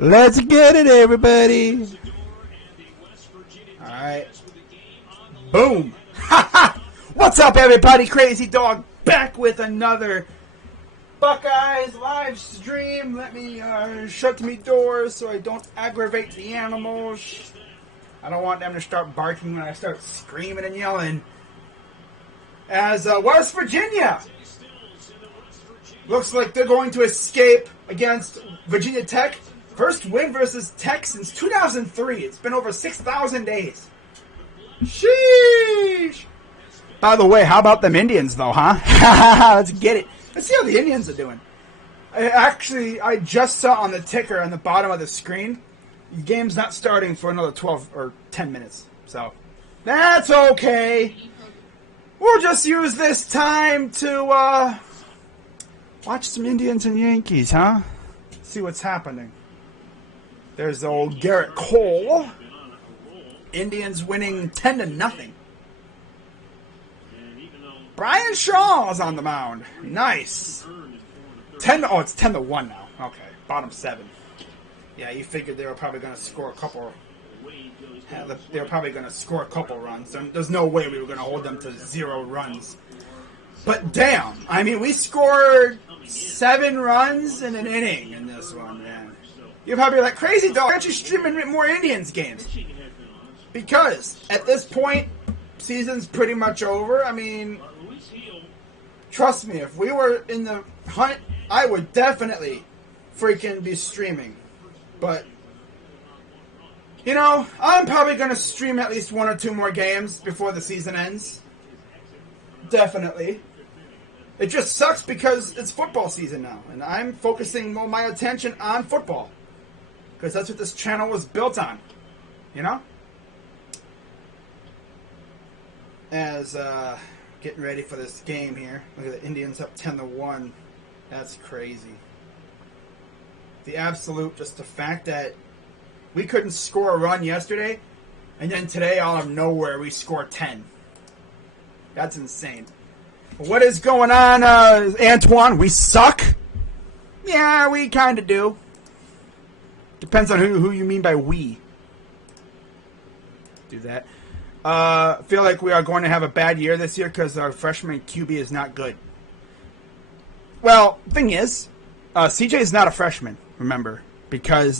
Let's get it, everybody. All right. Boom. What's up, everybody? Crazy Dog back with another Buckeyes live stream. Let me shut me doors so I don't aggravate the animals. I don't want them to start barking when I start screaming and yelling. As West Virginia looks like they're going to escape against Virginia Tech. First win versus Tech since 2003. It's been over 6,000 days. Sheesh. By the way, how about them Indians, though, huh? Let's get it. Let's see how the Indians are doing. I just saw on the ticker on the bottom of the screen, the game's not starting for another 12 or 10 minutes. So, that's okay. We'll just use this time to watch some Indians and Yankees, huh? See what's happening. There's the old Garrett Cole. Indians winning 10-0. Brian Shaw's on the mound. Nice. It's 10-1 now. Okay, bottom 7. Yeah, you figured they were probably going to score a couple. They were probably going to score a couple runs. There's no way we were going to hold them to 0 runs. But damn, I mean, we scored 7 runs in an inning in this one, man. You're probably like, Crazy Dog, aren't you streaming more Indians games? Because at this point, season's pretty much over. I mean, trust me, if we were in the hunt, I would definitely freaking be streaming. But, you know, I'm probably going to stream at least 1 or 2 more games before the season ends. Definitely. It just sucks because it's football season now, and I'm focusing all my attention on football. Because that's what this channel was built on, you know? As, getting ready for this game here. Look at the Indians up 10-1. That's crazy. The absolute, just the fact that we couldn't score a run yesterday, and then today, out of nowhere, we score 10. That's insane. What is going on, Antoine? We suck? Yeah, we kind of do. Depends on who you mean by we. Do that. Feel like we are going to have a bad year this year because our freshman QB is not good. Well, thing is, CJ is not a freshman, remember, because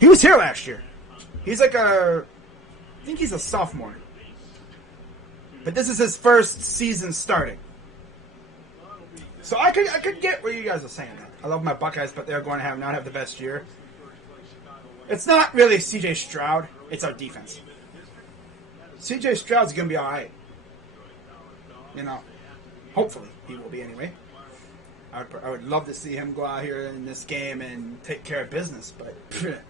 he was here last year. He's like I think he's a sophomore. But this is his first season starting. So I could get what you guys are saying. I love my Buckeyes, but they're going to not have the best year. It's not really CJ Stroud. It's our defense. CJ Stroud's going to be all right. You know, hopefully he will be anyway. I would love to see him go out here in this game and take care of business, but if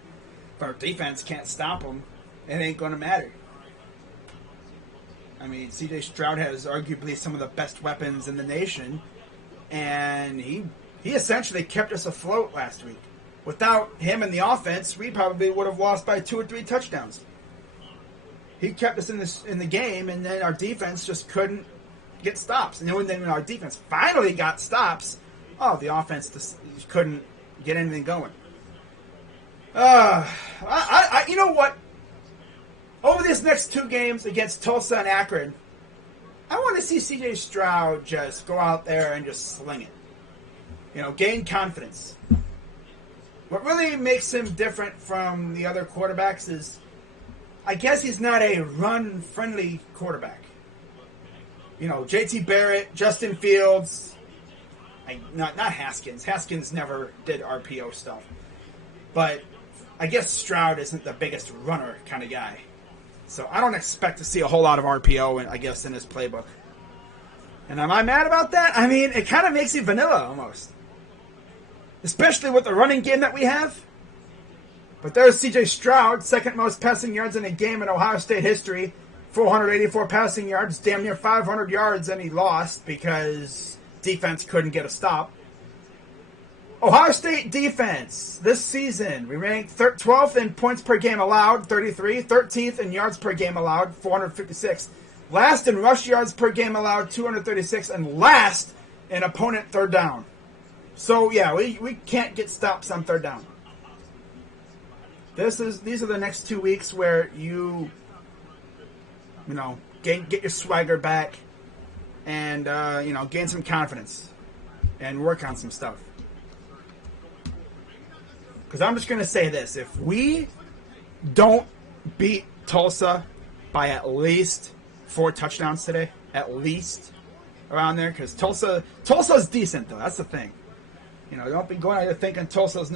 our defense can't stop him, it ain't going to matter. I mean, CJ Stroud has arguably some of the best weapons in the nation, and he essentially kept us afloat last week. Without him in the offense, we probably would have lost by 2 or 3 touchdowns. He kept us in the game, and then our defense just couldn't get stops. And then when our defense finally got stops, the offense just couldn't get anything going. You know what? Over these next 2 games against Tulsa and Akron, I want to see C.J. Stroud just go out there and just sling it. You know, gain confidence. What really makes him different from the other quarterbacks is, I guess he's not a run-friendly quarterback. You know, J.T. Barrett, Justin Fields, not Haskins. Haskins never did RPO stuff. But I guess Stroud isn't the biggest runner kind of guy. So I don't expect to see a whole lot of RPO, I guess, in his playbook. And am I mad about that? I mean, it kind of makes you vanilla almost. Especially with the running game that we have. But there's C.J. Stroud, second most passing yards in a game in Ohio State history. 484 passing yards, damn near 500 yards, and he lost because defense couldn't get a stop. Ohio State defense this season, we ranked 12th in points per game allowed, 33, 13th in yards per game allowed, 456, last in rush yards per game allowed, 236, and last in opponent third down. So, yeah, we can't get stops on third down. These are the next 2 weeks where you know, get your swagger back and, you know, gain some confidence and work on some stuff. Because I'm just going to say this. If we don't beat Tulsa by at least 4 touchdowns today, at least around there, because Tulsa's decent, though. That's the thing. You know, don't be going out here thinking Tulsa's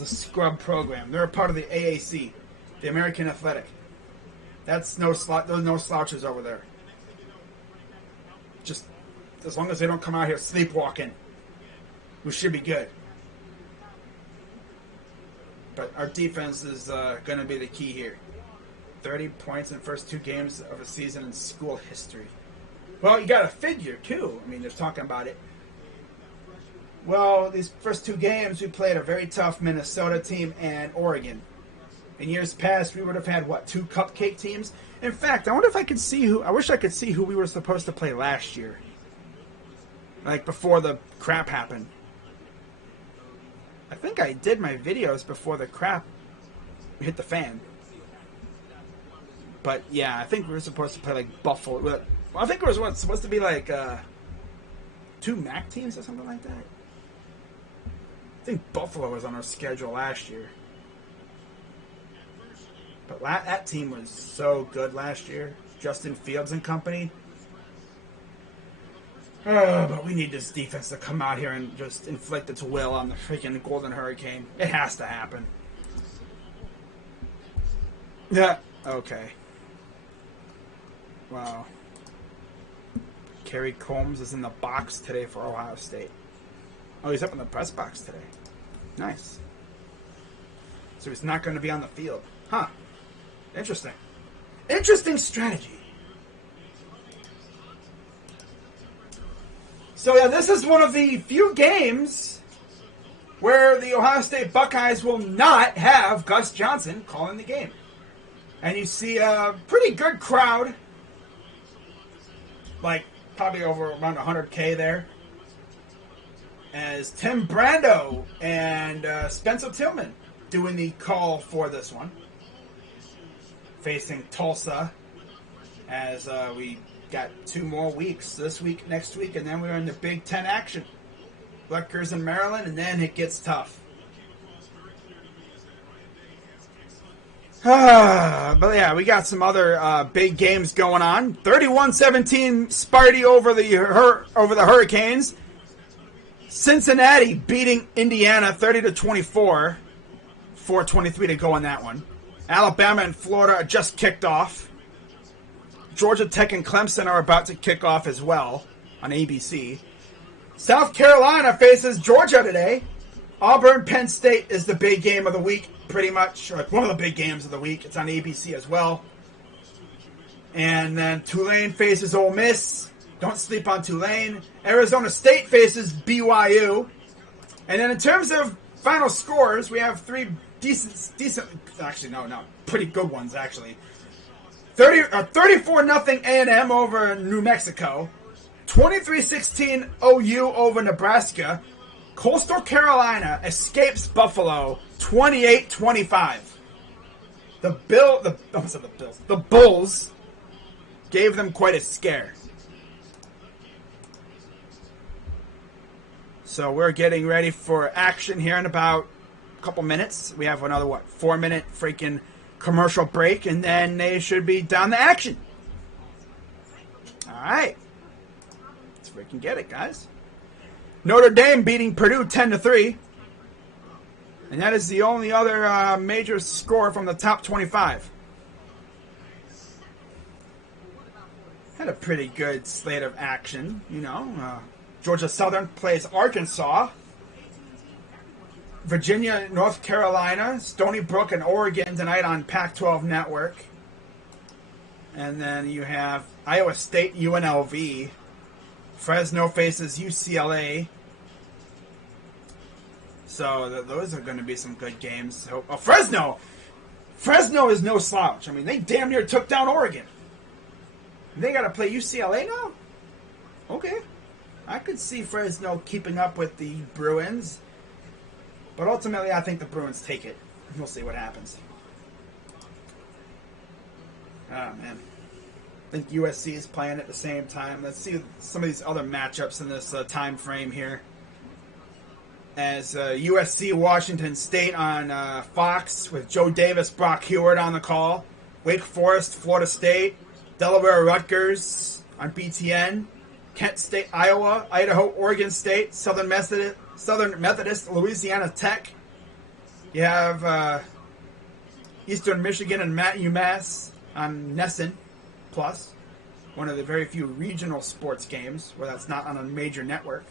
a scrub program. They're a part of the AAC, the American Athletic. That's there's no slouches over there. Just as long as they don't come out here sleepwalking, we should be good. But our defense is going to be the key here. 30 points in the first 2 games of a season in school history. Well, you got to figure, too. I mean, they're talking about it. Well, these first 2 games, we played a very tough Minnesota team and Oregon. In years past, we would have had, 2 cupcake teams? In fact, I wonder if I could see I wish I could see who we were supposed to play last year. Like, before the crap happened. I think I did my videos before the crap hit the fan. But, yeah, I think we were supposed to play, like, Buffalo. Well, I think it was supposed to be, like, 2 MAC teams or something like that. I think Buffalo was on our schedule last year. But that team was so good last year. Justin Fields and company. But we need this defense to come out here and just inflict its will on the freaking Golden Hurricane. It has to happen. Yeah. Okay. Wow. Kerry Combs is in the box today for Ohio State. Oh, he's up in the press box today. Nice. So he's not going to be on the field. Huh. Interesting. Interesting strategy. So, yeah, this is one of the few games where the Ohio State Buckeyes will not have Gus Johnson calling the game. And you see a pretty good crowd. Like, probably over around 100K there. As Tim Brando and Spencer Tillman doing the call for this one. Facing Tulsa as we got 2 more weeks, this week, next week, and then we're in the Big Ten action. Rutgers and Maryland, and then it gets tough. But yeah, we got some other big games going on. 31-17 Sparty over the Hurricanes. Cincinnati beating Indiana 30-24. 4:23 to go on that one. Alabama and Florida just kicked off. Georgia Tech and Clemson are about to kick off as well on ABC. South Carolina faces Georgia today. Auburn Penn State is the big game of the week, pretty much. Or one of the big games of the week. It's on ABC as well. And then Tulane faces Ole Miss. Don't sleep on Tulane. Arizona State faces BYU. And then in terms of final scores, we have 3 decent, actually, no, pretty good ones, actually. 34-0 A&M over New Mexico. 23-16 OU over Nebraska. Coastal Carolina escapes Buffalo 28-25. The Bulls gave them quite a scare. So we're getting ready for action here in about a couple minutes. We have another, 4-minute freaking commercial break, and then they should be down to action. All right. Let's freaking get it, guys. Notre Dame beating Purdue 10-3. And that is the only other major score from the top 25. Had a pretty good slate of action, you know. Georgia Southern plays Arkansas. Virginia, North Carolina, Stony Brook, and Oregon tonight on Pac-12 Network. And then you have Iowa State, UNLV. Fresno faces UCLA. So those are going to be some good games. Oh, Fresno! Fresno is no slouch. I mean, they damn near took down Oregon. They got to play UCLA now? Okay. I could see Fresno keeping up with the Bruins. But ultimately, I think the Bruins take it. We'll see what happens. Oh, man. I think USC is playing at the same time. Let's see some of these other matchups in this time frame here. As USC Washington State on Fox with Joe Davis, Brock Heward on the call. Wake Forest, Florida State. Delaware Rutgers on BTN. Kent State, Iowa. Idaho, Oregon State. Southern Methodist, Louisiana Tech. You have Eastern Michigan and UMass on Nesson Plus. One of the very few regional sports games where that's not on a major network.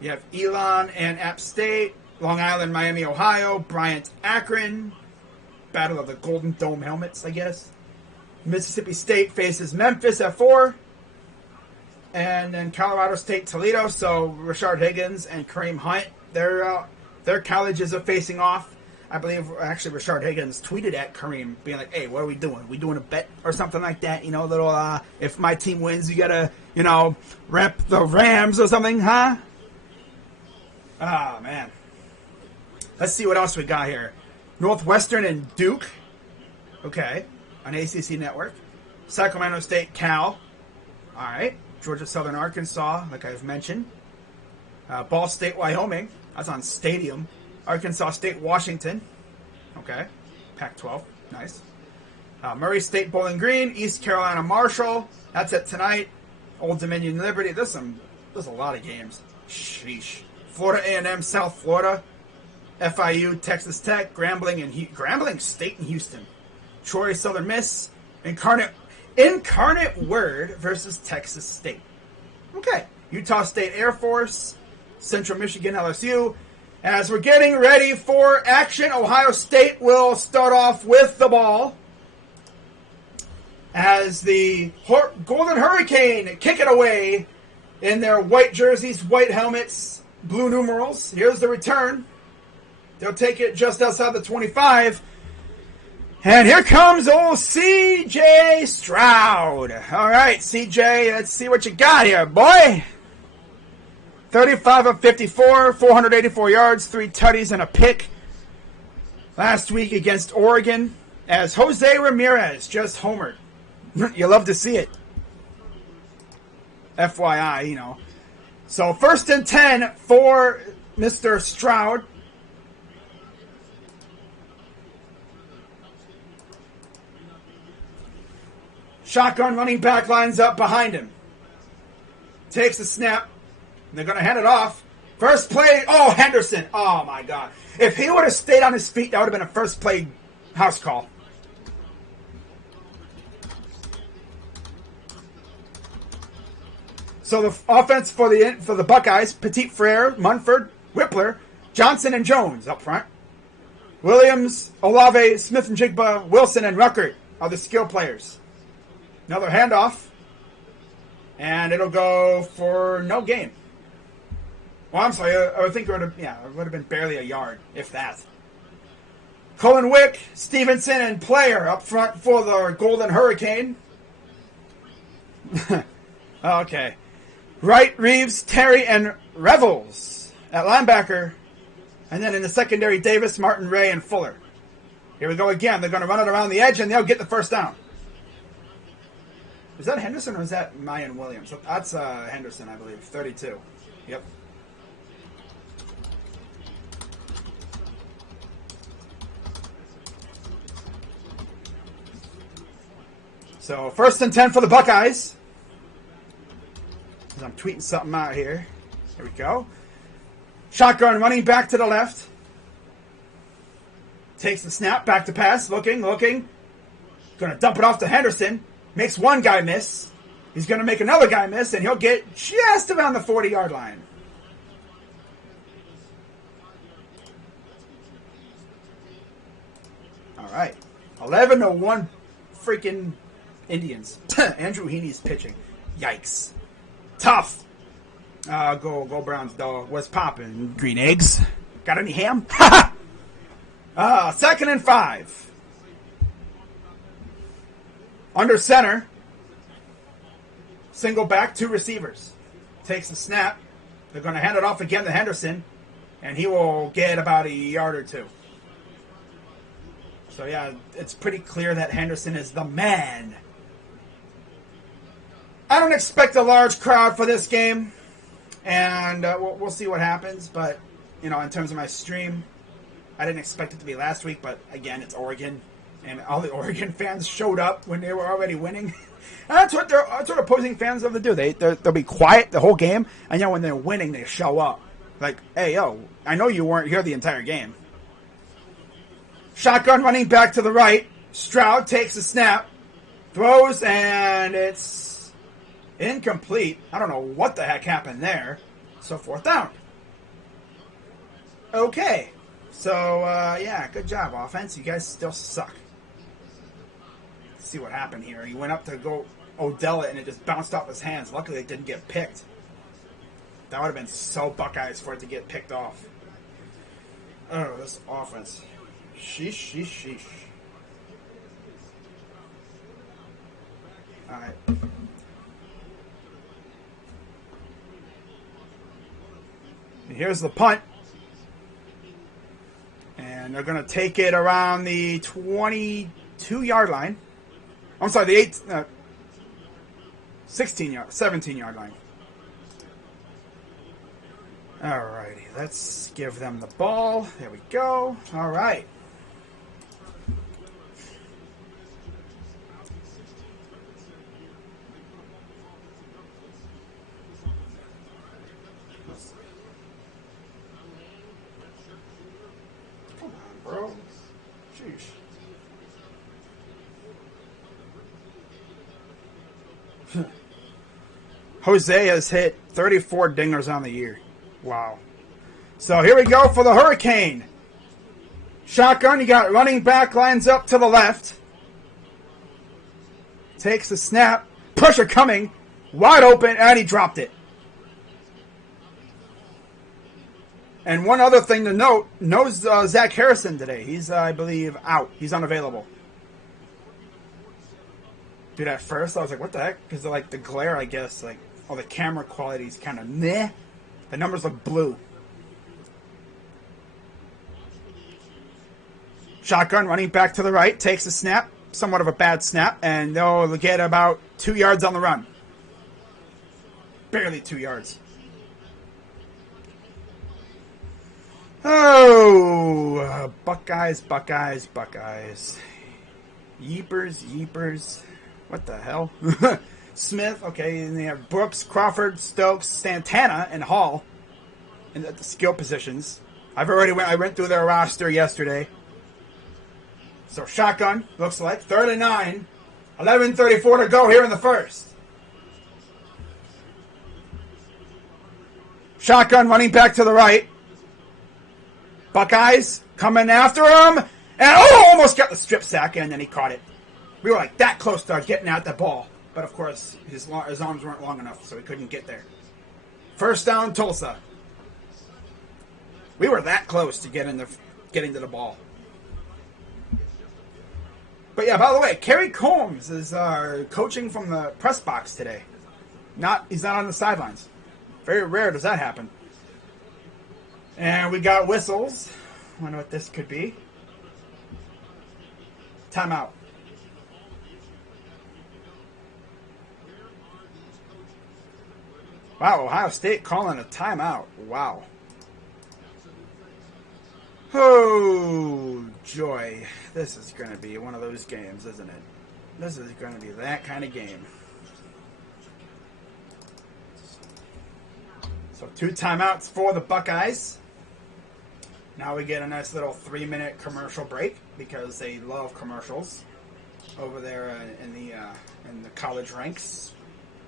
You have Elon and App State, Long Island, Miami, Ohio, Bryant, Akron, Battle of the Golden Dome Helmets, I guess. Mississippi State faces Memphis at 4, and then Colorado State, Toledo. So Rashard Higgins and Kareem Hunt, their colleges are facing off. I believe actually Rashard Higgins tweeted at Kareem, being like, "Hey, what are we doing? We doing a bet or something like that? You know, little if my team wins, you gotta rep the Rams or something, huh?" Ah, man. Let's see what else we got here. Northwestern and Duke. Okay. On ACC Network. Sacramento State, Cal. All right. Georgia Southern Arkansas, like I've mentioned. Ball State, Wyoming. That's on Stadium. Arkansas State, Washington. Okay. Pac-12. Nice. Murray State, Bowling Green. East Carolina, Marshall. That's it tonight. Old Dominion, Liberty. There's a lot of games. Sheesh. Florida A&M, South Florida. FIU, Texas Tech. Grambling State in Houston. Troy, Southern Miss. Incarnate Word versus Texas State. Okay. Utah State Air Force. Central Michigan, LSU. As we're getting ready for action, Ohio State will start off with the ball. As the Golden Hurricane kick it away in their white jerseys, white helmets, blue numerals. Here's the return. They'll take it just outside the 25. And here comes old C.J. Stroud. All right, C.J., let's see what you got here, boy. 35 of 54, 484 yards, 3 tutties, and a pick. Last week against Oregon, as Jose Ramirez just homered. You love to see it. FYI, So 1st and 10 for Mr. Stroud. Shotgun running back lines up behind him. Takes the snap. They're going to hand it off. First play. Oh, Henderson. Oh, my God. If he would have stayed on his feet, that would have been a first play house call. So the offense for the Buckeyes, Petit Frere, Munford, Whippler, Johnson, and Jones up front. Williams, Olave, Smith and Jigba, Wilson, and Ruckert are the skill players. Another handoff. And it'll go for no gain. Well, I'm sorry. I think it would have been barely a yard, if that. Colin Wick, Stevenson, and Player up front for the Golden Hurricane. Okay. Wright, Reeves, Terry, and Revels at linebacker. And then in the secondary, Davis, Martin, Ray, and Fuller. Here we go again. They're going to run it around the edge, and they'll get the first down. Is that Henderson or is that Mayan Williams? That's Henderson, I believe. 32. Yep. So 1st and 10 for the Buckeyes. I'm tweeting something out here. Here we go. Shotgun running back to the left. Takes the snap, back to pass. Looking. Going to dump it off to Henderson. Makes one guy miss. He's going to make another guy miss, and he'll get just around the 40-yard line. All right. 11-1 freaking Indians. Andrew Heaney's pitching. Yikes. Tough. Go Browns, dog. What's poppin'? Green eggs? Got any ham? 2nd and 5. Under center. Single back, 2 receivers. Takes the snap. They're going to hand it off again to Henderson. And he will get about a yard or 2. So, yeah, it's pretty clear that Henderson is the man. I don't expect a large crowd for this game, and we'll see what happens. But, you know, in terms of my stream, I didn't expect it to be last week, but, again, it's Oregon, and all the Oregon fans showed up when they were already winning. And that's what opposing fans love to do. They'll be quiet the whole game, and, you know, when they're winning, they show up. Like, hey, yo, I know you weren't here the entire game. Shotgun running back to the right. Stroud takes a snap, throws, and it's incomplete. I don't know what the heck happened there. So 4th down. Okay. So, yeah, good job, offense. You guys still suck. Let's see what happened here. He went up to go Odell it, and it just bounced off his hands. Luckily, it didn't get picked. That would have been so Buckeyes for it to get picked off. Oh, this offense. Sheesh, sheesh, sheesh. All right. And here's the punt. And they're going to take it around the 22-yard line. I'm sorry, the 17-yard line. Alrighty, let's give them the ball. There we go. All right. Come on, bro. Sheesh. Jose has hit 34 dingers on the year. Wow. So here we go for the Hurricane. Shotgun, you got running back, lines up to the left. Takes the snap. Pressure coming. Wide open, and he dropped it. And one other thing to note, no Zach Harrison today. He's, I believe, out. He's unavailable. Dude, at first I was like, what the heck? Because like the glare, I guess, like, the camera quality is kind of meh. The numbers look blue. Shotgun running back to the right. Takes a snap. Somewhat of a bad snap. And they'll get about 2 yards on the run. Barely 2 yards. Oh, Buckeyes, Buckeyes, Buckeyes. Yeepers, yeepers. What the hell? Smith, okay, and they have Brooks, Crawford, Stokes, Santana, and Hall in the skill positions. I went through their roster yesterday. So shotgun, looks like 3rd and 9. 11:34 to go here in the first. Shotgun running back to the right. Buckeyes coming after him. And almost got the strip sack, and then he caught it. We were like that close to getting at the ball. But, of course, his arms weren't long enough, so he couldn't get there. 1st down, Tulsa. We were that close to getting to the ball. But, yeah, by the way, Kerry Combs is coaching from the press box today. He's not on the sidelines. Very rare does that happen. And we got whistles. I wonder what this could be. Timeout. Wow, Ohio State calling a timeout. Wow. Oh, joy. This is going to be one of those games, isn't it? This is going to be that kind of game. So 2 timeouts for the Buckeyes. Now we get a nice little 3-minute commercial break because they love commercials over there in the college ranks.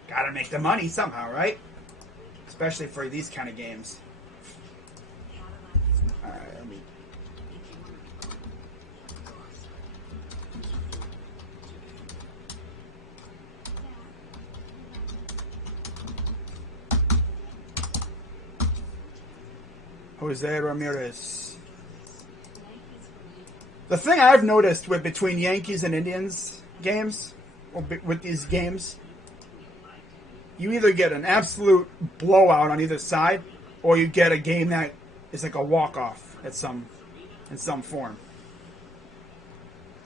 Got to make the money somehow, right? Especially for these kind of games. All right, let me. Jose Ramirez. The thing I've noticed between Yankees and Indians games, or with these games, you either get an absolute blowout on either side, or you get a game that is like a walk-off in some form.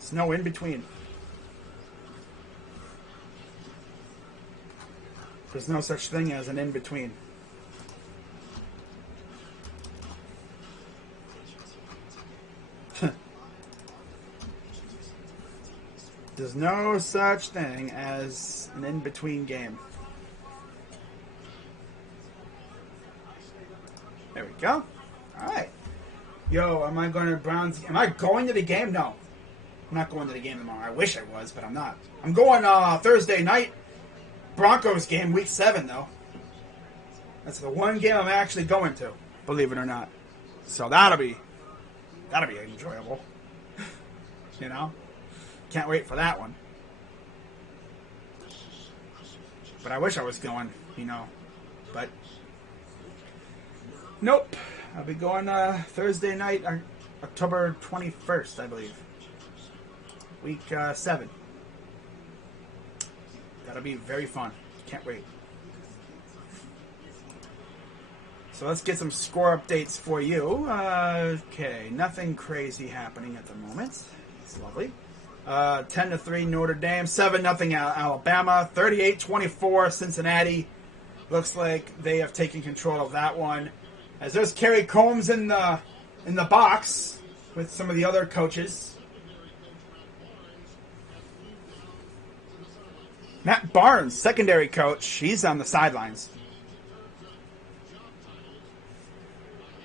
There's no in between. There's no such thing as an in between. There's no such thing as an in between game. There we go. All right. Yo, am I going to Browns? Am I going to the game? No. I'm not going to the game tomorrow. I wish I was, but I'm not. I'm going Thursday night. Broncos game, week 7, though. That's the one game I'm actually going to, believe it or not. So that'll be enjoyable. You know? Can't wait for that one. But I wish I was going, you know. But nope. I'll be going Thursday night, October 21st, I believe. Week 7. That'll be very fun. Can't wait. So let's get some score updates for you. Okay, nothing crazy happening at the moment. It's lovely. 10-3 Notre Dame, 7-0 Alabama, 38-24 Cincinnati. Looks like they have taken control of that one. As there's Kerry Combs in the box with some of the other coaches. Matt Barnes, secondary coach, he's on the sidelines.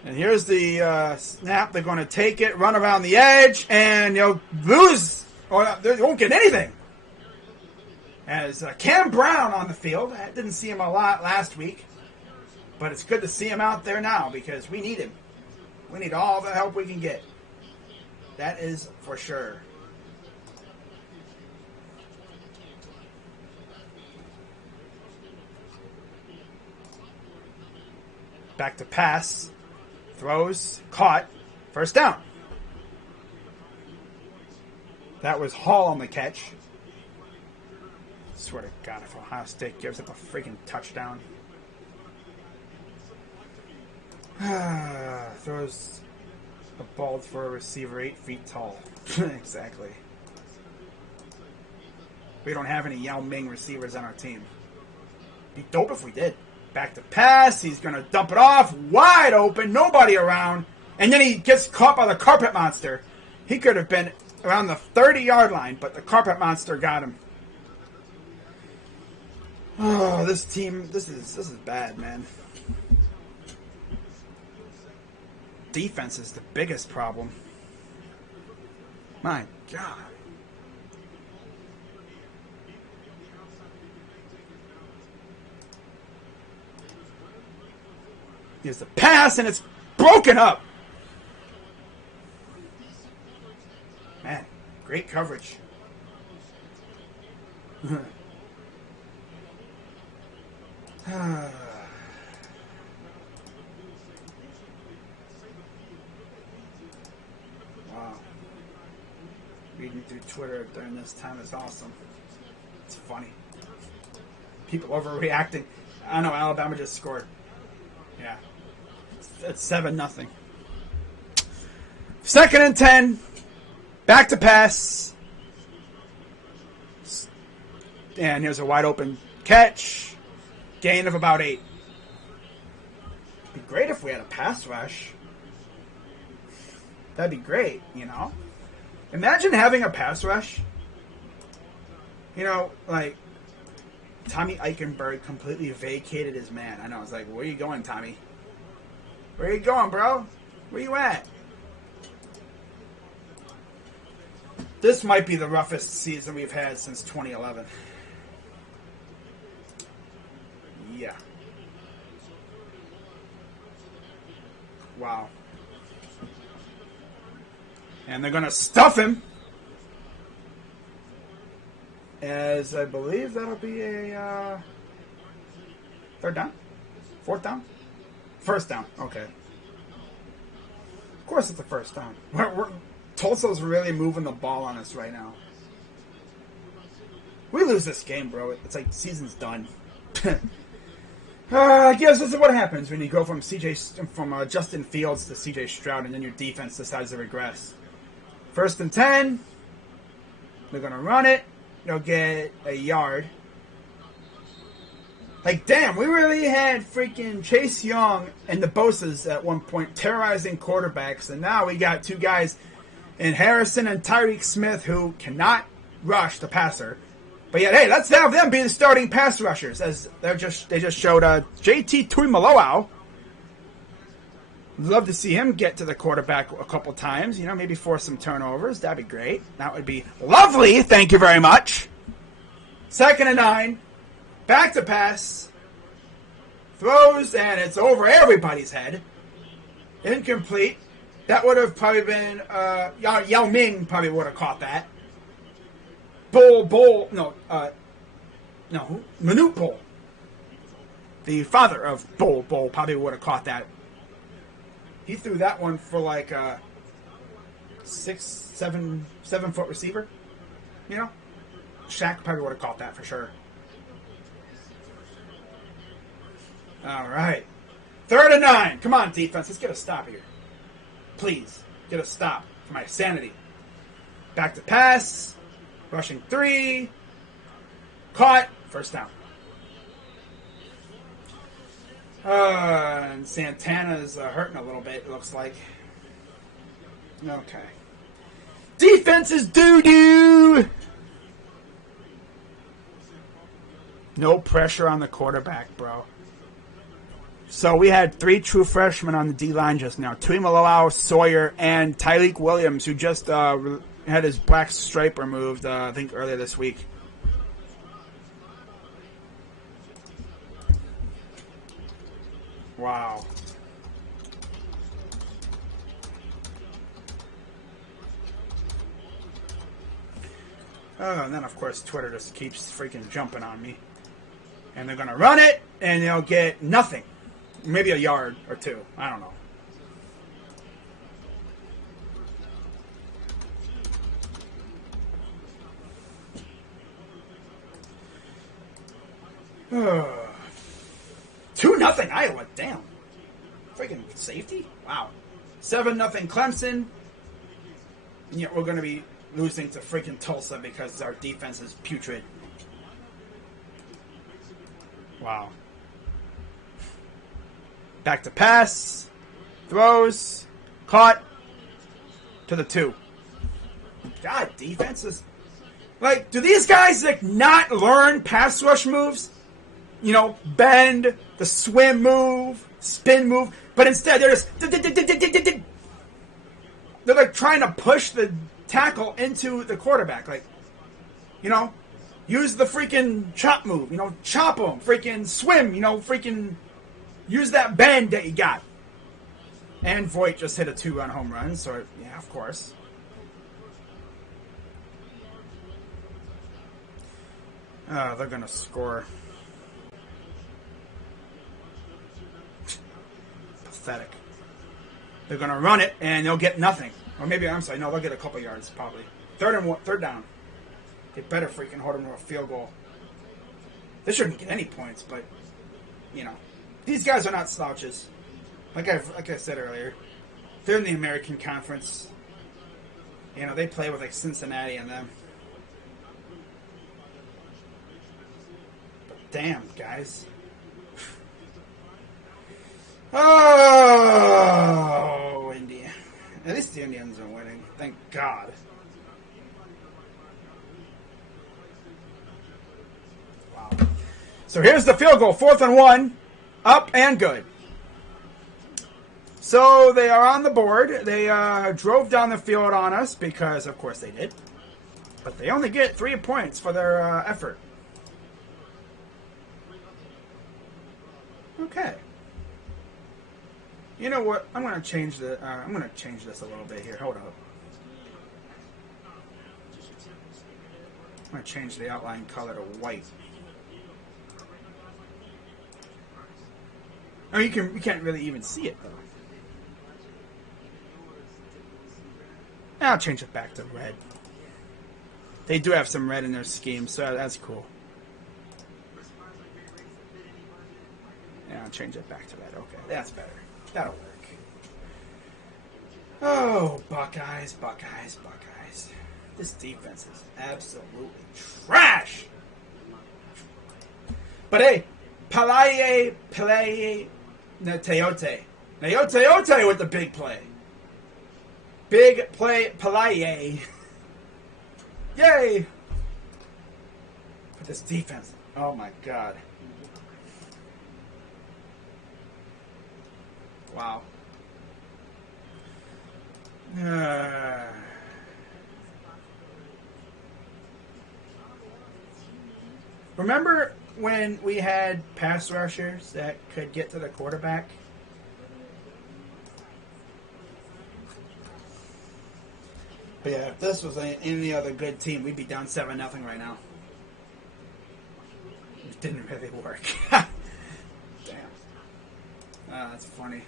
And here's the snap. They're going to take it, run around the edge, and lose. Or they won't get anything. As Cam Brown on the field. I didn't see him a lot last week. But it's good to see him out there now because we need him. We need all the help we can get. That is for sure. Back to pass. Throws. Caught. First down. That was Hall on the catch. Swear to God, if Ohio State gives up a freaking touchdown. Throws a ball for a receiver 8 feet tall. Exactly. We don't have any Yao Ming receivers on our team. Be dope if we did. Back to pass. He's going to dump it off. Wide open. Nobody around. And then he gets caught by the carpet monster. He could have been around the 30-yard line, but the carpet monster got him. Oh, this team, this is bad, man. Defense is the biggest problem. My God. Here's the pass, and it's broken up. Man, great coverage. Wow. Reading through Twitter during this time is awesome. It's funny. People overreacting. I know Alabama just scored. Yeah. It's 7-0. 2nd and 10. Back to pass. And here's a wide open catch. Gain of about 8. It'd be great if we had a pass rush. That'd be great, you know? Imagine having a pass rush. You know, like, Tommy Eichenberg completely vacated his man. I know, I was like, where are you going, Tommy? Where are you going, bro? Where you at? This might be the roughest season we've had since 2011. Yeah. Wow. And they're going to stuff him. As I believe that'll be a 3rd down? 4th down? 1st down. Okay. Of course it's the 1st down. Tulsa's really moving the ball on us right now. We lose this game, bro. It's like season's done. I guess this is what happens when you go from Justin Fields to CJ Stroud, and then your defense decides to regress. 1st and 10. They're going to run it. They'll get a yard. Like, damn, we really had freaking Chase Young and the Bosa's at one point terrorizing quarterbacks. And now we got two guys in Henderson and Tyreek Smith who cannot rush the passer. But yet, hey, let's have them be the starting pass rushers. As they just showed JT Tuimoloau. Love to see him get to the quarterback a couple times. You know, maybe force some turnovers. That'd be great. That would be lovely. Thank you very much. 2nd and 9. Back to pass. Throws, and it's over everybody's head. Incomplete. That would have probably been, Yao Ming probably would have caught that. Manute Bol. The father of Bol probably would have caught that. He threw that one for like a 7 foot receiver. You know? Shaq probably would have caught that for sure. All right. 3rd and 9. Come on, defense. Let's get a stop here. Please. Get a stop for my sanity. Back to pass. Rushing 3. Caught. First down. And Santana's hurting a little bit, it looks like. Okay. Defense is doo-doo! No pressure on the quarterback, bro. So we had 3 true freshmen on the D-line just now. Tuimoloau, Sawyer, and Tyreek Williams, who just had his black stripe removed, I think, earlier this week. Wow. Oh, and then, of course, Twitter just keeps freaking jumping on me. And they're going to run it, and they'll get nothing. Maybe a yard or 2. I don't know. 2-0 Iowa. Damn. Freaking safety? Wow. 7-0 Clemson. And yet we're going to be losing to freaking Tulsa because our defense is putrid. Wow. Back to pass. Throws. Caught. To the 2. God, defense is... Like, do these guys, like, not learn pass rush moves? You know, bend, the swim move, spin move. But instead, they're just... They're, like, trying to push the tackle into the quarterback. Like, you know, use the freaking chop move. You know, chop them. Freaking swim. You know, freaking use that bend that you got. And Voigt just hit a 2-run home run. So, yeah, of course. They're going to score. Pathetic. They're going to run it, and they'll get nothing. Or maybe, I'm sorry, no, they'll get a couple yards, probably. Third down. They better freaking hold them to a field goal. They shouldn't get any points, but, you know. These guys are not slouches. Like I said earlier. They're in the American Conference. You know, they play with, like, Cincinnati and them. But damn, guys. Oh, India. At least the Indians are winning. Thank God. Wow. So here's the field goal. 4th and 1. Up and good. So they are on the board. They drove down the field on us because, of course, they did. But they only get 3 points for their effort. Okay. You know what? I'm going to change this a little bit here. Hold up. I'm going to change the outline color to white. Oh, you can't really even see it though. I'll change it back to red. They do have some red in their scheme, so that's cool. Yeah, I'll change it back to red. Okay, that's better. That'll work. Oh, Buckeyes, Buckeyes, Buckeyes. This defense is absolutely trash. But hey, Palaye, Nateote with the big play. Big play, Palaye. Yay! But this defense, oh my God. Wow. Remember when we had pass rushers that could get to the quarterback? But yeah, if this was any other good team, we'd be down 7-0 right now. It didn't really work. Damn. That's funny.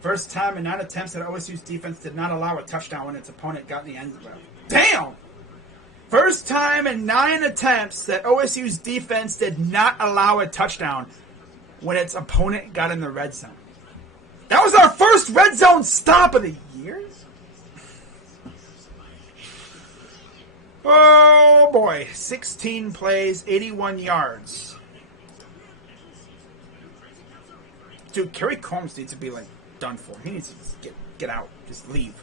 First time in 9 attempts that OSU's defense did not allow a touchdown when its opponent got in the end zone. Damn! First time in 9 attempts that OSU's defense did not allow a touchdown when its opponent got in the red zone. That was our first red zone stop of the year? Oh boy. 16 plays, 81 yards. Dude, Kerry Combs needs to be like done for. He needs to get out. Just leave.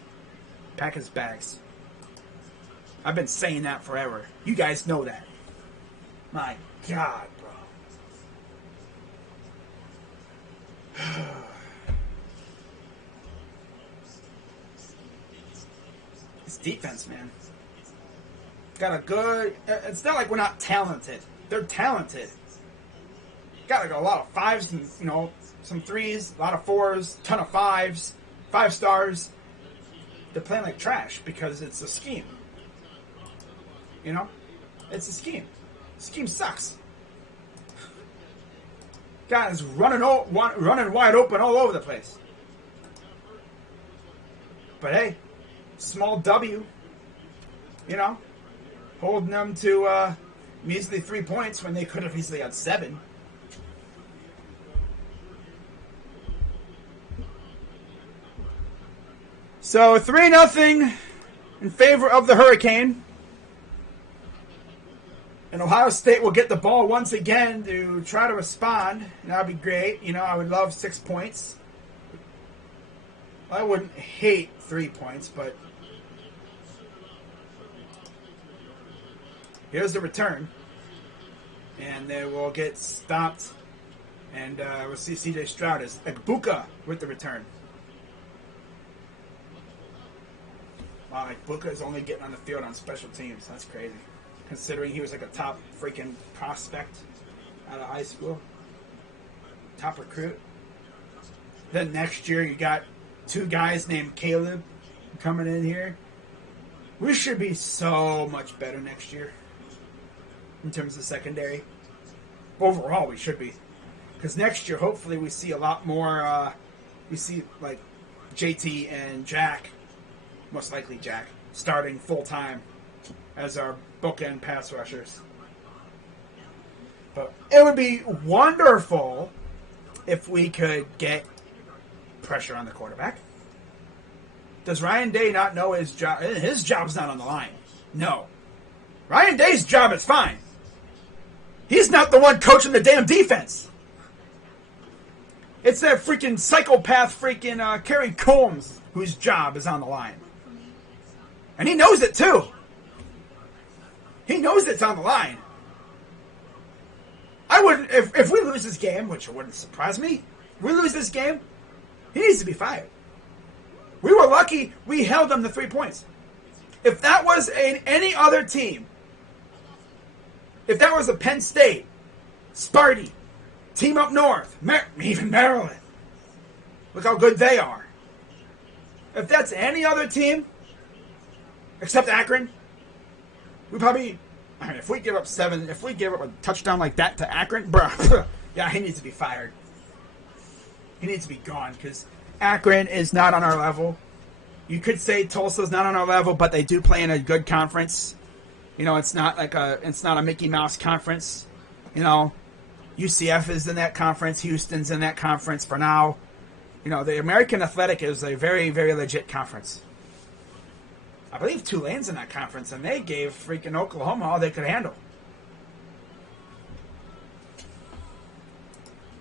Pack his bags. I've been saying that forever. You guys know that. My God, bro. This defense, man. Got a good... It's not like we're not talented. They're talented. Got like a lot of fives and, you know, some threes, a lot of fours, ton of fives, 5 stars. They're playing like trash because it's a scheme. You know? It's a scheme. Scheme sucks. Guys running wide open all over the place. But hey, small W. You know? Holding them to measly 3 points when they could have easily had 7. So 3-0 in favor of the Hurricane. And Ohio State will get the ball once again to try to respond. And that would be great. You know, I would love 6 points. I wouldn't hate 3 points, but here's the return. And they will get stopped. And we'll see CJ Stroud as Egbuka with the return. Wow, Egbuka is only getting on the field on special teams. That's crazy. Considering he was like a top freaking prospect out of high school. Top recruit. Then next year you got 2 guys named Caleb coming in here. We should be so much better next year in terms of secondary. Overall, we should be. Because next year, hopefully, we see a lot more. We see like JT and Jack, most likely Jack, starting full-time as our bookend pass rushers. But it would be wonderful if we could get pressure on the quarterback. Does Ryan Day not know his job? His job's not on the line. No. Ryan Day's job is fine. He's not the one coaching the damn defense. It's that freaking psychopath freaking Kerry Combs whose job is on the line. And he knows it too. He knows it's on the line. I wouldn't, if we lose this game, which wouldn't surprise me, if we lose this game, he needs to be fired. We were lucky we held them to 3 points. If that was any other team, if that was a Penn State, Sparty, team up north, even Maryland, look how good they are. If that's any other team, except Akron, we probably, I mean, if we give up 7, if we give up a touchdown like that to Akron, bruh, yeah, he needs to be fired. He needs to be gone because Akron is not on our level. You could say Tulsa's not on our level, but they do play in a good conference. You know, it's not a Mickey Mouse conference. You know, UCF is in that conference. Houston's in that conference for now. You know, the American Athletic is a very, very legit conference. I believe Tulane's in that conference, and they gave freaking Oklahoma all they could handle.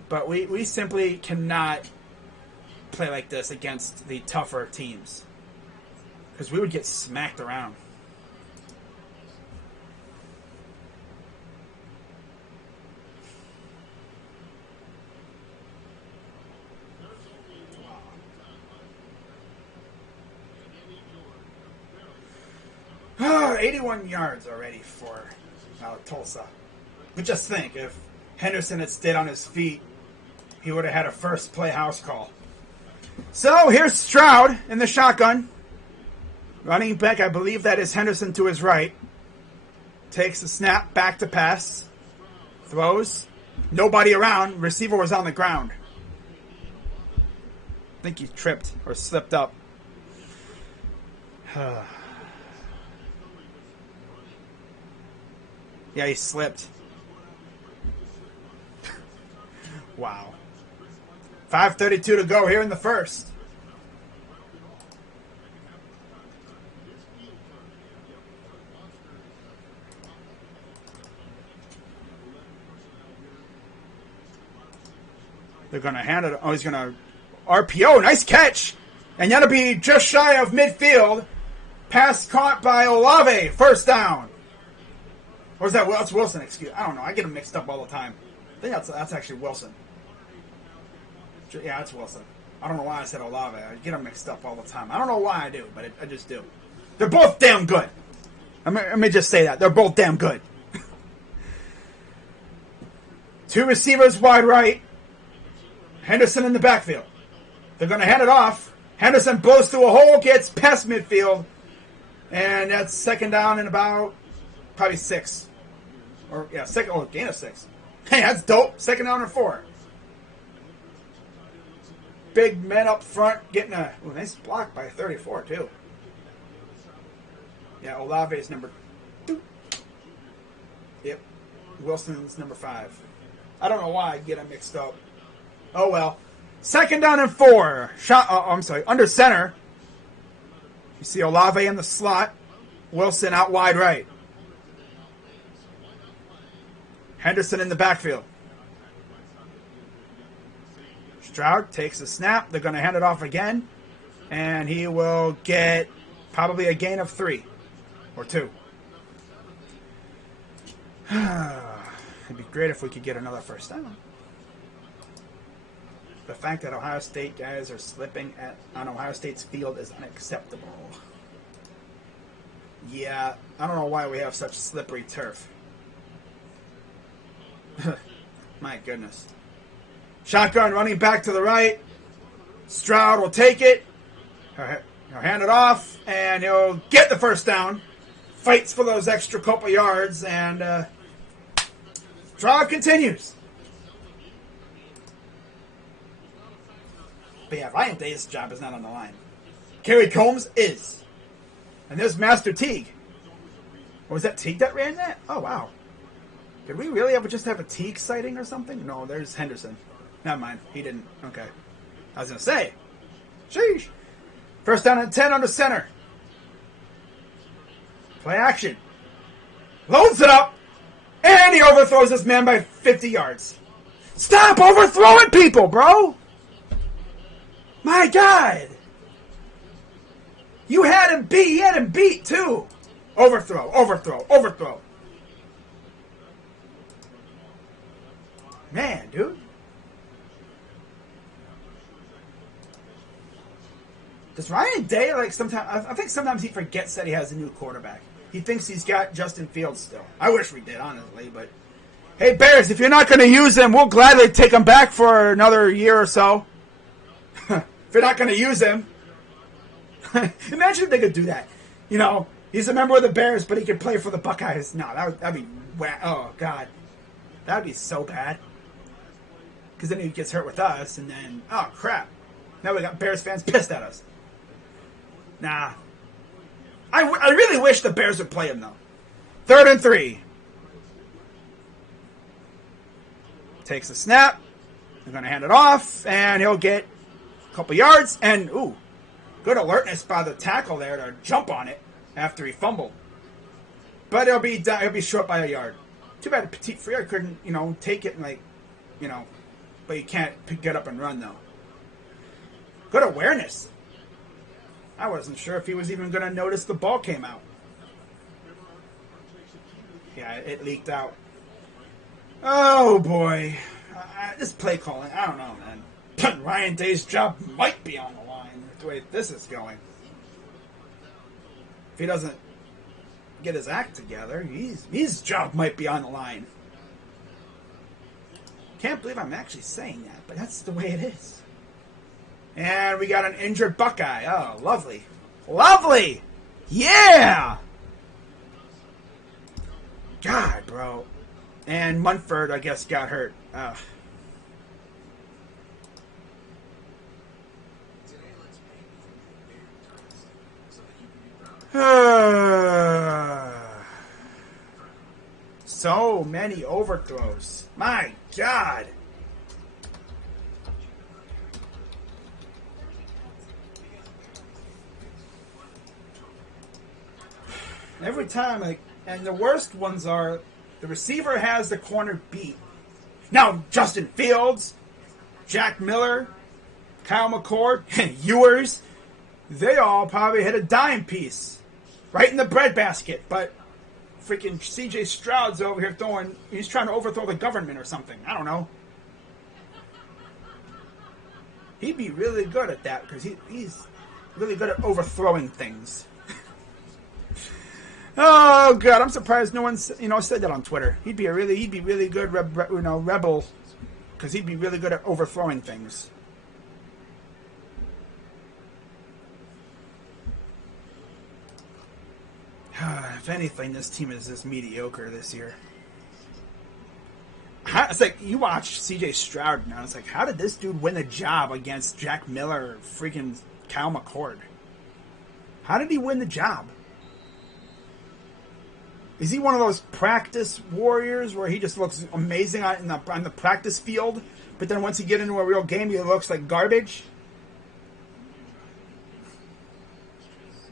But we simply cannot play like this against the tougher teams, because we would get smacked around. Oh, 81 yards already for Tulsa. But just think, if Henderson had stayed on his feet, he would have had a first play house call. So here's Stroud in the shotgun. Running back, I believe that is Henderson to his right. Takes the snap, back to pass. Throws. Nobody around. Receiver was on the ground. I think he tripped or slipped up. Yeah, he slipped. Wow. 5:32 to go here in the first. They're going to hand it. Oh, he's going to RPO. Nice catch. And that'll be just shy of midfield. Pass caught by Olave. First down. Or is that that's Wilson? Excuse me. I don't know. I get them mixed up all the time. I think that's actually Wilson. Yeah, that's Wilson. I don't know why I said Olave. I get them mixed up all the time. I don't know why I do, but I just do. They're both damn good. Let me just say that. They're both damn good. Two receivers wide right. Henderson in the backfield. They're going to hand it off. Henderson blows through a hole, gets past midfield. And that's second down and about probably 6. Or, yeah, gain of 6. Hey, that's dope. Second down and 4. Big men up front getting a nice block by 34, too. Yeah, Olave is number 2. Yep. Wilson's number 5. I don't know why I get them mixed up. Oh, well. Second down and 4. Under center. You see Olave in the slot. Wilson out wide right. Henderson in the backfield. Stroud takes a snap. They're going to hand it off again. And he will get probably a gain of 3 or 2. It'd be great if we could get another first down. The fact that Ohio State guys are slipping on Ohio State's field is unacceptable. Yeah, I don't know why we have such slippery turf. My goodness. Shotgun running back to the right. Stroud will take it. He'll hand it off, and he'll get the first down. Fights for those extra couple yards, and Stroud continues. But yeah, Ryan Day's job is not on the line. Kerry Combs is. And there's Master Teague. Or was that Teague that ran that? Oh, wow. Did we really just have a Teague sighting or something? No, there's Henderson. Never mind. He didn't. Okay. I was going to say. Sheesh. First down and 10 under center. Play action. Loads it up. And he overthrows this man by 50 yards. Stop overthrowing people, bro. My God. You had him beat. He had him beat, too. Overthrow, overthrow, overthrow. Man, dude. Does Ryan Day, sometimes, I think sometimes he forgets that he has a new quarterback. He thinks he's got Justin Fields still. I wish we did, honestly, but hey, Bears, if you're not going to use him, we'll gladly take him back for another year or so. If you're not going to use him. Imagine if they could do that. You know, he's a member of the Bears, but he could play for the Buckeyes. No, that'd be, oh, God. That'd be so bad. Because then he gets hurt with us, and then, oh, crap. Now we got Bears fans pissed at us. Nah. I really wish the Bears would play him, though. 3rd and 3. Takes a snap. They're going to hand it off, and he'll get a couple yards. And, ooh, good alertness by the tackle there to jump on it. after he fumbled. But it'll be short by a yard. Too bad Petit Frere couldn't, take it and but you can't get up and run though. Good awareness. I wasn't sure if he was even going to notice the ball came out. Yeah, it leaked out. Oh boy, this play calling, I don't know, man. Ryan Day's job might be on the line the way this is going. If he doesn't get his act together, his job might be on the line. Can't believe I'm actually saying that, but that's the way it is. And we got an injured Buckeye. Oh, lovely. Lovely! Yeah! God, bro. And Munford, I guess, got hurt. Ugh. So many overthrows. My God. Every time, and the worst ones are the receiver has the corner beat. Now, Justin Fields, Jack Miller, Kyle McCord, and Ewers, they all probably hit a dime piece right in the breadbasket, but freaking CJ Stroud's over here he's trying to overthrow the government or something. I don't know. He'd be really good at that because he's really good at overthrowing things. Oh God, I'm surprised no one said that on Twitter. He'd be really good rebel because he'd be really good at overthrowing things. If anything, this team is just mediocre this year. It's like, you watch CJ Stroud now, it's like, how did this dude win the job against Jack Miller or freaking Kyle McCord? How did he win the job? Is he one of those practice warriors where he just looks amazing on the practice field, but then once he get into a real game, he looks like garbage?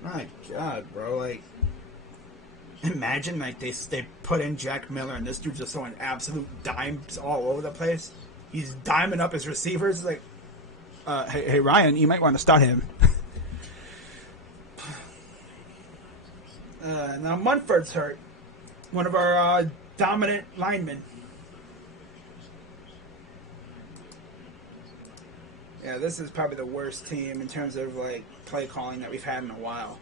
My God, bro, imagine they put in Jack Miller and this dude's just throwing absolute dimes all over the place. He's diming up his receivers. Hey Ryan, you might want to start him. Now Munford's hurt. One of our dominant linemen. Yeah, this is probably the worst team in terms of play calling that we've had in a while.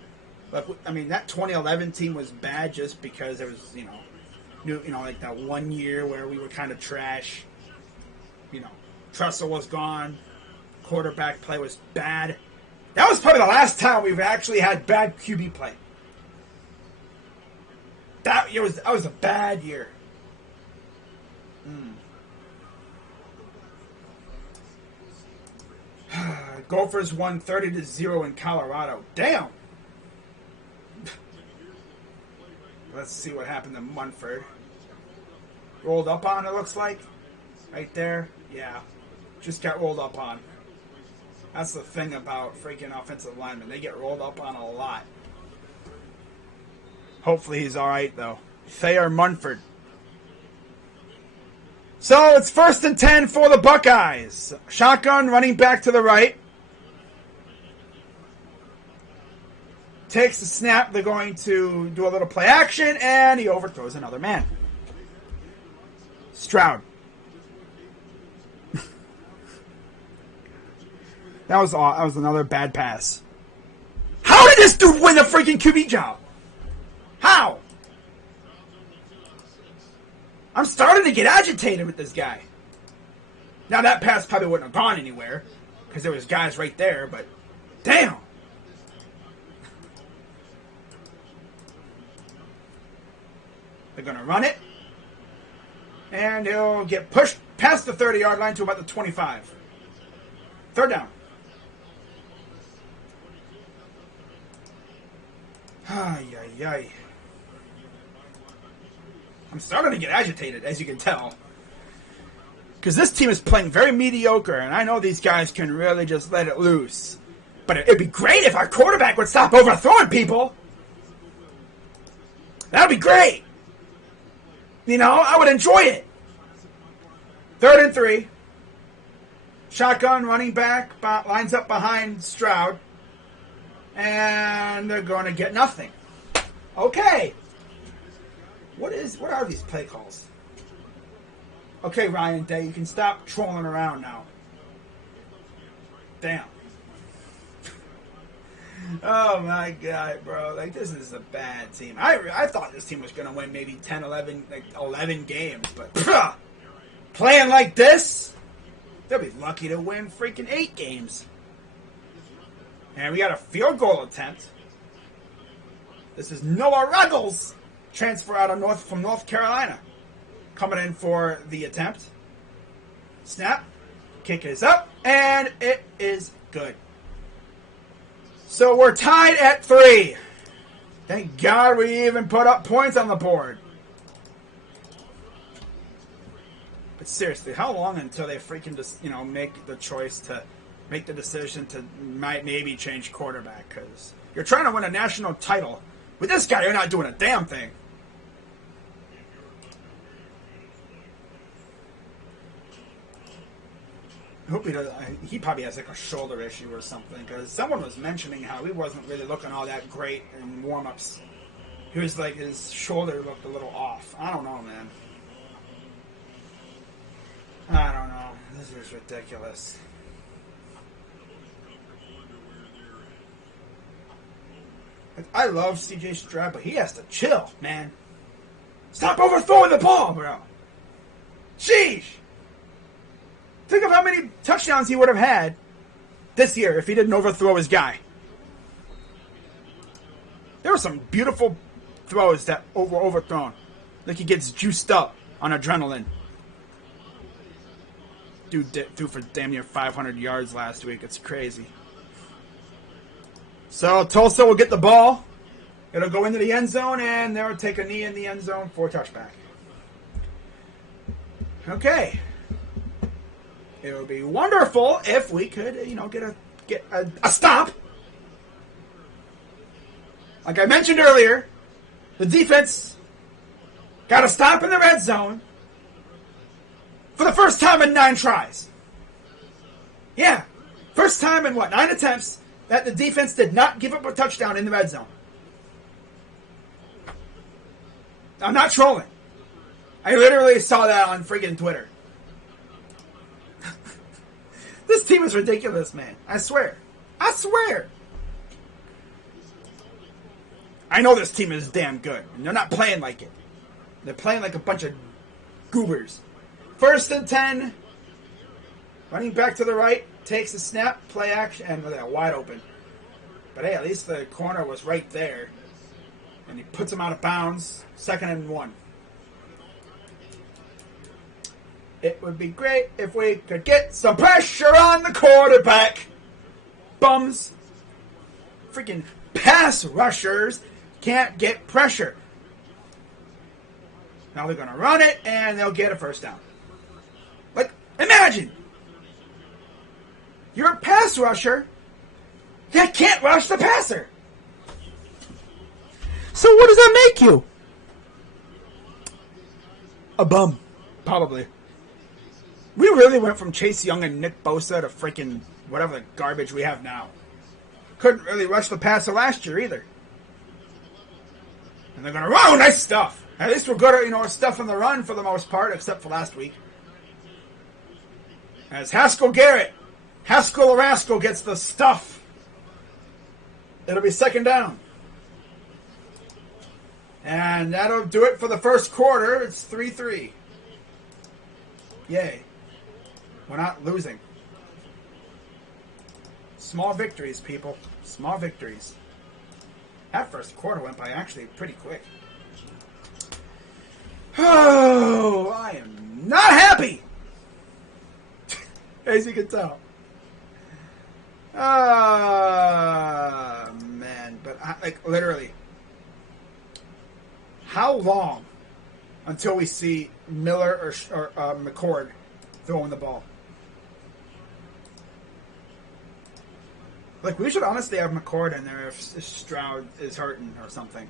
But I mean, that 2011 team was bad just because there was, that 1 year where we were kind of trash. Tressel was gone. Quarterback play was bad. That was probably the last time we've actually had bad QB play. That was a bad year. Gophers won 30-0 in Colorado. Damn. Let's see what happened to Munford. Rolled up on, it looks like. Right there. Yeah. Just got rolled up on. That's the thing about freaking offensive linemen. They get rolled up on a lot. Hopefully he's alright, though. Thayer Munford. So it's 1st and 10 for the Buckeyes. Shotgun running back to the right. Takes the snap. They're going to do a little play action, and he overthrows another man. Stroud. That was another bad pass. How did this dude win the freaking QB job? How? I'm starting to get agitated with this guy. Now, that pass probably wouldn't have gone anywhere because there was guys right there, but damn. They're going to run it, and he'll get pushed past the 30-yard line to about the 25. 3rd down. Ay, ay, ay. I'm starting to get agitated, as you can tell. Because this team is playing very mediocre, and I know these guys can really just let it loose. But it'd be great if our quarterback would stop overthrowing people. That'd be great. You know, I would enjoy it. 3rd and 3. Shotgun running back lines up behind Stroud. And they're going to get nothing. Okay. What are these play calls? Okay, Ryan Day, you can stop trolling around now. Damn. Oh my God, bro. Like, this is a bad team. I thought this team was going to win maybe 10, 11, like 11 games, but playing like this, they'll be lucky to win freaking 8 games. And we got a field goal attempt. This is Noah Ruggles, transfer out of from North Carolina, coming in for the attempt. Snap, kick is up, and it is good. So we're tied at 3. Thank God we even put up points on the board. But seriously, how long until they freaking just, make the choice to make the decision to maybe change quarterback? Because you're trying to win a national title. With this guy, you're not doing a damn thing. I hope he does. He probably has like a shoulder issue or something, because someone was mentioning how he wasn't really looking all that great in warm-ups. He was like, his shoulder looked a little off. I don't know, man. I don't know. This is ridiculous. I love CJ Stroud, but he has to chill, man. Stop overthrowing the ball, bro. Sheesh. Think of how many touchdowns he would have had this year if he didn't overthrow his guy. There were some beautiful throws that were overthrown. Like he gets juiced up on adrenaline. Dude threw for damn near 500 yards last week. It's crazy. So Tulsa will get the ball. It'll go into the end zone, and they'll take a knee in the end zone for a touchback. Okay. It would be wonderful if we could, get a stop. Like I mentioned earlier, the defense got a stop in the red zone for the first time in 9 tries. Yeah. First time in 9 attempts that the defense did not give up a touchdown in the red zone. I'm not trolling. I literally saw that on friggin' Twitter. This team is ridiculous, man. I swear. I swear. I know this team is damn good, and they're not playing like it. They're playing like a bunch of goobers. 1st and 10. Running back to the right. Takes a snap. Play action. And they're wide open. But hey, at least the corner was right there. And he puts him out of bounds. 2nd and 1. It would be great if we could get some pressure on the quarterback. Bums. Freaking pass rushers can't get pressure. Now they're going to run it, and they'll get a first down. Like, imagine. You're a pass rusher that can't rush the passer. So what does that make you? A bum. Probably. We really went from Chase Young and Nick Bosa to freaking whatever the garbage we have now. Couldn't really rush the passer last year either. And they're going to run. Nice stuff. At least we're good at, stuff in the run for the most part, except for last week. As Haskell Rascal gets the stuff. It'll be 2nd down. And that'll do it for the first quarter. It's 3-3. Yay. We're not losing. Small victories, people. Small victories. That first quarter went by actually pretty quick. Oh, I am not happy. As you can tell. Man. But, literally. How long until we see Miller or McCord throwing the ball? Like, we should honestly have McCord in there if Stroud is hurting or something.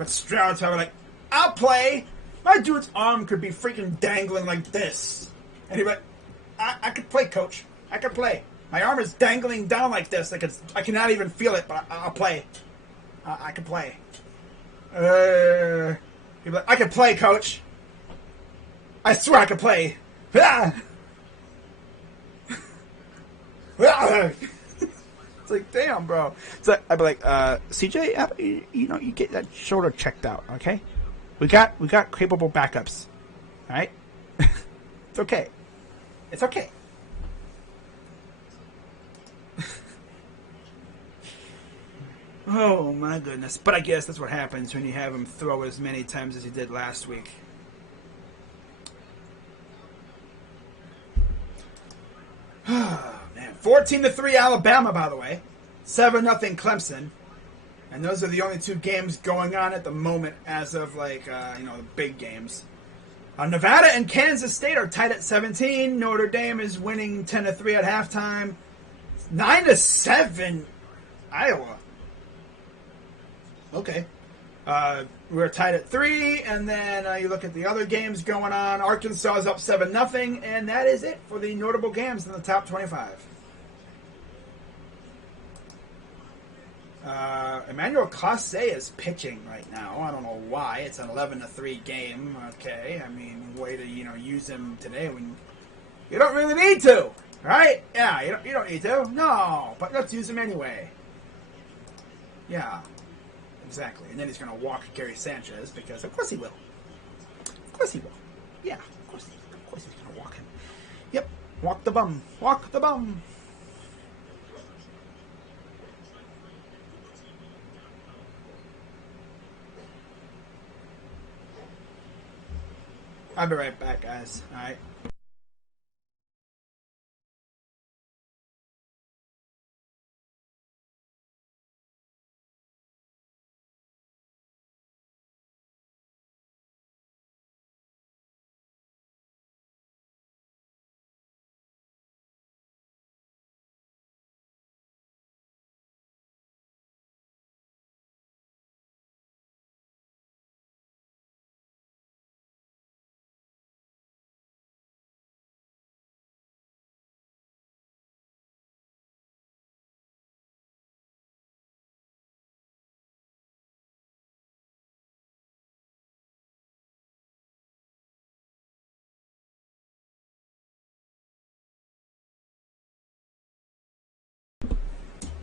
But Stroud's probably like, I'll play. My dude's arm could be freaking dangling like this. And he'd be like, I could play, coach. I could play. My arm is dangling down like this. I cannot even feel it, but I'll play. I can play. He'd be like, I can play, coach. I swear I can play. It's like, damn, bro. So I'd be like, CJ, you get that shoulder checked out, okay? We got capable backups, all right? It's okay. It's okay. Oh my goodness! But I guess that's what happens when you have him throw as many times as he did last week. Man, 14-3 Alabama, by the way. 7-0 Clemson. And those are the only two games going on at the moment as of, the big games. Nevada and Kansas State are tied at 17. Notre Dame is winning 10-3 at halftime. 9-7 Iowa. Okay. We're tied at 3, and then you look at the other games going on. Arkansas is up 7-0, and that is it for the notable games in the top 25. Emmanuel Clase is pitching right now. I don't know why. It's an 11-3 game. Okay, I mean, way to use him today when you don't really need to, right? Yeah, you don't need to. No, but let's use him anyway. Yeah, exactly. And then he's going to walk Gary Sanchez because of course he will. Of course he will. Yeah, of course he's going to walk him. Yep, walk the bum. Walk the bum. I'll be right back, guys. All right.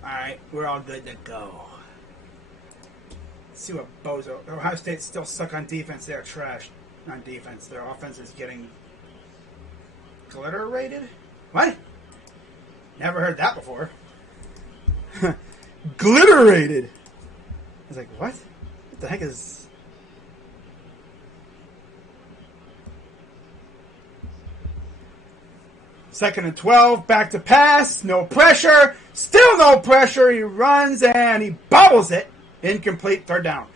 Alright, we're all good to go. Let's see what Bozo. Ohio State still suck on defense. They're trash on defense. Their offense is getting glitter rated? What? Never heard that before. Glitter rated! I was like, what? What the heck is. Second and 12, back to pass, no pressure, still no pressure, he runs and he bobbles it, incomplete, third down.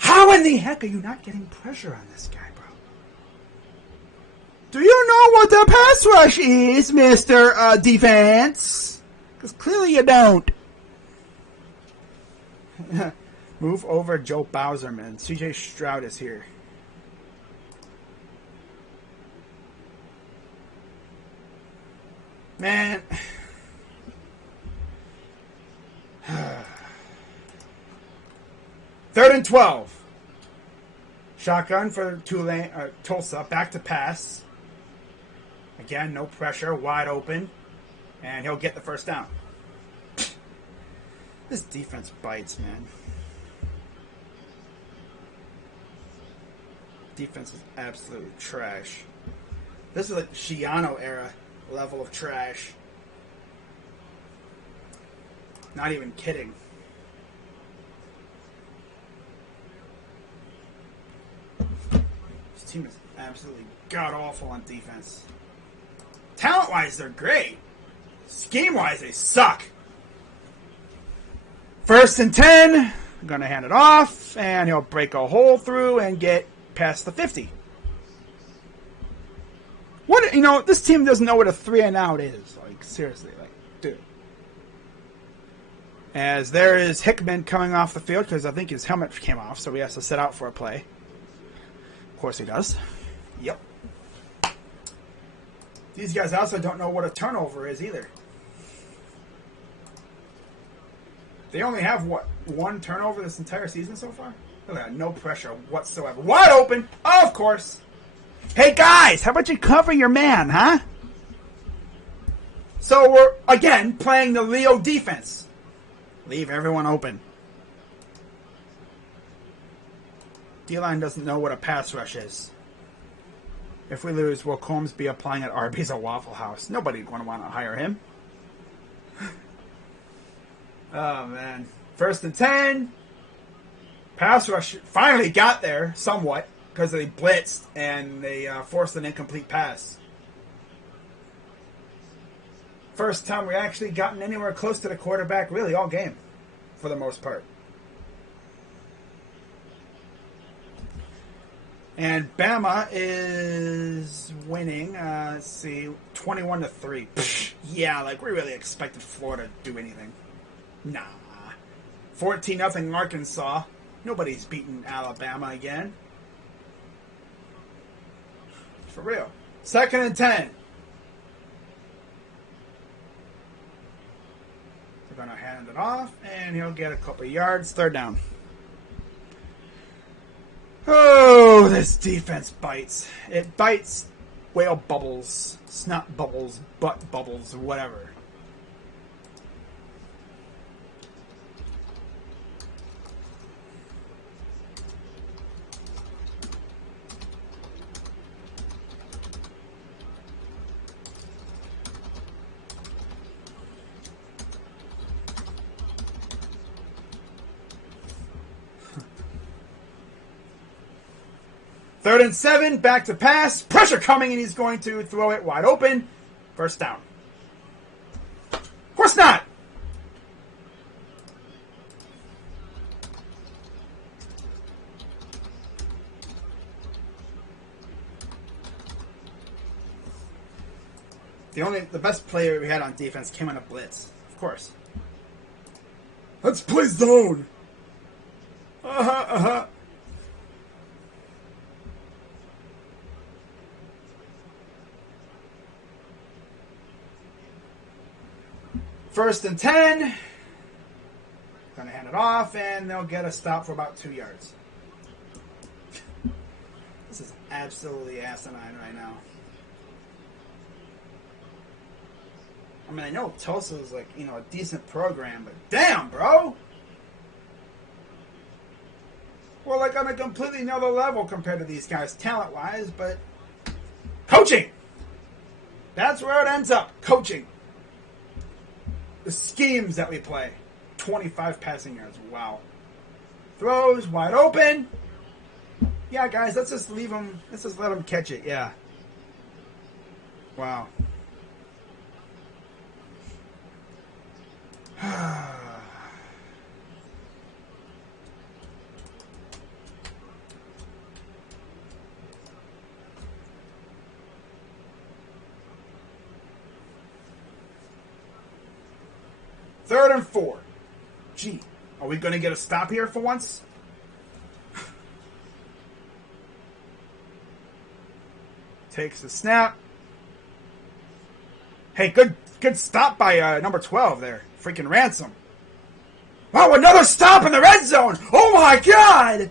How in the heck are you not getting pressure on this guy, bro? Do you know what the pass rush is, Mr. Defense? Because clearly you don't. Move over Joe Bowser, man. CJ Stroud is here. Man. Third and 12. Shotgun for Tulsa. Back to pass. Again, no pressure. Wide open. And he'll get the first down. This defense bites, man. Defense is absolutely trash. This is like the Shiano era level of trash. Not even kidding. This team is absolutely god-awful on defense. Talent-wise, they're great. Scheme-wise, they suck. First and 10. I'm going to hand it off, and he'll break a hole through and get past the 50. What, this team doesn't know what a 3 and out is. Like, seriously, like, dude. As there is Hickman coming off the field because I think his helmet came off, so he has to sit out for a play. Of course he does. Yep. These guys also don't know what a turnover is either. They only have, what, one turnover this entire season so far? Look at that, no pressure whatsoever. Wide open, of course. Hey guys, how about you cover your man, huh? So we're, again, playing the Leo defense. Leave everyone open. D-line doesn't know what a pass rush is. If we lose, will Combs be applying at Arby's or Waffle House? Nobody's going to want to hire him. Oh, man. 1st and 10. Pass rush finally got there, somewhat, because they blitzed and they forced an incomplete pass. First time we actually gotten anywhere close to the quarterback, really, all game, for the most part. And Bama is winning, let's see, 21-3. Yeah, like, we really expected Florida to do anything. Nah. 14-0 Arkansas. Nobody's beaten Alabama again. For real. 2nd and 10. We're going to hand it off, and he'll get a couple yards. 3rd down. Oh, this defense bites. It bites whale bubbles, snot bubbles, butt bubbles, whatever. Third and 7, back to pass. Pressure coming, and he's going to throw it wide open. 1st down. Of course not. The best player we had on defense came on a blitz. Of course. Let's play zone. Uh-huh. 1st and 10. Gonna hand it off, and they'll get a stop for about 2 yards. This is absolutely asinine right now. I mean, I know Tulsa is like, a decent program, but damn, bro! We're like on a completely another level compared to these guys, talent-wise, but coaching! That's where it ends up, coaching. The schemes that we play. 25 passing yards. Wow. Throws wide open. Yeah, guys, let's just leave them. Let's just let them catch it. Yeah. Wow. Third and 4. Gee, are we going to get a stop here for once? Takes the snap. Hey, good stop by number 12 there. Freaking Ransom. Wow, another stop in the red zone. Oh my God.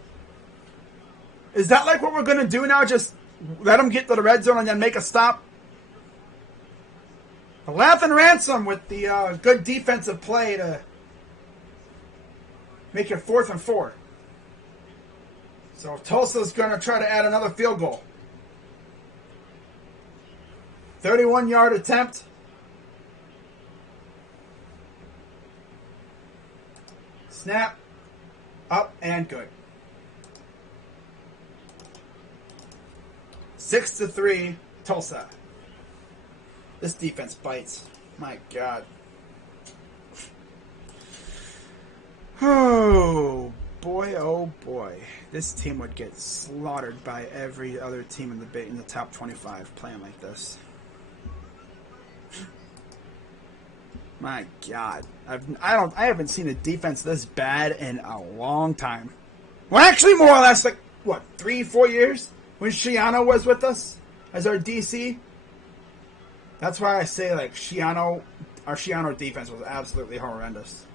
Is that like what we're going to do now? Just let them get to the red zone and then make a stop? Laughing Ransom with the good defensive play to make it 4th and 4. So Tulsa's going to try to add another field goal. 31-yard attempt. Snap. Up and good. 6-3, Tulsa. This defense bites. My God. Oh, boy, oh, boy. This team would get slaughtered by every other team in the top 25 playing like this. My God, I haven't seen a defense this bad in a long time. Well, actually, more or less, like what, 3-4 years when Shiano was with us as our DC. That's why I say like our Shiano defense was absolutely horrendous.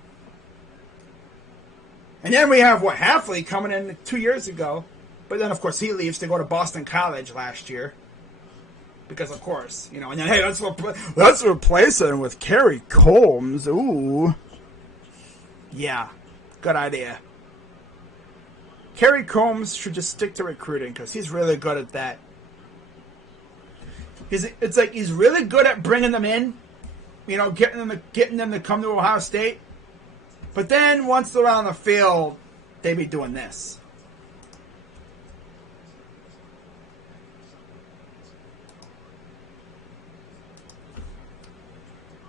And then we have Halfley coming in 2 years ago, but then of course he leaves to go to Boston College last year. Because of course, and then hey, let's replace him with Kerry Combs. Ooh, yeah, good idea. Kerry Combs should just stick to recruiting because he's really good at that. It's like he's really good at bringing them in, getting them to come to Ohio State. But then once they're on the field, they be doing this.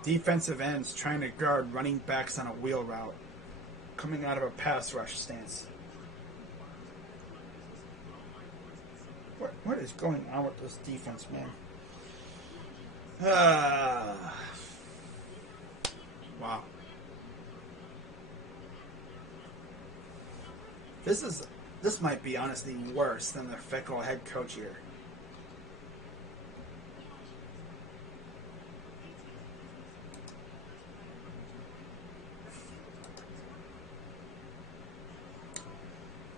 Defensive ends trying to guard running backs on a wheel route, coming out of a pass rush stance. What is going on with this defense, man? Wow. This might be honestly worse than the fickle head coach here.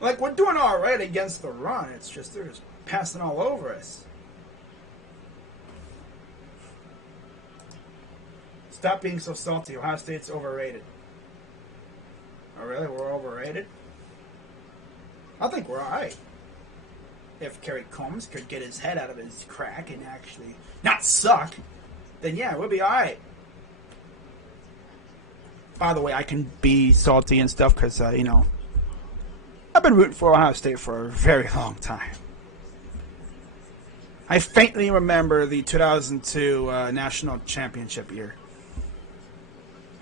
Like, we're doing all right against the run. It's just they're just passing all over us. Stop being so salty. Ohio State's overrated. Oh, really? We're overrated? I think we're all right. If Kerry Combs could get his head out of his crack and actually not suck, then yeah, we'll be all right. By the way, I can be salty and stuff because, I've been rooting for Ohio State for a very long time. I faintly remember the 2002 national championship year.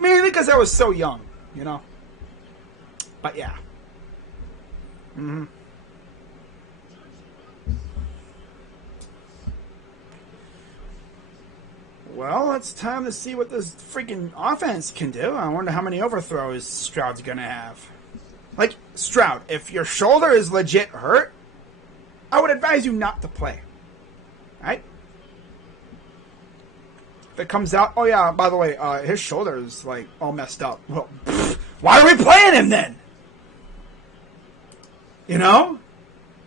Mainly because I was so young, But yeah. Mm-hmm. Well, it's time to see what this freaking offense can do. I wonder how many overthrows Stroud's going to have. Like, Stroud, if your shoulder is legit hurt, I would advise you not to play. Right? If it comes out, oh yeah, by the way, his shoulder is, like, all messed up. Well, why are we playing him then?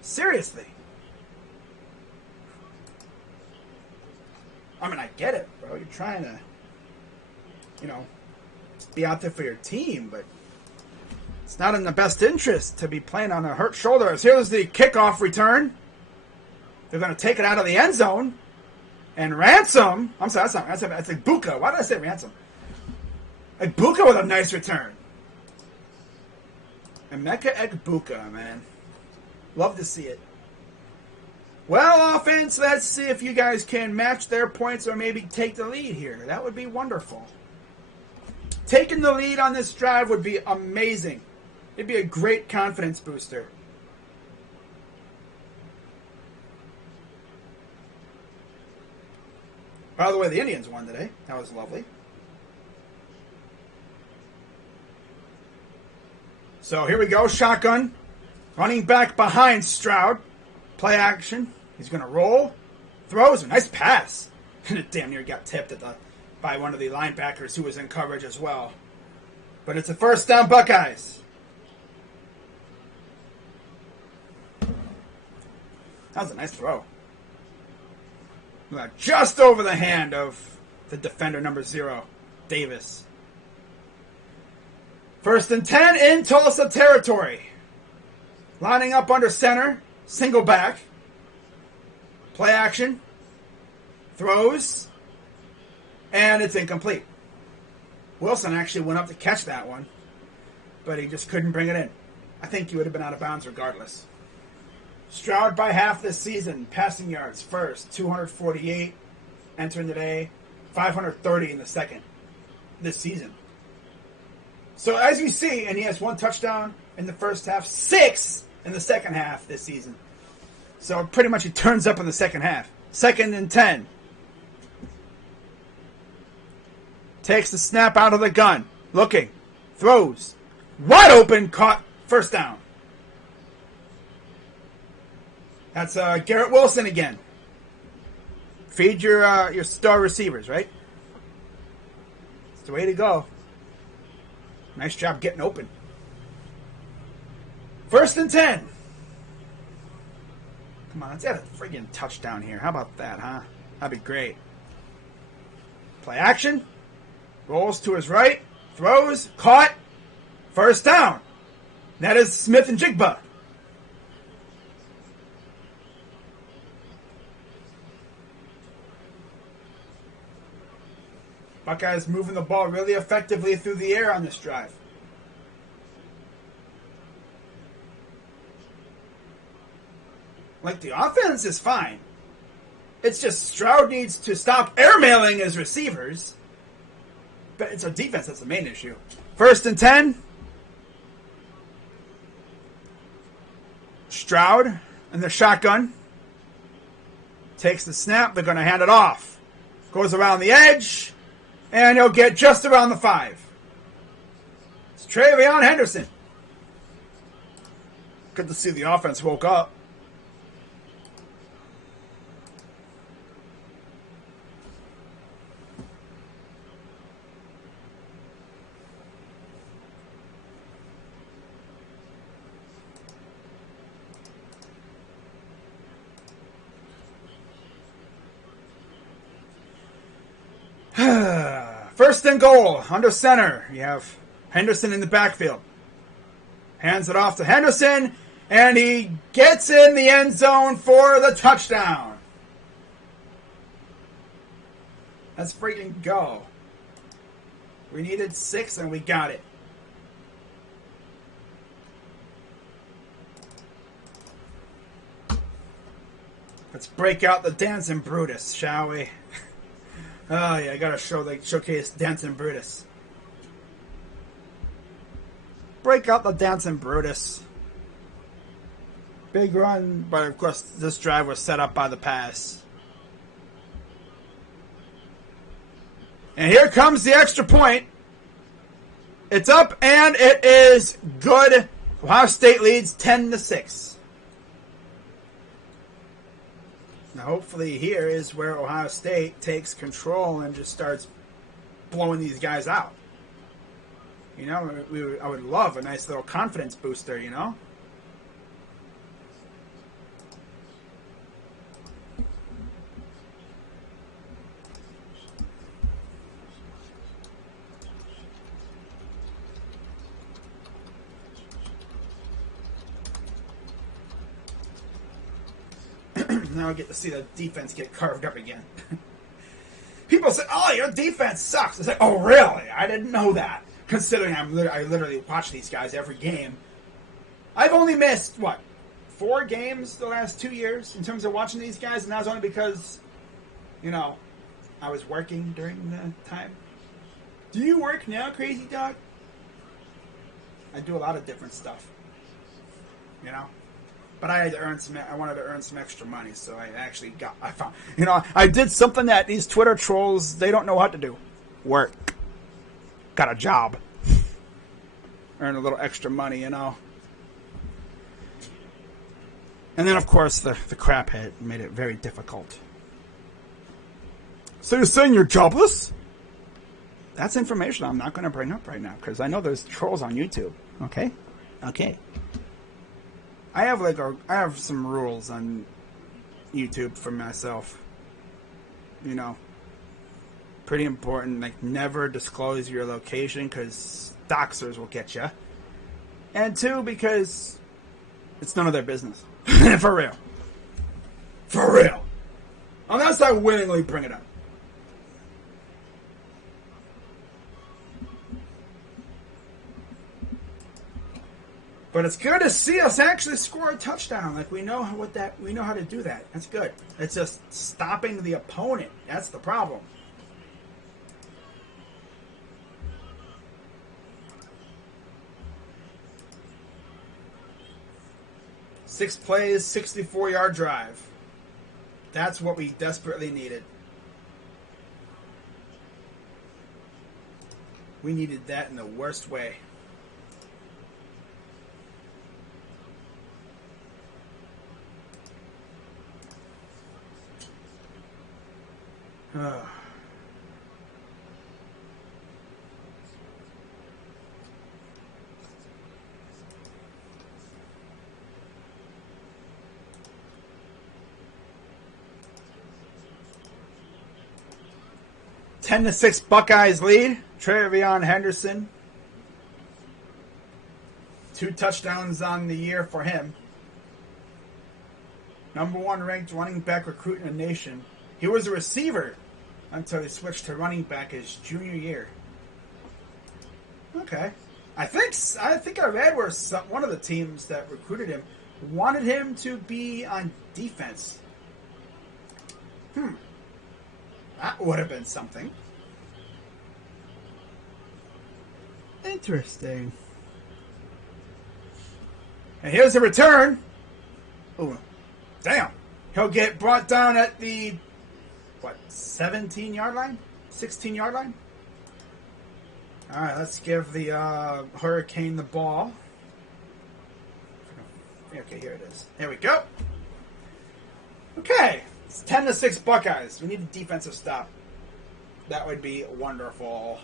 Seriously. I mean, I get it, bro. You're trying to, be out there for your team, but it's not in the best interest to be playing on a hurt shoulder. As here's the kickoff return. They're going to take it out of the end zone. And Ransom, I'm sorry, that's like Buka. Why did I say Ransom? Like Buka with a nice return. Emeka Egbuka, man. Love to see it. Well, offense, let's see if you guys can match their points or maybe take the lead here. That would be wonderful. Taking the lead on this drive would be amazing. It'd be a great confidence booster. By the way, the Indians won today. That was lovely. So here we go. Shotgun. Running back behind Stroud. Play action. He's going to roll. Throws. A nice pass. And it damn near got tipped by one of the linebackers who was in coverage as well. But it's a first down Buckeyes. That was a nice throw. Just over the hand of the defender number 0, Davis. 1st and 10 in Tulsa territory. Lining up under center. Single back. Play action. Throws. And it's incomplete. Wilson actually went up to catch that one, but he just couldn't bring it in. I think he would have been out of bounds regardless. Stroud by half this season. Passing yards first, 248 entering today, 530 in the second this season. So as you see, and he has 1 touchdown in the first half, 6 in the second half this season. So pretty much he turns up in the second half. 2nd and 10. Takes the snap out of the gun. Looking. Throws. Wide open. Caught. First down. That's Garrett Wilson again. Feed your star receivers, right? It's the way to go. Nice job getting open. 1st and 10. Come on, let's get a friggin' touchdown here. How about that, huh? That'd be great. Play action. Rolls to his right. Throws. Caught. First down. That is Smith and Jigba. Buckeyes moving the ball really effectively through the air on this drive. Like, the offense is fine. It's just Stroud needs to stop airmailing his receivers. But it's our defense that's the main issue. 1st and 10. Stroud in the shotgun. Takes the snap. They're going to hand it off. Goes around the edge. And he'll get just around the 5. It's Travion Henderson. Good to see the offense woke up. First and goal, under center. You have Henderson in the backfield. Hands it off to Henderson, and he gets in the end zone for the touchdown. Let's freaking go. We needed 6, and we got it. Let's break out the dancing Brutus, shall we? Oh yeah, I gotta showcase Dancing Brutus. Break out the Dancing Brutus. Big run, but of course this drive was set up by the pass. And here comes the extra point. It's up and it is good. Ohio State leads 10-6. Now, hopefully here is where Ohio State takes control and just starts blowing these guys out. You know, I would love a nice little confidence booster, you know? Now I get to see the defense get carved up again. People say, "Oh, your defense sucks." It's like, "Oh, really? I didn't know that." Considering I literally watch these guys every game. I've only missed, 4 games the last 2 years in terms of watching these guys, and that was only because, you know, I was working during the time. Do you work now, Crazy Dog? I do a lot of different stuff, you know. But I wanted to earn some extra money, so I found, I did something that these Twitter trolls, they don't know how to do. Work. Got a job. Earn a little extra money, you know. And then, of course, the crap hit made it very difficult. So you're saying you're jobless? That's information I'm not going to bring up right now, because I know there's trolls on YouTube. Okay? Okay. I have some rules on YouTube for myself. You know, pretty important. Like, never disclose your location because doxers will get you. And 2, because it's none of their business. For real. For real. Unless I willingly bring it up. But it's good to see us actually score a touchdown. Like, we know how to do that. That's good. It's just stopping the opponent. That's the problem. Six plays, 64-yard drive. That's what we desperately needed. We needed that in the worst way. Ugh. Ten to 6 Buckeyes lead. Trevion Henderson. 2 touchdowns on the year for him. Number 1 ranked running back recruit in the nation. He was a receiver until he switched to running back his junior year. Okay. I think I read where one of the teams that recruited him wanted him to be on defense. That would have been something. Interesting. And here's the return. Ooh, damn. He'll get brought down at the, 17-yard line? 16-yard line? All right, let's give the Hurricane the ball. Okay, here it is. There we go. Okay, it's 10 to 6 Buckeyes. We need a defensive stop. That would be wonderful.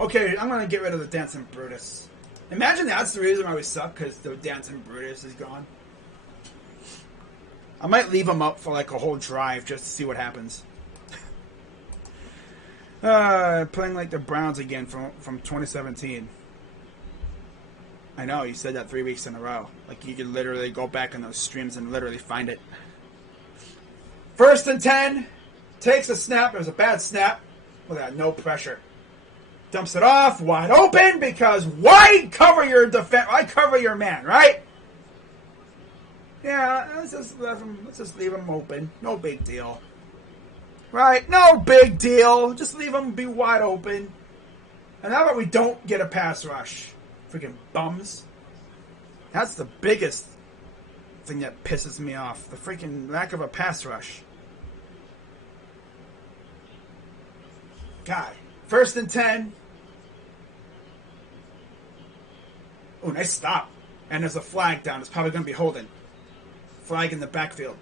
Okay, I'm going to get rid of the Dancing Brutus. Imagine that's the reason why we suck, because the Dancing Brutus is gone. I might leave him up for like a whole drive just to see what happens. Playing like the Browns again from 2017. I know, you said that 3 weeks in a row. Like, you could literally go back in those streams and literally find it. 1st and 10. Takes a snap. It was a bad snap. Look at that, no pressure. Dumps it off, wide open, because why cover your defense? Why cover your man, right? Yeah, let's just leave him open. No big deal. Right? No big deal. Just leave him be wide open. And how about we don't get a pass rush? Freaking bums. That's the biggest thing that pisses me off. The freaking lack of a pass rush. God. 1st and 10. Oh, nice stop. And there's a flag down. It's probably going to be holding. Flag in the backfield.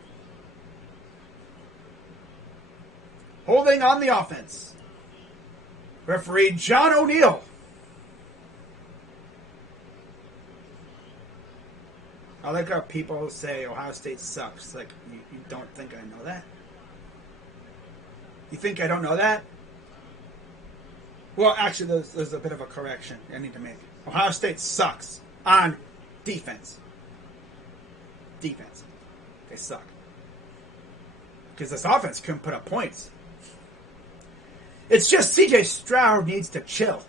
Holding on the offense. Referee John O'Neill. I like how people say Ohio State sucks. Like, you don't think I know that? You think I don't know that? Well, actually, there's a bit of a correction I need to make. Ohio State sucks on defense. Defense. They suck. Because this offense couldn't put up points. It's just CJ Stroud needs to chill.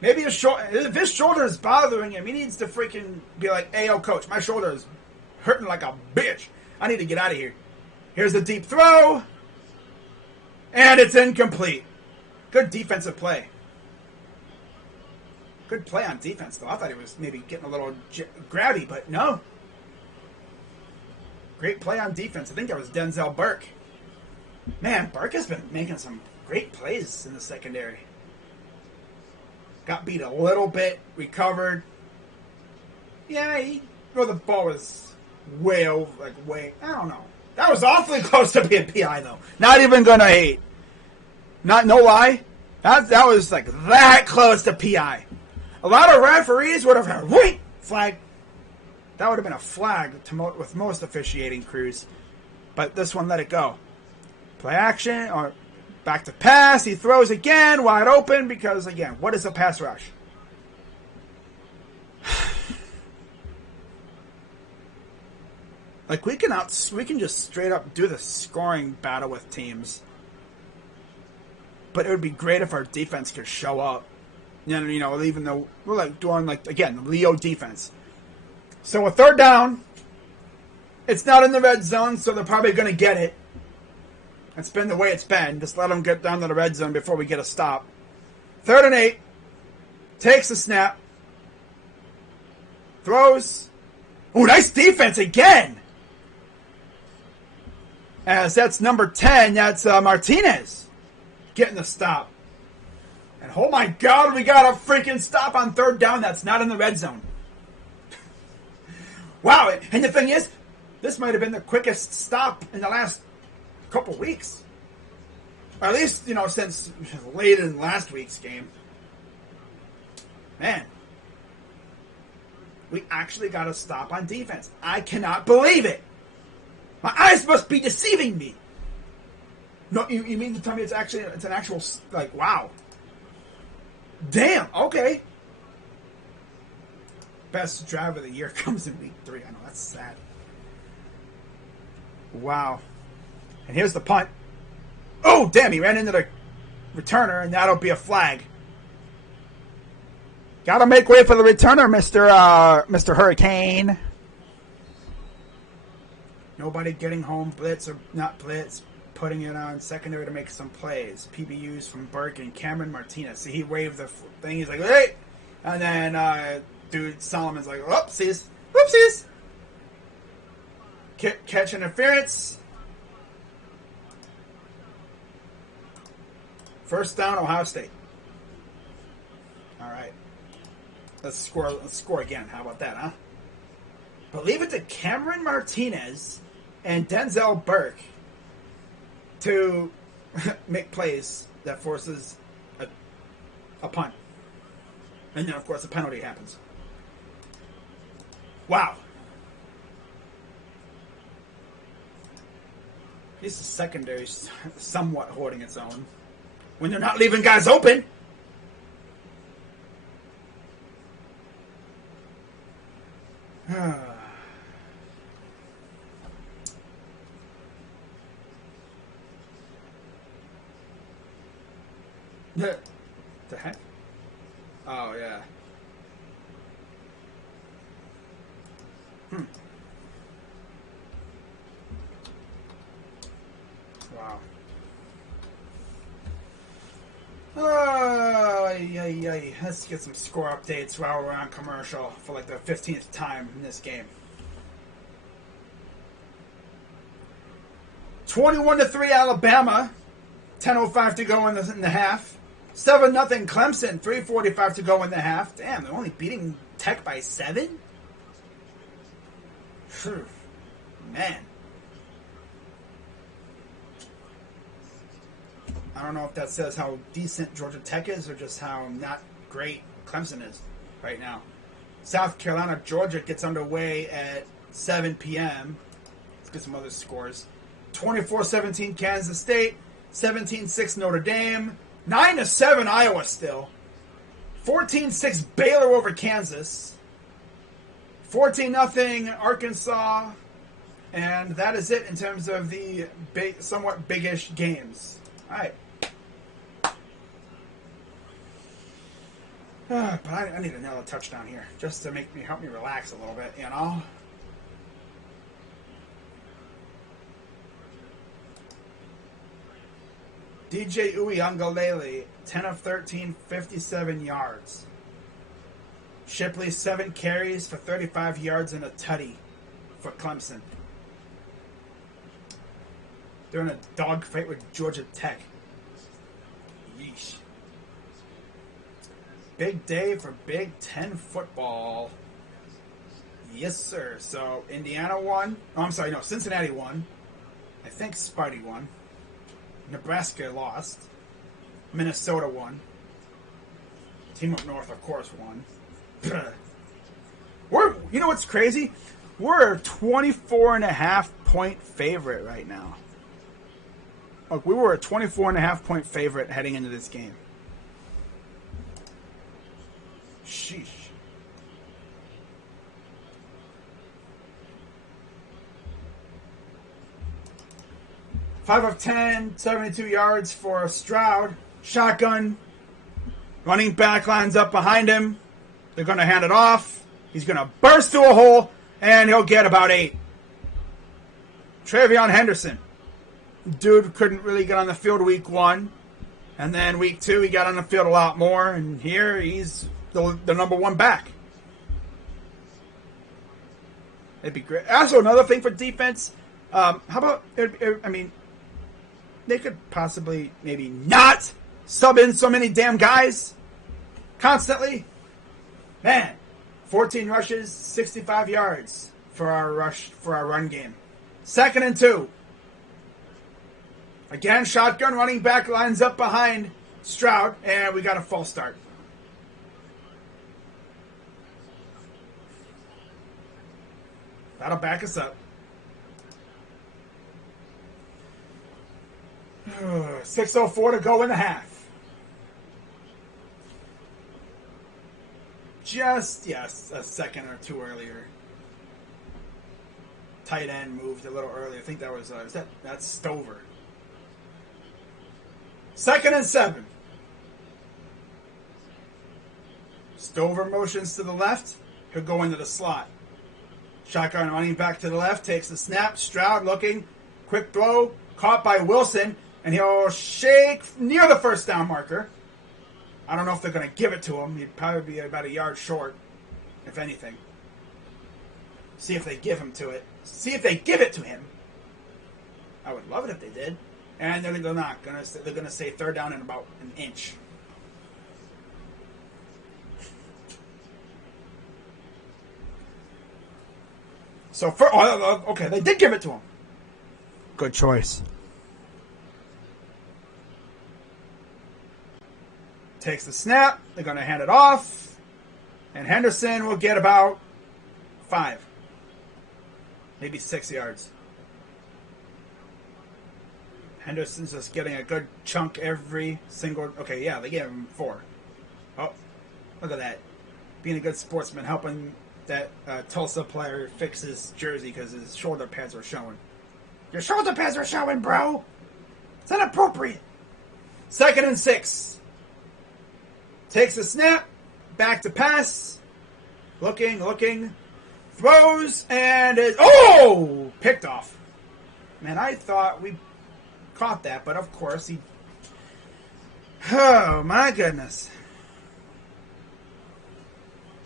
Maybe if his shoulder is bothering him, he needs to freaking be like, hey, yo, coach, my shoulder is hurting like a bitch. I need to get out of here. Here's a deep throw. And it's incomplete. Good defensive play. Good play on defense, though. I thought he was maybe getting a little grabby, but no. Great play on defense. I think that was Denzel Burke. Man, Burke has been making some great plays in the secondary. Got beat a little bit, recovered. Yeah, the ball was way over, I don't know. That was awfully close to being PI, though. Not even gonna hate. No lie. That was like that close to PI. A lot of referees would have had, wait, flag. That would have been a flag with most officiating crews. But this one let it go. Play action, or back to pass. He throws again, wide open, because, again, what is a pass rush? Like, we can just straight up do the scoring battle with teams. But it would be great if our defense could show up. You know, even though we're like doing again, Leo defense. So a 3rd down. It's not in the red zone, so they're probably going to get it. It's been the way it's been. Just let them get down to the red zone before we get a stop. 3rd and 8. Takes the snap. Throws. Ooh, nice defense again. As that's number 10. That's Martinez getting the stop. And oh my God, we got a freaking stop on third down that's not in the red zone. Wow, and the thing is, this might have been the quickest stop in the last couple weeks. Or at least, since late in last week's game. Man. We actually got a stop on defense. I cannot believe it. My eyes must be deceiving me. No, you mean to tell me it's an actual, wow. Damn, okay. Best drive of the year comes in week 3. I know, that's sad. Wow. And here's the punt. Oh, damn, he ran into the returner, and that'll be a flag. Gotta make way for the returner, Mr. Hurricane. Nobody getting home, blitz or not blitz, putting it on secondary to make some plays. PBUs from Burke and Cameron Martinez. See, he waved the thing. He's like, hey! And then, dude, Solomon's like, whoopsies. Whoopsies! Catch interference. First down, Ohio State. All right. Let's score again. How about that, huh? But leave it to Cameron Martinez and Denzel Burke to make plays that forces a punt. And then, of course, a penalty happens. Wow. At least the secondary is somewhat holding its own. When they're not leaving guys open. The heck? Oh, yeah. Wow. Let's get some score updates while we're on commercial for like the 15th time in this game. 21-3 Alabama. 10:05 to go in the half. 7-0 Clemson. 3:45 to go in the half. Damn, they're only beating Tech by 7? Man. I don't know if that says how decent Georgia Tech is or just how not great Clemson is right now. South Carolina, Georgia gets underway at 7 p.m. Let's get some other scores. 24-17 Kansas State. 17-6 Notre Dame. 9-7 Iowa still. 14-6 Baylor over Kansas. 14-0 Arkansas. And that is it in terms of the somewhat big-ish games. All right. But I need another touchdown here just to help me relax a little bit, you know? DJ Uiagalelei, 10 of 13, 57 yards. Shipley, 7 carries for 35 yards and a tutty for Clemson. They're in a dogfight with Georgia Tech. Yeesh. Big day for Big Ten football. Yes, sir. So, Indiana won. Oh, I'm sorry, no, Cincinnati won. I think Sparty won. Nebraska lost. Minnesota won. Team up north, of course, won. You know what's crazy? We're a 24.5-point favorite right now. Look, we were a 24.5-point favorite heading into this game. Sheesh. Five of 10, 72 yards for Stroud. Shotgun. Running back lines up behind him. They're going to hand it off. He's going to burst through a hole, and he'll get about 8. Travion Henderson. Dude couldn't really get on the field week 1. And then week 2, he got on the field a lot more. And here, he's the number 1 back. It'd be great. Also, another thing for defense. How about, they could possibly maybe not sub in so many damn guys constantly. Man, 14 rushes, 65 yards for our run game. 2nd and 2. Again, shotgun running back lines up behind Stroud, and we got a false start. That'll back us up. 6:04 to go in the half. Just, yes, a second or two earlier. Tight end moved a little earlier. I think that was, that's Stover. 2nd and 7. Stover motions to the left. He'll go into the slot. Shotgun running back to the left. Takes the snap. Stroud looking. Quick throw. Caught by Wilson. And he'll shake near the first down marker. I don't know if they're going to give it to him. He'd probably be about a yard short, if anything. See if they give him to it. See if they give it to him. I would love it if they did. And they're not. They're going to say 3rd down and about an inch. So, okay, they did give it to him. Good choice. Takes the snap. They're going to hand it off. And Henderson will get about 5. Maybe 6 yards. Henderson's just getting a good chunk every single... Okay, yeah, they gave him 4. Oh, look at that. Being a good sportsman, helping that Tulsa player fix his jersey because his shoulder pads were showing. Your shoulder pads are showing, bro! It's inappropriate! 2nd and 6. Takes the snap. Back to pass. Looking. Throws and is... Oh! Picked off. Man, I thought we caught that, but of course he... Oh, my goodness.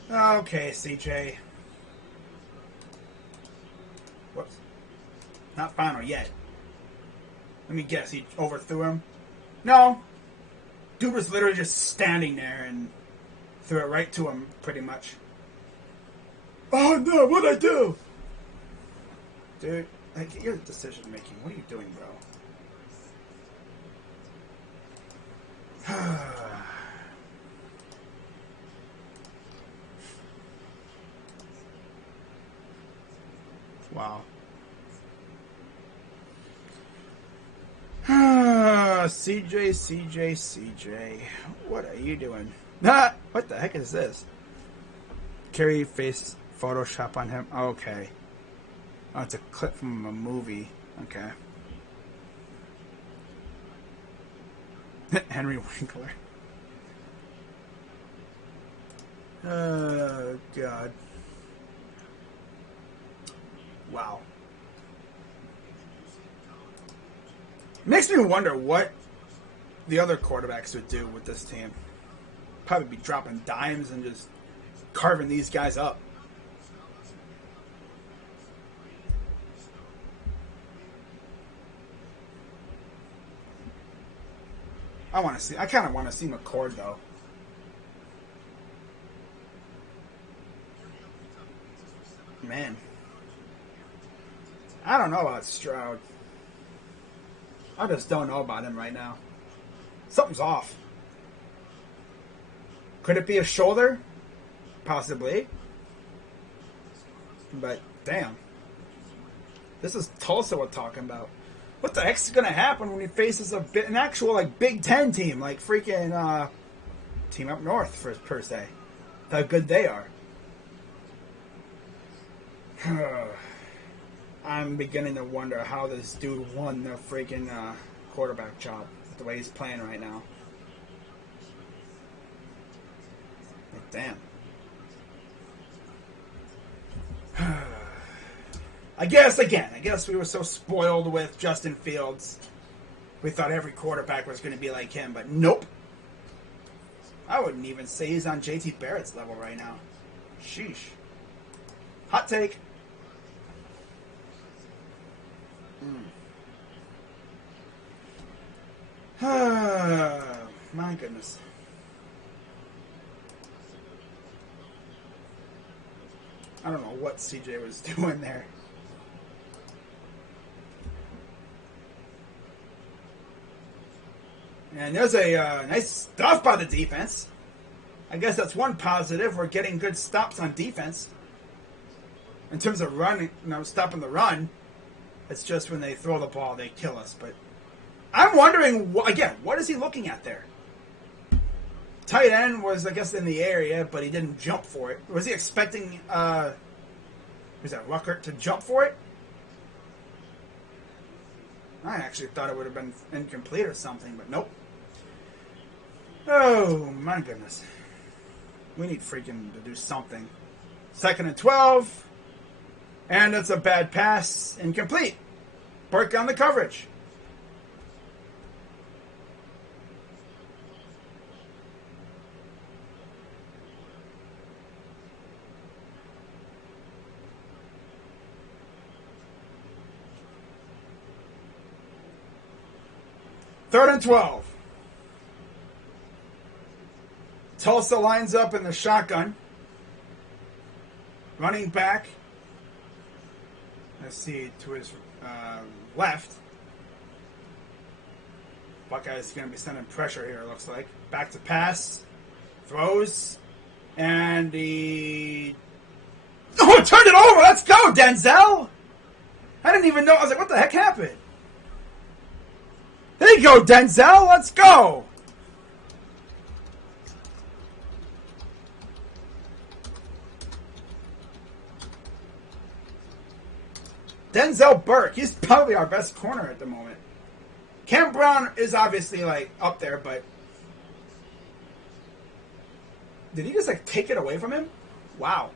Okay, CJ. Whoops. Not final yet. Let me guess, he overthrew him? No. Dude was literally just standing there and threw it right to him, pretty much. Oh no, what'd I do? Dude, like, your decision making. What are you doing, bro? Wow. CJ. What are you doing? What the heck is this? Carry face Photoshop on him. Okay. Oh, it's a clip from a movie. Okay. Henry Winkler. Oh, God. Wow. Makes me wonder what the other quarterbacks would do with this team. Probably be dropping dimes and just carving these guys up. I kind of want to see McCord, though. Man. I don't know about Stroud. I just don't know about him right now. Something's off. Could it be a shoulder? Possibly. But, damn. This is Tulsa we're talking about. What the heck's going to happen when he faces an actual, like, Big Ten team? Like, freaking, team up north, per se. How good they are. I'm beginning to wonder how this dude won the freaking quarterback job with the way he's playing right now. Like, damn. I guess we were so spoiled with Justin Fields. We thought every quarterback was going to be like him, but nope. I wouldn't even say he's on JT Barrett's level right now. Sheesh. Hot take. My goodness. I don't know what CJ was doing there. And there's a nice stuff by the defense. I guess that's one positive. We're getting good stops on defense. In terms of running, stopping the run, it's just when they throw the ball, they kill us. But I'm wondering, again, what is he looking at there? Tight end was, I guess, in the area, but he didn't jump for it. Was he expecting, was that Ruckert to jump for it? I actually thought it would have been incomplete or something, but nope. Oh, my goodness. We need freaking to do something. 2nd and 12. And it's a bad pass. Incomplete. Burke on the coverage. Third and 12. Tulsa lines up in the shotgun. Running back. Let's see, to his left. Buckeyes going to be sending pressure here, it looks like. Back to pass. Throws. And he... Oh, turned it over! Let's go, Denzel! I didn't even know. I was like, what the heck happened? There you go, Denzel! Let's go! Denzel Burke, he's probably our best corner at the moment. Cam Brown is obviously, like, up there, but... Did he just, like, take it away from him? Wow.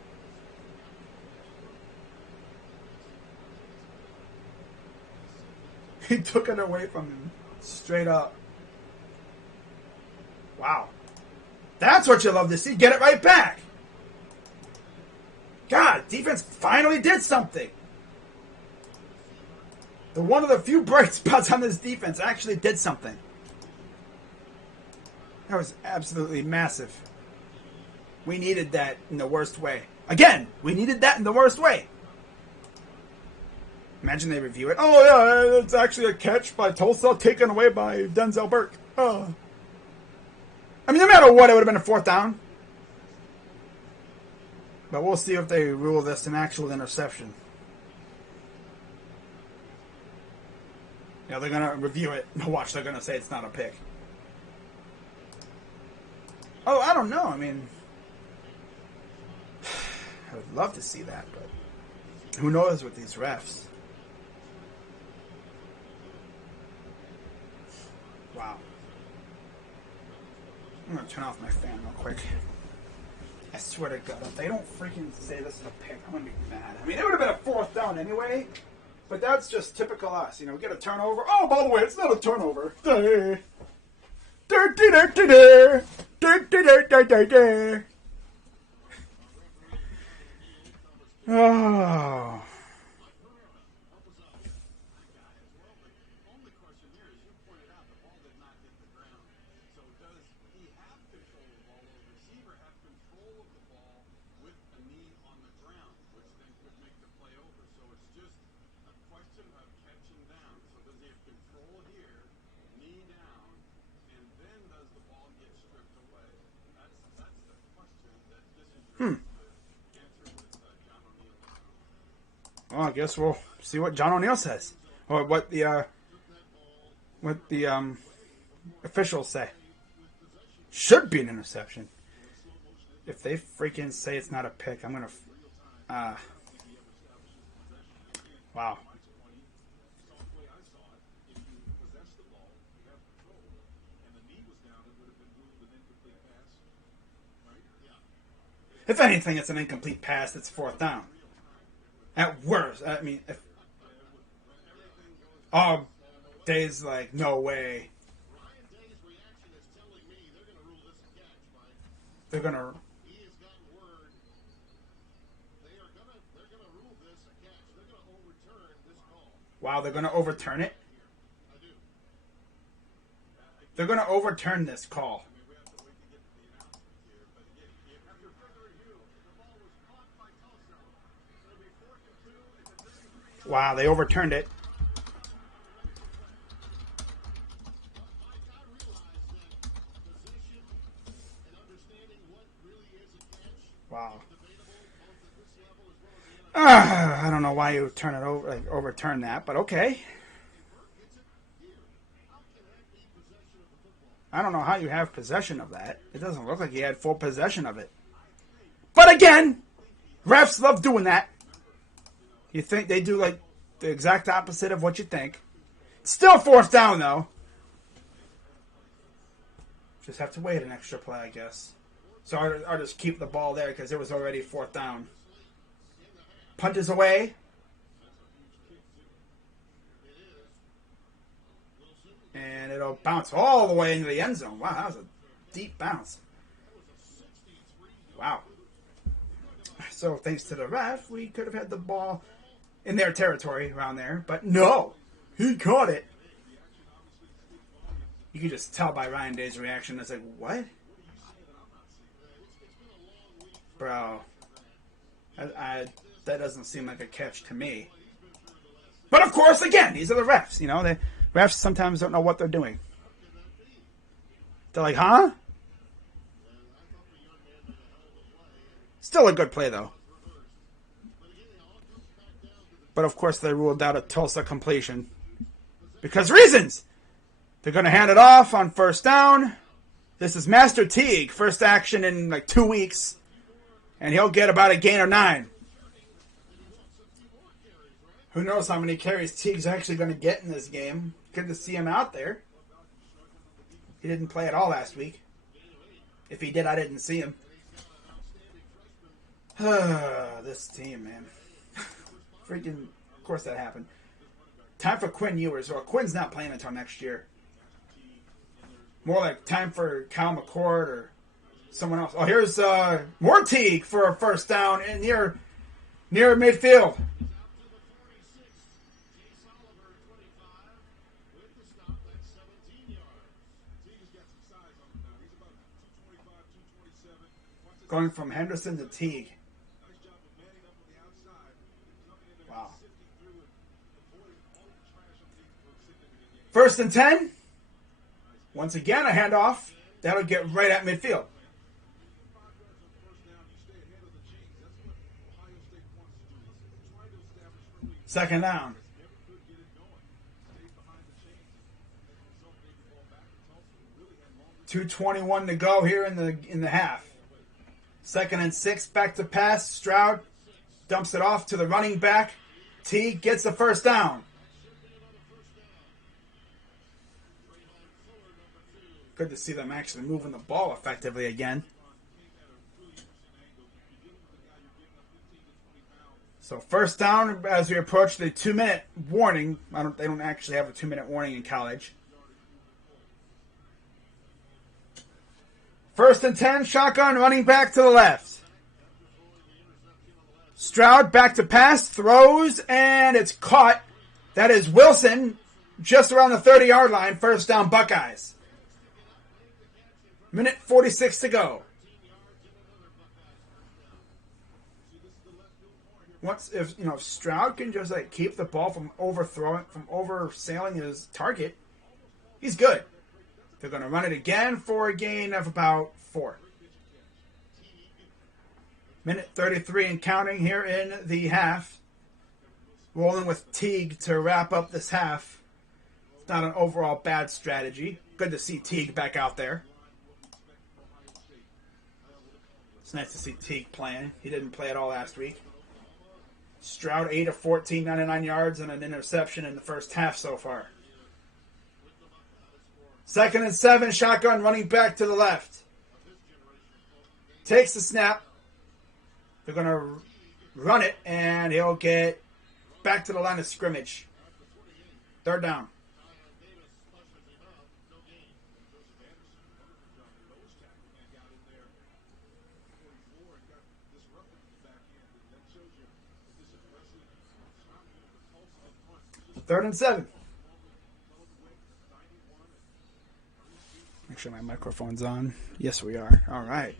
He took it away from him. Straight up. Wow. That's what you love to see. Get it right back. God, defense finally did something. One of the few bright spots on this defense actually did something. That was absolutely massive. We needed that in the worst way. Again, we needed that in the worst way. Imagine they review it. Oh, yeah, it's actually a catch by Tulsa taken away by Denzel Burke. Oh. I mean, no matter what, it would have been a 4th down. But we'll see if they rule this an actual interception. Yeah, they're going to review it. Watch, they're going to say it's not a pick. Oh, I don't know. I mean, I would love to see that, but who knows with these refs. Wow. I'm going to turn off my fan real quick. I swear to God, if they don't freaking say this is a pick, I'm going to be mad. I mean, it would have been a 4th down anyway. But that's just typical us. You know, we get a turnover. Oh, by the way, it's not a turnover. Oh. Well, I guess we'll see what John O'Neill says, or what the officials say. Should be an interception. If they freaking say it's not a pick, I'm gonna. Wow. If anything, it's an incomplete pass that's 4th down. At worst, I mean, if Dave's like, no way. They're gonna. Wow, they're gonna overturn it. They're going to overturn this call. Wow, they overturned it. Wow. I don't know why you turn it over, like overturn that, but okay. I don't know how you have possession of that. It doesn't look like he had full possession of it. But again, refs love doing that. You think they do like the exact opposite of what you think. Still fourth down though. Just have to wait an extra play, I guess. So I'll just keep the ball there because it was already fourth down. Punt is away. And it'll bounce all the way into the end zone. Wow, that was a deep bounce. Wow. So thanks to the ref, we could have had the ball in their territory around there. But no, he caught it. You could just tell by Ryan Day's reaction. It's like, what? Bro. That doesn't seem like a catch to me. But of course, again, these are the refs. You know, the refs sometimes don't know what they're doing. They're like, huh? Still a good play, though. But of course, they ruled out a Tulsa completion. Because reasons! They're going to hand it off on first down. This is Master Teague. First action in like 2 weeks. And he'll get about a gain of 9. Who knows how many carries Teague's actually going to get in this game. Good to see him out there. He didn't play at all last week. If he did, I didn't see him. This team, man. Freaking, of course that happened. Time for Quinn Ewers. Well, Quinn's not playing until next year. More like time for Kyle McCord or someone else. Oh, here's more Teague for a first down in near midfield. Going from Henderson to Teague. Wow. First and 10. Once again, a handoff. That'll get right at midfield. Second down. 2:21 to go here in the half. Second and 6, back to pass. Stroud dumps it off to the running back. Teague gets the first down. Good to see them actually moving the ball effectively again. So first down as we approach the 2-minute warning. They don't actually have a 2-minute warning in college. First and 10, shotgun, running back to the left. Stroud back to pass, throws, and it's caught. That is Wilson, just around the 30-yard line. First down, Buckeyes. Minute 46 to go. If Stroud can just keep the ball from oversailing his target, he's good. They're going to run it again for a gain of about 4. Minute 33 and counting here in the half. Rolling with Teague to wrap up this half. It's not an overall bad strategy. Good to see Teague back out there. It's nice to see Teague playing. He didn't play at all last week. Stroud 8 of 14, 99 yards, and an interception in the first half so far. Second and 7, shotgun, running back to the left. Takes the snap. They're going to run it, and he'll get back to the line of scrimmage. Third down. Third and 7. sure my microphone's on. Yes, we are. All right.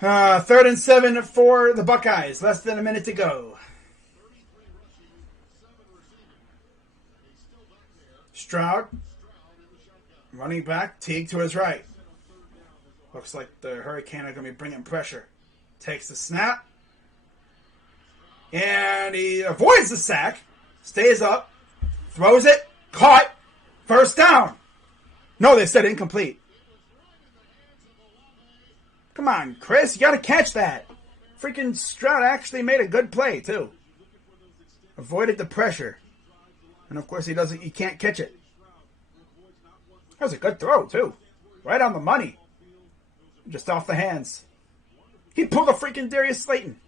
3rd and 7 for the Buckeyes. Less than a minute to go. Stroud. Running back. Teague to his right. Looks like the Hurricane are going to be bringing pressure. Takes the snap. And he avoids the sack. Stays up. Throws it. Caught. First down. No, they said incomplete. Come on, Chris. You got to catch that. Freaking Stroud actually made a good play, too. Avoided the pressure. And, of course, he can't catch it. That was a good throw, too. Right on the money. Just off the hands. He pulled a freaking Darius Slayton.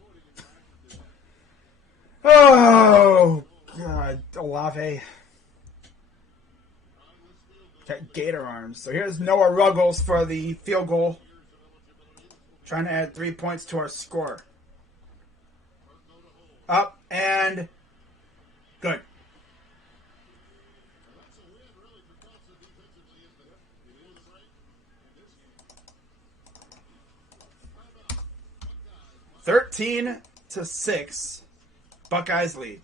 Oh, God. Olave. Got gator arms. So here's Noah Ruggles for the field goal. Trying to add 3 points to our score. Up and good. (13 to 6). Buckeyes lead.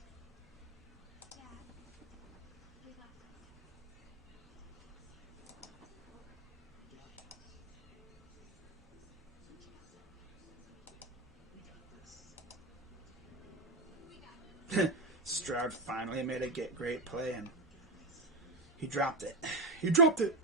Stroud finally made a great play, and he dropped it. He dropped it.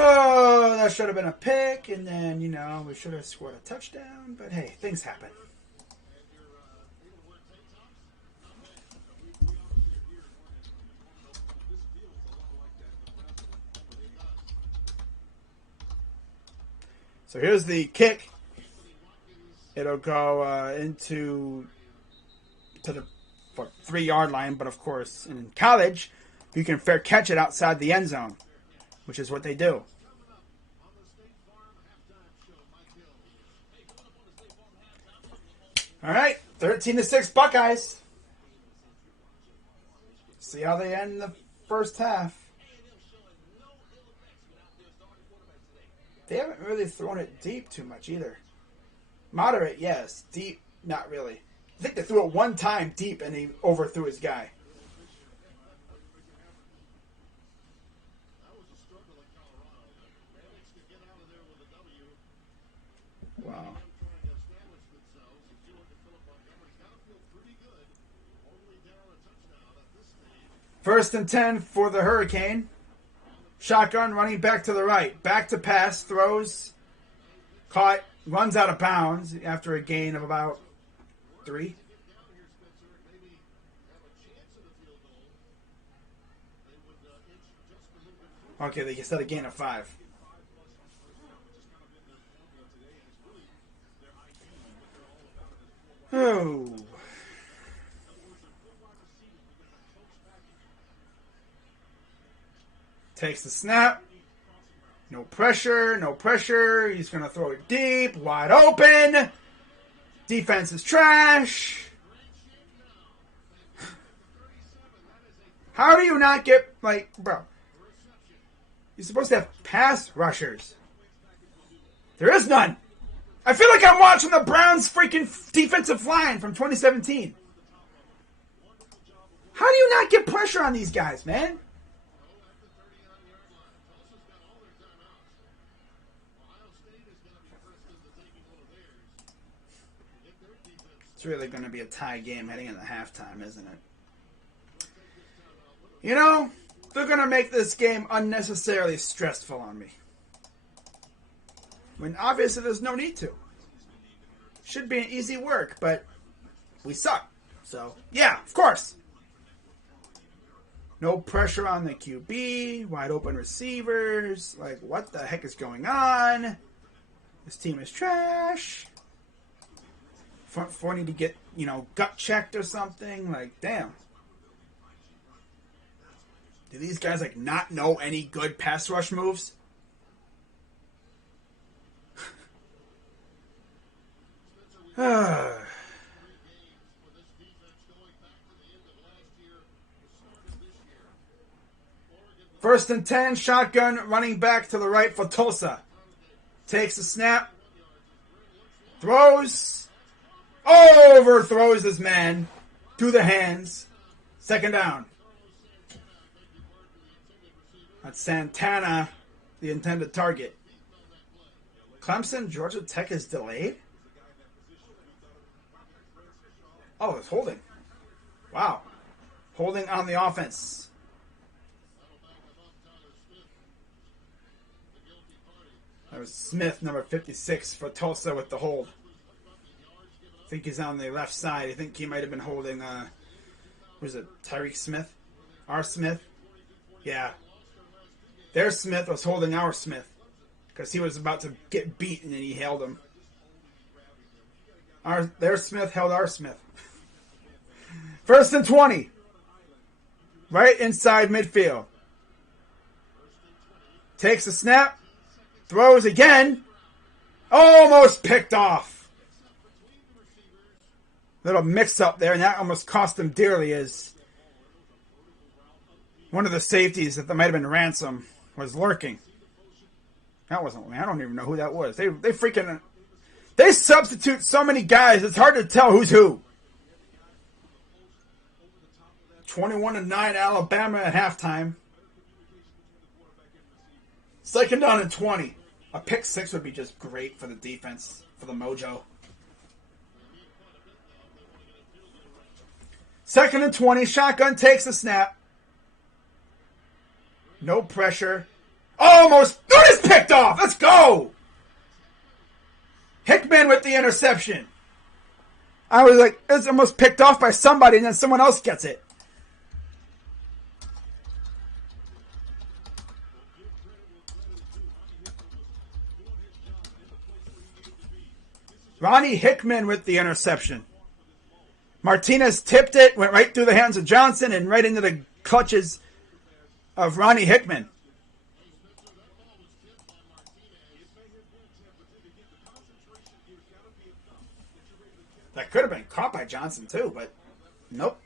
Oh, that should have been a pick, and then, we should have scored a touchdown, but hey, things happen. So here's the kick. It'll go to the 3-yard line, but of course, in college, you can fair catch it outside the end zone, which is what they do. All right, 13 to 6 Buckeyes. See how they end the first half. They haven't really thrown it deep too much either. Moderate, yes. Deep, not really. I think they threw it one time deep and he overthrew his guy. Wow. First and 10 for the Hurricane. Shotgun running back to the right. Back to pass. Throws. Caught. Runs out of bounds after a gain of about 3. Okay, they said a gain of 5. Oh. Takes the snap. No pressure, no pressure. He's going to throw it deep, wide open. Defense is trash. How do you not get, bro? You're supposed to have pass rushers. There is none. I feel like I'm watching the Browns' freaking defensive line from 2017. How do you not get pressure on these guys, man? It's really going to be a tie game heading into halftime, isn't it? They're going to make this game unnecessarily stressful on me. When obviously there's no need to. Should be an easy work, but we suck. So, yeah, of course. No pressure on the QB, wide open receivers. What the heck is going on? This team is trash. front four need to get, gut checked or something. Like, damn. Do these guys, not know any good pass rush moves? First and 10, shotgun, running back to the right for Tulsa. Takes a snap. Throws. Overthrows his man. To the hands. Second down. That's Santana, the intended target. Clemson, Georgia Tech is delayed? Oh, it's holding. Wow. Holding on the offense. That was Smith, number 56, for Tulsa with the hold. I think he's on the left side. I think he might have been holding, was it Tyreek Smith? R. Smith? Yeah. Their Smith was holding our Smith because he was about to get beat and then he held him. Their Smith held our Smith. First and 20. Right inside midfield. Takes a snap. Throws again. Almost picked off. Little mix up there, and that almost cost him dearly as one of the safeties that might have been Ransom was lurking. That wasn't, I don't even know who that was. They substitute so many guys, it's hard to tell who's who. 21-9 Alabama at halftime. Second down and 20. A pick six would be just great for the defense, for the mojo. Second and 20. Shotgun takes a snap. No pressure. Almost. It's picked off. Let's go. Hickman with the interception. I was like, it's almost picked off by somebody, and then someone else gets it. Ronnie Hickman with the interception. Martinez tipped it, went right through the hands of Johnson and right into the clutches of Ronnie Hickman. That could have been caught by Johnson too, but nope.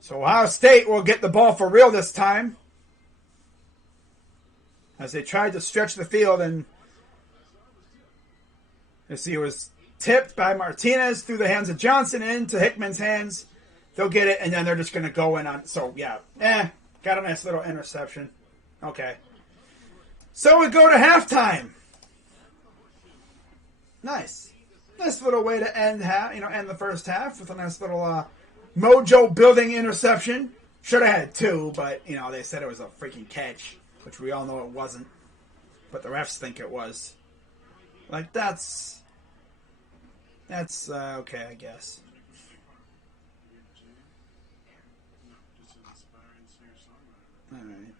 So Ohio State will get the ball for real this time as they tried to stretch the field, and you see it was tipped by Martinez through the hands of Johnson into Hickman's hands. They'll get it, and then they're just going to go in on. So, yeah. Got a nice little interception. Okay. So we go to halftime. Nice. Nice little way to end the first half with a nice little mojo-building interception. Should have had two, but, they said it was a freaking catch, which we all know it wasn't. But the refs think it was. Like, that's okay, I guess. All right.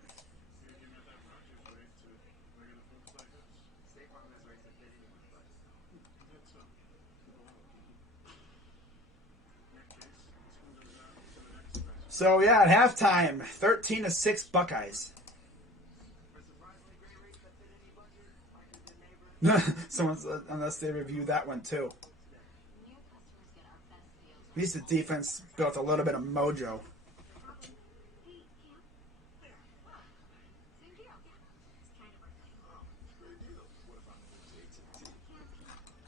So, yeah, at halftime, 13-6 Buckeyes. Someone said, unless they review that one too. At least the defense built a little bit of mojo.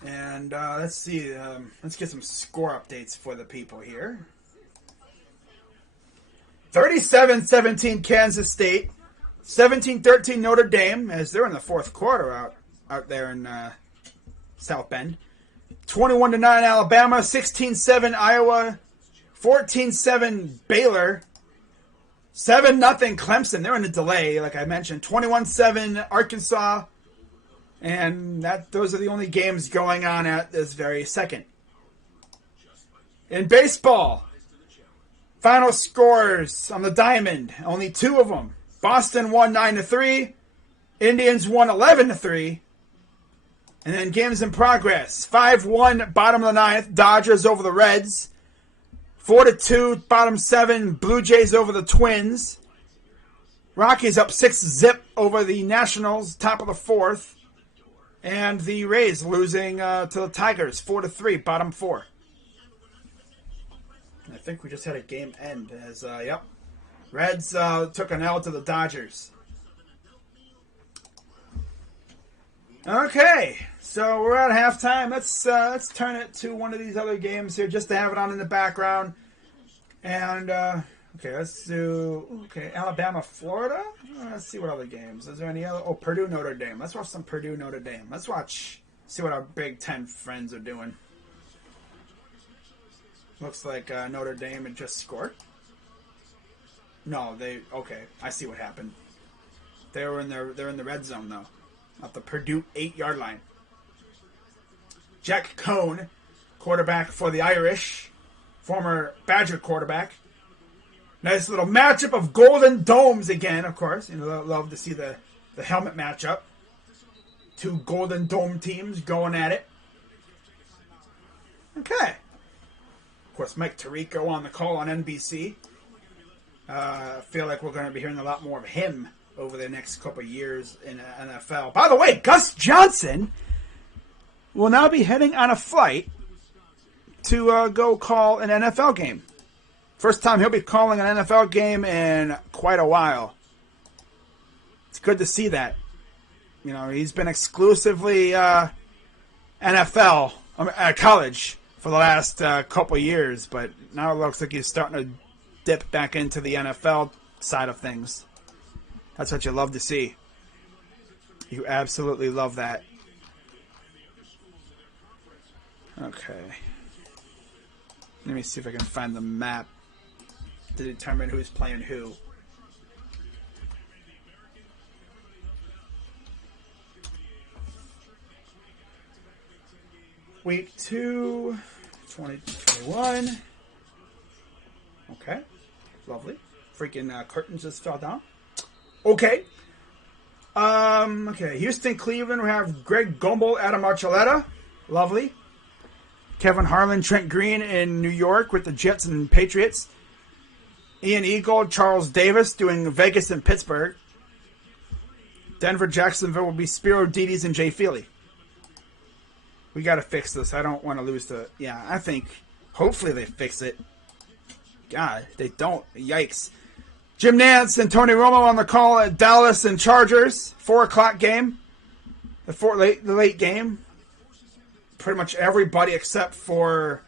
And let's see. Let's get some score updates for the people here. 37-17 Kansas State. 17-13 Notre Dame, as they're in the fourth quarter out there in South Bend. 21-9 Alabama, 16-7 Iowa, 14-7 Baylor, 7-0 Clemson. They're in a delay, like I mentioned. 21-7 Arkansas, and those are the only games going on at this very second. In baseball, final scores on the diamond, only two of them. Boston won 9-3, Indians won 11-3. And then games in progress. 5-1, bottom of the ninth. Dodgers over the Reds. 4-2, bottom 7. Blue Jays over the Twins. Rockies up 6-zip over the Nationals, top of the fourth. And the Rays losing to the Tigers, 4-3, bottom 4. I think we just had a game end as, yep. Reds took an L to the Dodgers. Okay, so we're at halftime. Let's turn it to one of these other games here just to have it on in the background. And okay, let's do Alabama, Florida. Let's see what other games. Is there any other? Oh, Purdue, Notre Dame. Let's watch some Purdue, Notre Dame. Let's see what our Big Ten friends are doing. Looks like Notre Dame had just scored. No, okay. I see what happened. They're in the red zone though. At the Purdue 8-yard line. Jack Cohn, quarterback for the Irish, former Badger quarterback. Nice little matchup of Golden Domes again, of course. You know, love to see the helmet matchup. Two Golden Dome teams going at it. Okay. Of course, Mike Tirico on the call on NBC. I feel like we're going to be hearing a lot more of him over the next couple of years in the NFL. By the way, Gus Johnson will now be heading on a flight to go call an NFL game. First time he'll be calling an NFL game in quite a while. It's good to see that. You know, he's been exclusively NFL, college for the last couple of years, but now it looks like he's starting to dip back into the NFL side of things. That's what you love to see. You absolutely love that. Okay. Let me see if I can find the map to determine who's playing who. Week 2, 2021. Okay. Lovely. Freaking curtains just fell down. Okay. Okay. Houston, Cleveland. We have Greg Gumbel, Adam Archuleta. Lovely. Kevin Harlan, Trent Green in New York with the Jets and Patriots. Ian Eagle, Charles Davis doing Vegas and Pittsburgh. Denver, Jacksonville will be Spiro Dides and Jay Feely. We got to fix this. I don't want to lose the... Yeah, I think hopefully they fix it. God, they don't. Yikes. Jim Nantz and Tony Romo on the call at Dallas and Chargers. 4 o'clock game. The late game. Pretty much everybody except for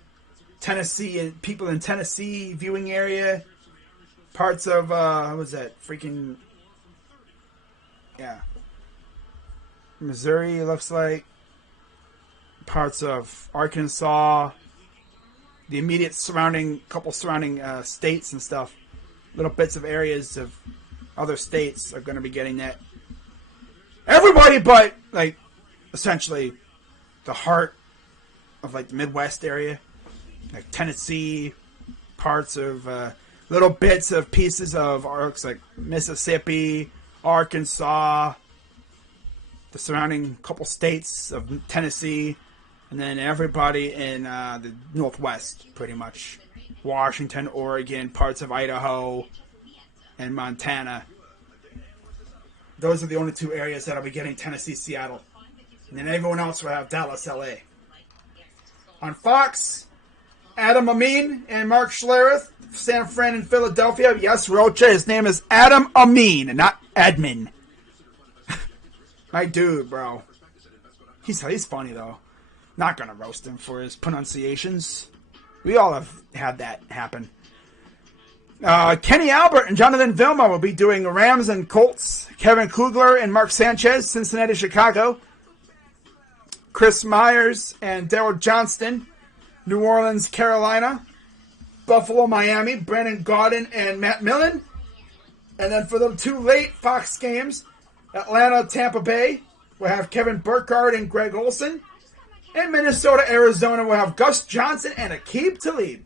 Tennessee and people in Tennessee viewing area. Parts of, what was that? Freaking, yeah. Missouri, it looks like. Parts of Arkansas. The immediate couple surrounding states and stuff. Little bits of areas of other states are going to be getting that. Everybody but, like, essentially the heart of, like, the Midwest area. Like Tennessee, parts of, little bits of pieces of, looks like Mississippi, Arkansas, the surrounding couple states of Tennessee, and then everybody in the Northwest, pretty much. Washington, Oregon, parts of Idaho, and Montana. Those are the only 2 areas that will be getting Tennessee, Seattle. And then everyone else will have Dallas, LA. On Fox, Adam Amin and Mark Schlereth, San Fran and Philadelphia. Yes, Rocha, his name is Adam Amin, not Admin. My dude, bro. He's funny, though. Not going to roast him for his pronunciations. We all have had that happen. Kenny Albert and Jonathan Vilma will be doing Rams and Colts. Kevin Kugler and Mark Sanchez, Cincinnati, Chicago. Chris Myers and Daryl Johnston, New Orleans, Carolina. Buffalo, Miami, Brandon Gaudin and Matt Millen. And then for the 2 late Fox games, Atlanta, Tampa Bay, we'll have Kevin Burkhardt and Greg Olson. And Minnesota, Arizona, we'll have Gus Johnson and Aqib Talib.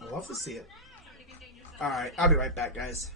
I love to see it. All right, I'll be right back, guys.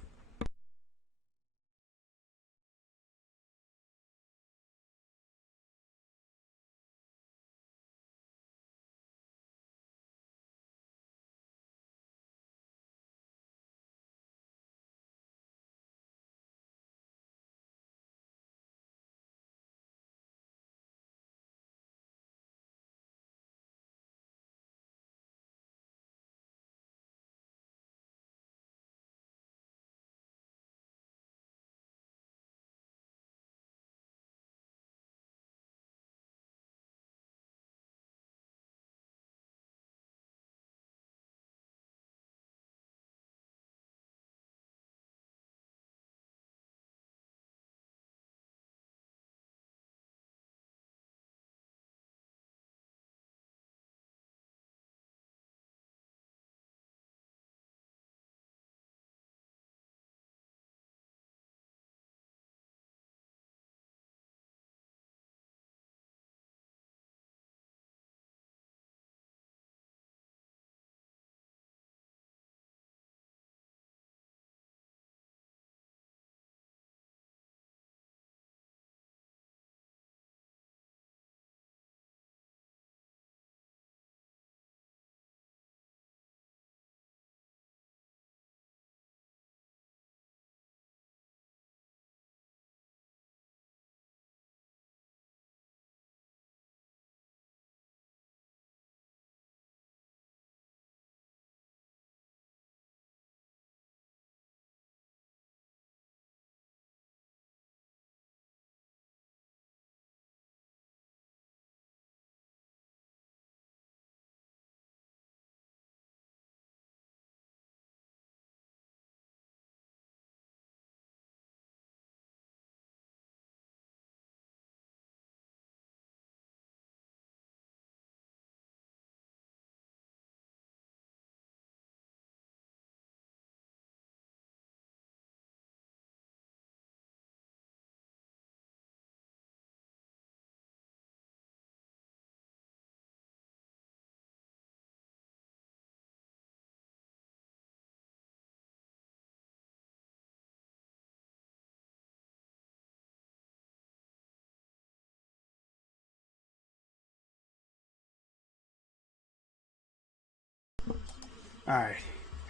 Alright,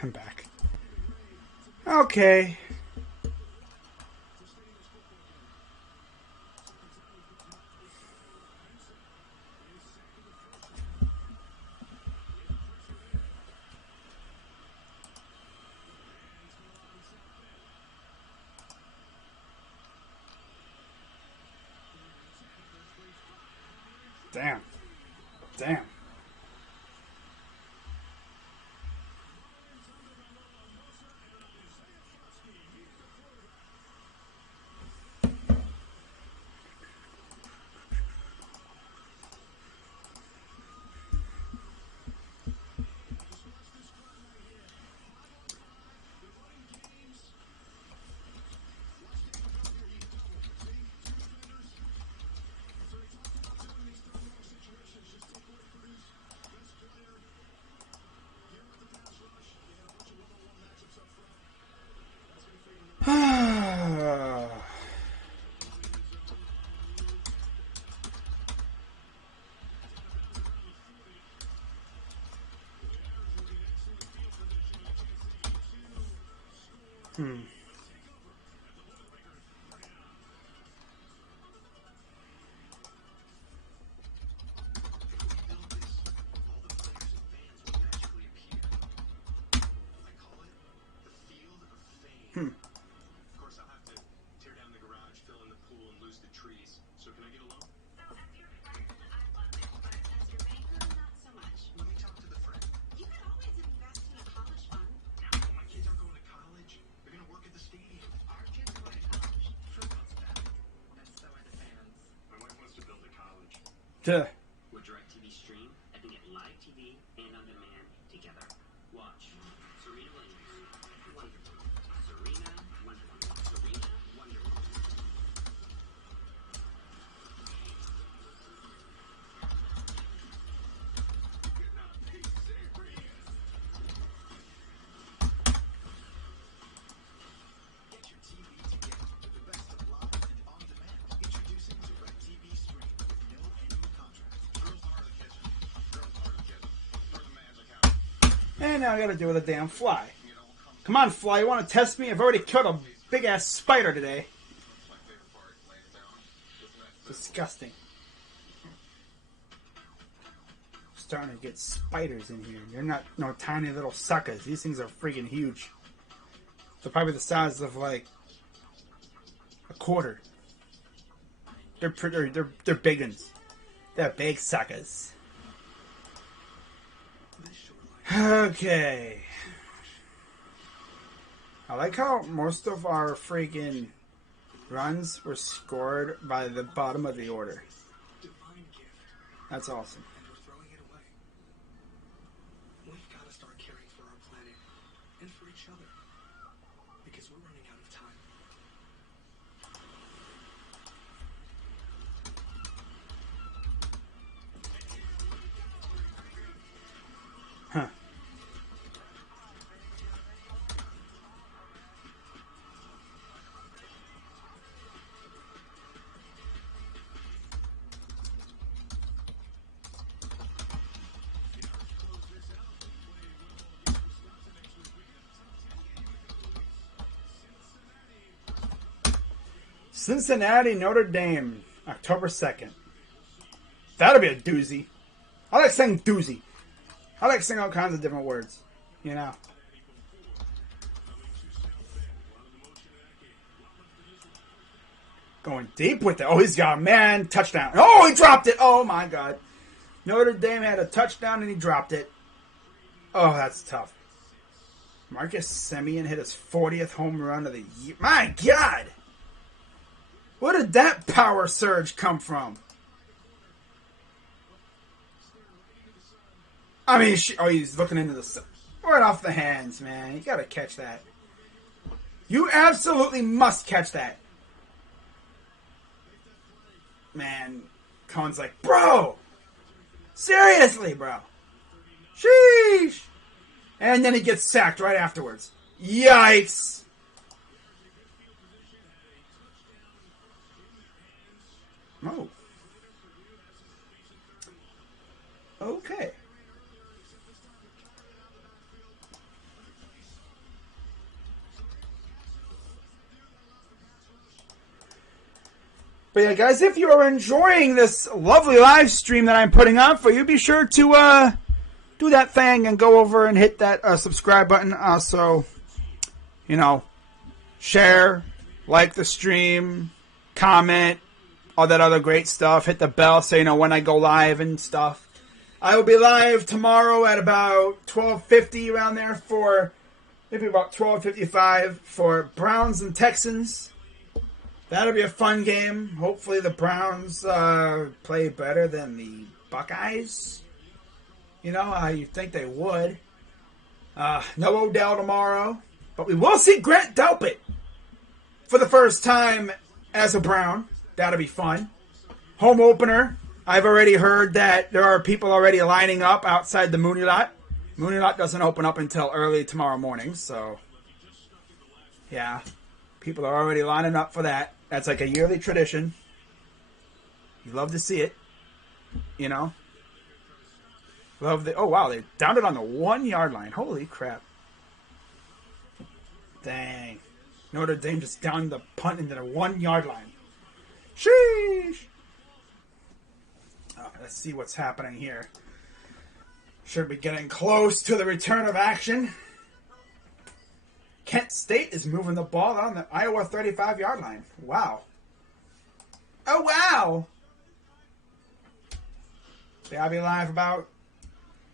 I'm back. Okay. Damn. Damn. Hmm. Hmm. Of course, I'll have to tear down the garage, fill in the pool, and lose the trees. So can I get a loan? So as your retirement, I love it, but as your banker, not so much. Let me talk to the friend. You could always invest in a college fund. Now, my kids aren't going to college. They're going to work at the stadium. Our kids are going to college. Sure comes back. And so are the fans. My wife wants to build a college. Duh. With DirecTV Stream, I can get live TV and on demand together. Watch Serena Williams, Wonder Woman. Serena, Wonder Woman. Serena, Wonder Woman. Get your TV together with the best of live and on demand. Introducing DirecTV Stream with no annual contract. Girls are the kitchen. Girls are the kitchen. For the magic house. And now I gotta deal with a damn fly. Come on, fly, you wanna test me? I've already killed a big ass spider today. My favorite part, laying down. Disgusting. Starting to get spiders in here. They're not no tiny little suckers. These things are freaking huge. They're probably the size of like a quarter. They're big ones. They're big suckers. Okay. I like how most of our freaking runs were scored by the bottom of the order. Divine gift. That's awesome. And we're throwing it away. We've got to start caring for our planet and for each other. Because we're running out of time. Huh. Cincinnati, Notre Dame, October 2nd. That'll be a doozy. I like saying doozy. I like saying all kinds of different words. You know. Going deep with it. Oh, he's got a man. Touchdown. Oh, he dropped it. Oh, my God. Notre Dame had a touchdown and he dropped it. Oh, that's tough. Marcus Semien hit his 40th home run of the year. My God. Where did that power surge come from? I mean, oh, he's looking into the sun. Right off the hands, man. You gotta catch that. You absolutely must catch that. Man, Cohen's like, bro! Seriously, bro! Sheesh! And then he gets sacked right afterwards. Yikes! Oh. Okay. But yeah, guys, if you are enjoying this lovely live stream that I'm putting on for you, be sure to do that thing and go over and hit that subscribe button. Also, share, like the stream, comment, all that other great stuff. Hit the bell so you know when I go live and stuff. I will be live tomorrow at about 12:50 around there for maybe about 12:55 for Browns and Texans. That'll be a fun game. Hopefully the Browns play better than the Buckeyes. You think they would. No Odell tomorrow. But we will see Grant Delpit for the first time as a Brown. That'll be fun. Home opener. I've already heard that there are people already lining up outside the Mooney Lot. Mooney Lot doesn't open up until early tomorrow morning, so yeah. People are already lining up for that. That's like a yearly tradition. You love to see it. Oh wow, they downed it on the 1 yard line. Holy crap. Dang. Notre Dame just downed the punt into the 1 yard line. Sheesh. Let's see what's happening here. Should be getting close to the return of action. Kent State is moving the ball on the Iowa 35-yard line. Wow. Oh, wow. Yeah, I'll be live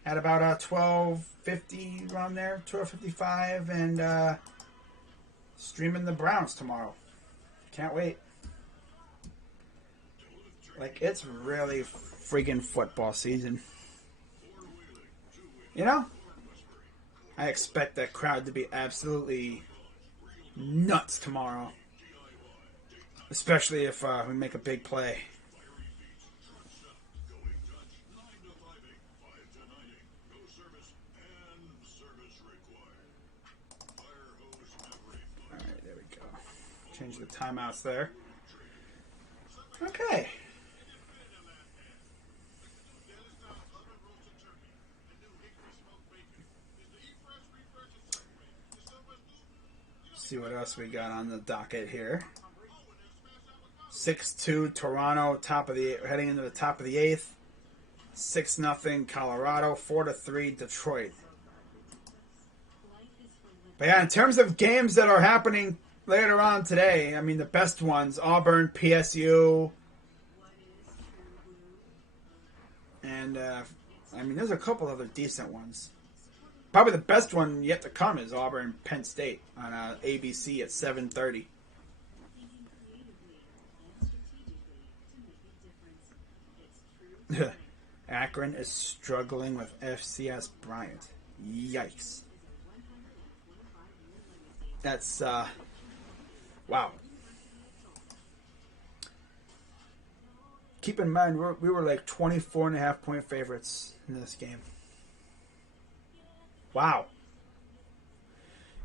at about 12:50 around there, 12:55, and streaming the Browns tomorrow. Can't wait. Like, it's really freaking football season. I expect that crowd to be absolutely nuts tomorrow. Especially if we make a big play. Alright, there we go. Change the timeouts there. Okay. See what else we got on the docket here. 6-2 Toronto, heading into the top of the 8th. 6-0 Colorado, 4-3 Detroit. But yeah, in terms of games that are happening later on today, I mean the best ones, Auburn, PSU, and there's a couple other decent ones. Probably the best one yet to come is Auburn Penn State on ABC at 7:30. Akron is struggling with FCS Bryant. Yikes. That's, wow. Keep in mind, we were like 24.5-point favorites in this game. Wow.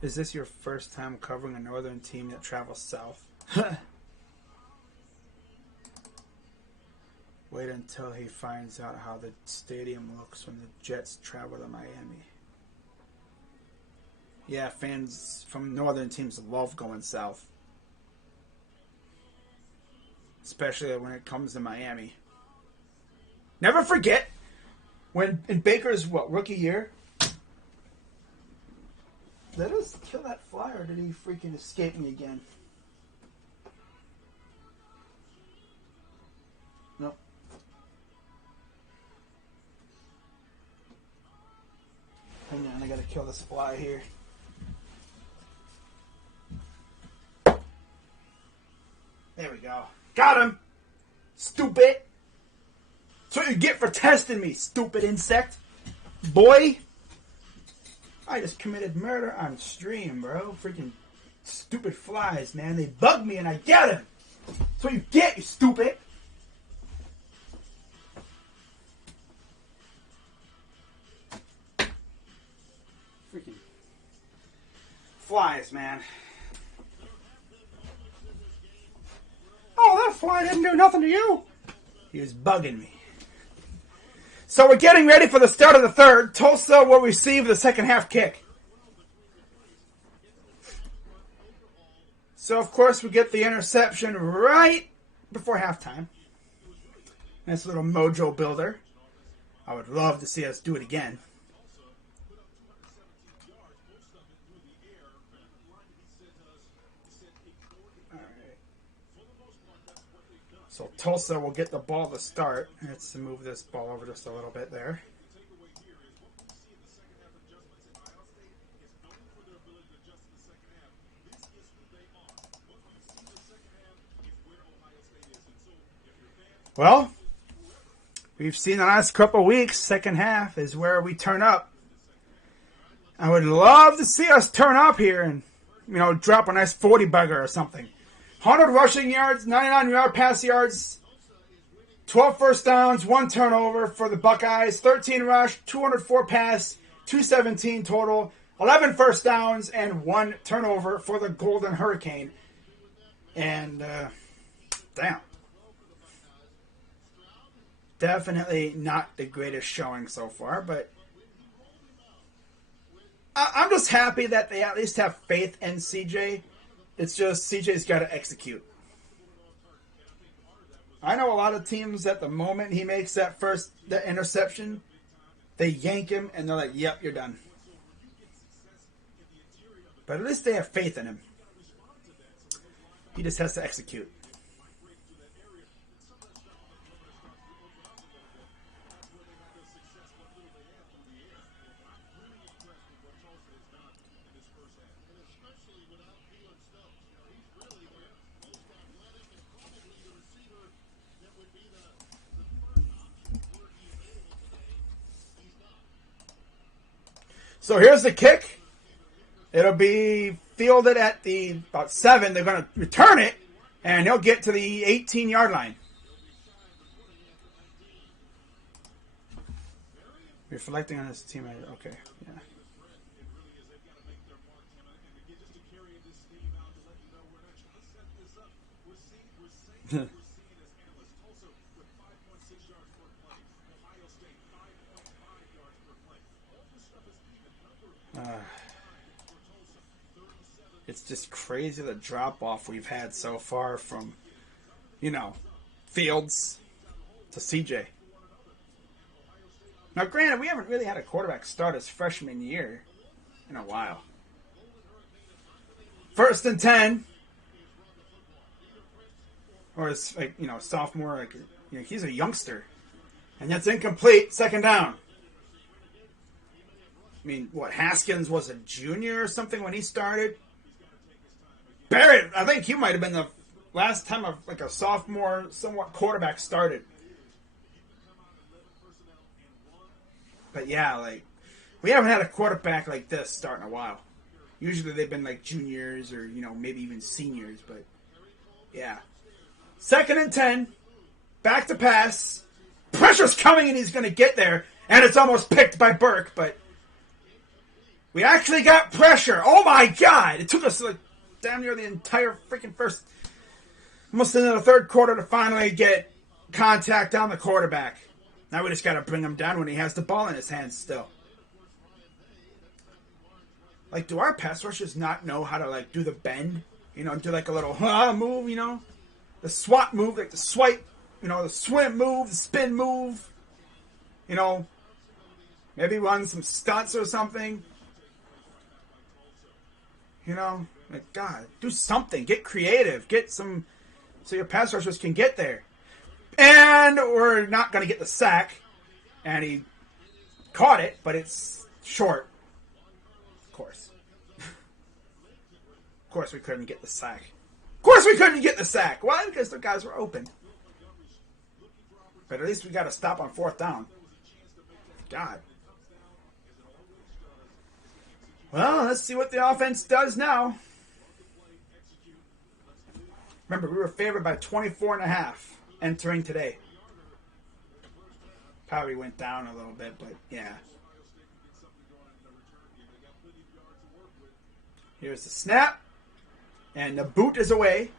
Is this your first time covering a northern team that travels south? Wait until he finds out how the stadium looks when the Jets travel to Miami. Yeah, fans from northern teams love going south. Especially when it comes to Miami. Never forget when in Baker's rookie year. Did I just kill that fly or did he freaking escape me again? Nope. Hang on, I gotta kill this fly here. There we go. Got him! Stupid! That's what you get for testing me, stupid insect! Boy! I just committed murder on stream, bro. Freaking stupid flies, man. They bug me and I get them. That's what you get, you stupid. Freaking flies, man. Oh, that fly didn't do nothing to you. He was bugging me. So we're getting ready for the start of the third. Tulsa will receive the second half kick. So, of course, we get the interception right before halftime. Nice little mojo builder. I would love to see us do it again. So Tulsa will get the ball to start. Let's move this ball over just a little bit there. Well, we've seen the last couple of weeks, second half is where we turn up. I would love to see us turn up here and, drop a nice 40-bagger or something. 100 rushing yards, 99-yard pass yards, 12 first downs, 1 turnover for the Buckeyes, 13 rush, 204 pass, 217 total, 11 first downs, and 1 turnover for the Golden Hurricane. And, damn. Definitely not the greatest showing so far, but I'm just happy that they at least have faith in CJ. It's just CJ's got to execute. I know a lot of teams at the moment he makes that interception, they yank him and they're like, yep, you're done. But at least they have faith in him. He just has to execute. So here's the kick. It'll be fielded at about 7. They're going to return it, and he'll get to the 18-yard line. Reflecting on his teammate. Okay, yeah. It's just crazy the drop-off we've had so far from, Fields to CJ. Now, granted, we haven't really had a quarterback start his freshman year in a while. 1st and 10. Or it's like, sophomore, he's a youngster. And that's incomplete, 2nd down. I mean, Haskins was a junior or something when he started? Barrett, I think he might have been the last time a sophomore, somewhat quarterback started. But yeah, we haven't had a quarterback like this start in a while. Usually they've been juniors or, maybe even seniors, but yeah. 2nd and 10, back to pass. Pressure's coming and he's going to get there, and it's almost picked by Burke, but we actually got pressure. Oh my God! It took us damn near the entire freaking almost into the 3rd quarter to finally get contact on the quarterback. Now we just got to bring him down when he has the ball in his hands still. Do our pass rushers not know how to do the bend? Do a little move, the swat move, the swipe, the swim move, the spin move. Maybe run some stunts or something. God, do something. Get creative. Get some so your pass rushers can get there. And we're not going to get the sack. And he caught it, but it's short. Of course. Of course we couldn't get the sack. Of course we couldn't get the sack. Why? Because the guys were open. But at least we got to stop on 4th down. God. Well, let's see what the offense does now. Remember, we were favored by 24.5 entering today. Probably went down a little bit, but yeah. Here's the snap. And the boot is away.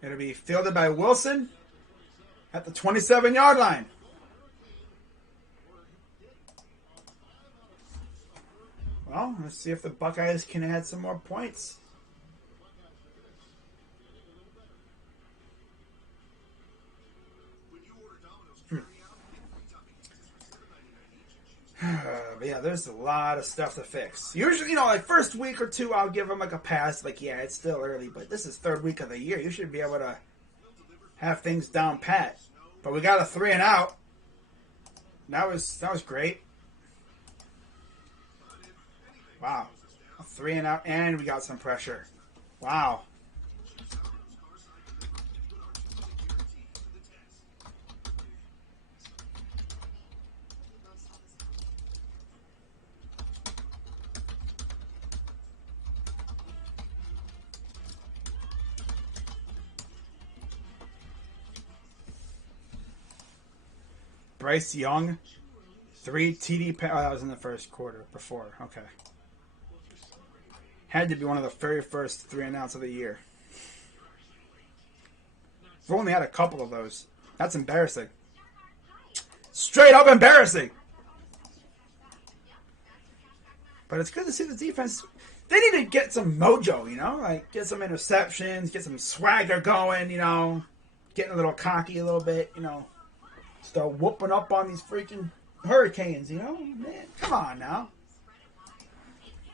It'll be fielded by Wilson at the 27-yard line. Well, let's see if the Buckeyes can add some more points. But yeah, there's a lot of stuff to fix. Usually, like first week or two, I'll give them like a pass. Like, yeah, it's still early, but this is third week of the year. You should be able to have things down pat. But we got a 3 and out. That was great. Wow, a 3 and out, and we got some pressure. Wow. Bryce Young, 3 TD. Oh, that was in the first quarter before. Okay. Had to be one of the very first 3 and outs of the year. We've only had a couple of those. That's embarrassing. Straight up embarrassing. But it's good to see the defense. They need to get some mojo, like get some interceptions, get some swagger going, getting a little cocky a little bit, Start whooping up on these freaking Hurricanes, Man, come on now.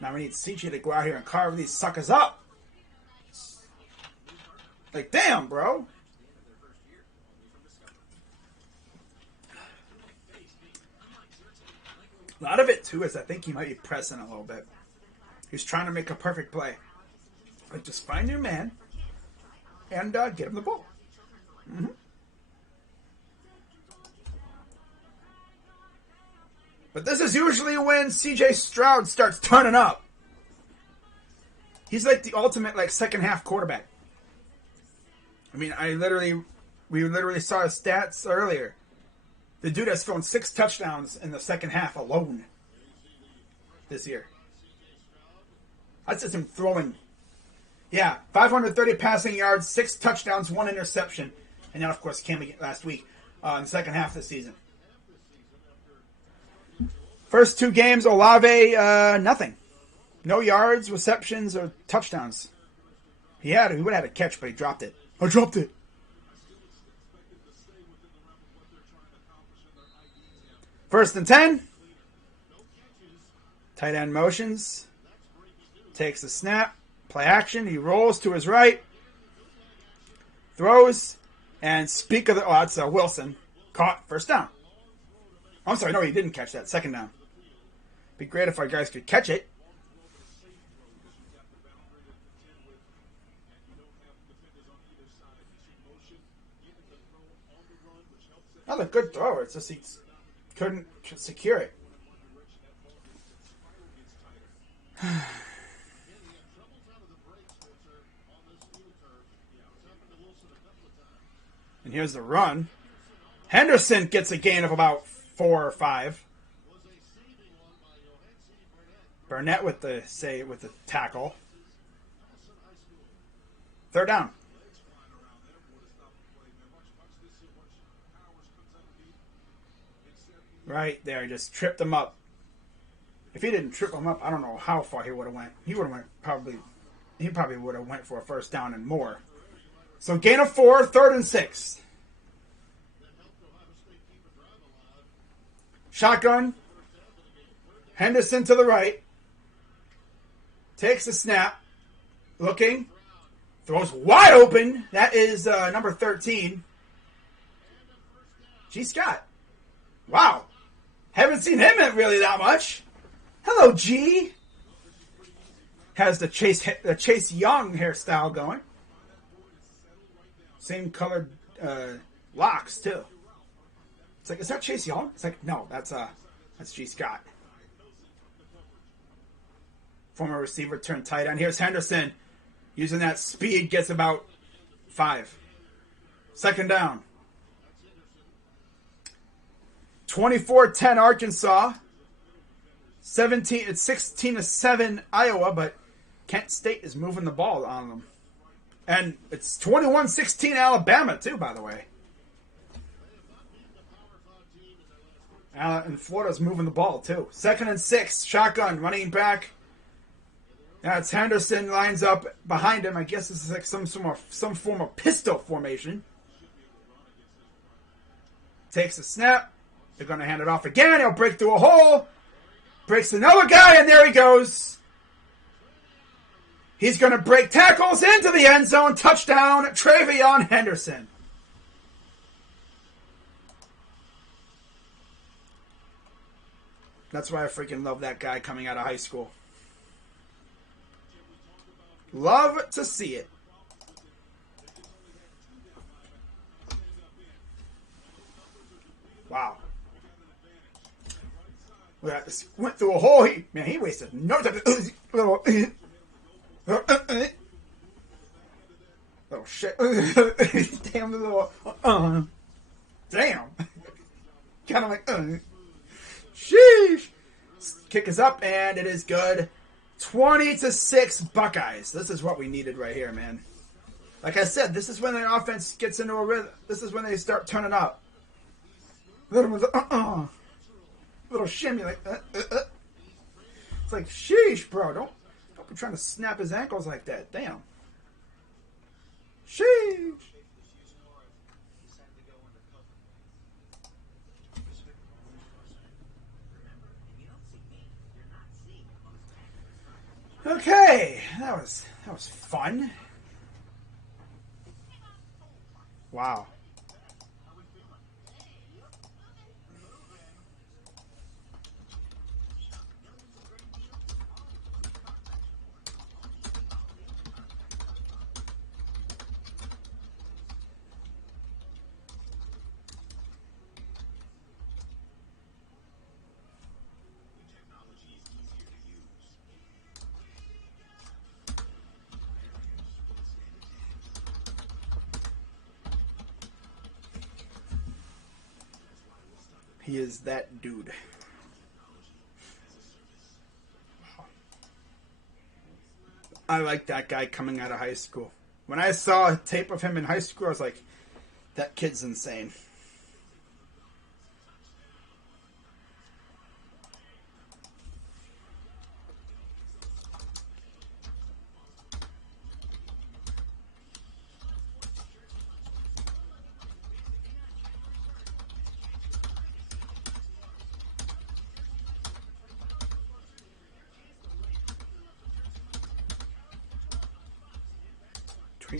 Now we need CJ to go out here and carve these suckers up. Like, damn, bro. A lot of it, too, is I think he might be pressing a little bit. He's trying to make a perfect play. Like, just find your man and get him the ball. Mm-hmm. But this is usually when CJ Stroud starts turning up. He's like the ultimate second half quarterback. I mean, we literally saw his stats earlier. The dude has thrown 6 touchdowns in the second half alone this year. That's just him throwing. Yeah, 530 passing yards, 6 touchdowns, 1 interception. And then, of course, came again last week in the second half of the season. First 2 games, Olave, nothing. No yards, receptions, or touchdowns. He would have had a catch, but he dropped it. I dropped it. First and 10. Tight end motions. Takes the snap. Play action. He rolls to his right. Throws. And speak of the... Oh, that's Wilson. Caught. First down. I'm sorry. No, he didn't catch that. Second down. Be great if our guys could catch it. Not a good thrower. It's just he couldn't secure it. And here's the run. Henderson gets a gain of about 4 or 5. Burnett with the tackle. Third down. Right there, just tripped him up. If he didn't trip him up, I don't know how far he would have went. He probably would have went for a first down and more. So gain of 4, 3rd and 6. Shotgun. Henderson to the right. Takes the snap. Looking. Throws wide open. That is number 13. G. Scott. Wow. Haven't seen him really that much. Hello, G. Has the Chase Young hairstyle going. Same colored locks too. It's like, is that Chase Young? It's like, no, that's G. Scott. Former receiver turned tight end. Here's Henderson. Using that speed, gets about 5. Second down. 24-10 Arkansas. 16-7 Iowa, but Kent State is moving the ball on them. And it's 21-16 Alabama, too, by the way. And Florida's moving the ball, too. 2nd and 6, shotgun, running back. That's Henderson, lines up behind him. I guess this is like some form of pistol formation. Takes a snap. They're going to hand it off again. He'll break through a hole. Breaks another guy, and there he goes. He's going to break tackles into the end zone. Touchdown, Travion Henderson. That's why I freaking love that guy coming out of high school. Love to see it. Wow. Went through a hole. He wasted no time. Little shit. Damn, little. Damn. Kind of like. Sheesh. Kick is up, and it is good. 20-6 Buckeyes. This is what we needed right here, man. Like I said, this is when the offense gets into a rhythm. This is when they start turning up. Little one's little shimmy like It's like, sheesh, bro. Don't be trying to snap his ankles like that. Damn. Sheesh. Okay, that was fun. Wow. He is that dude. I like that guy coming out of high school. When I saw a tape of him in high school, I was like, that kid's insane.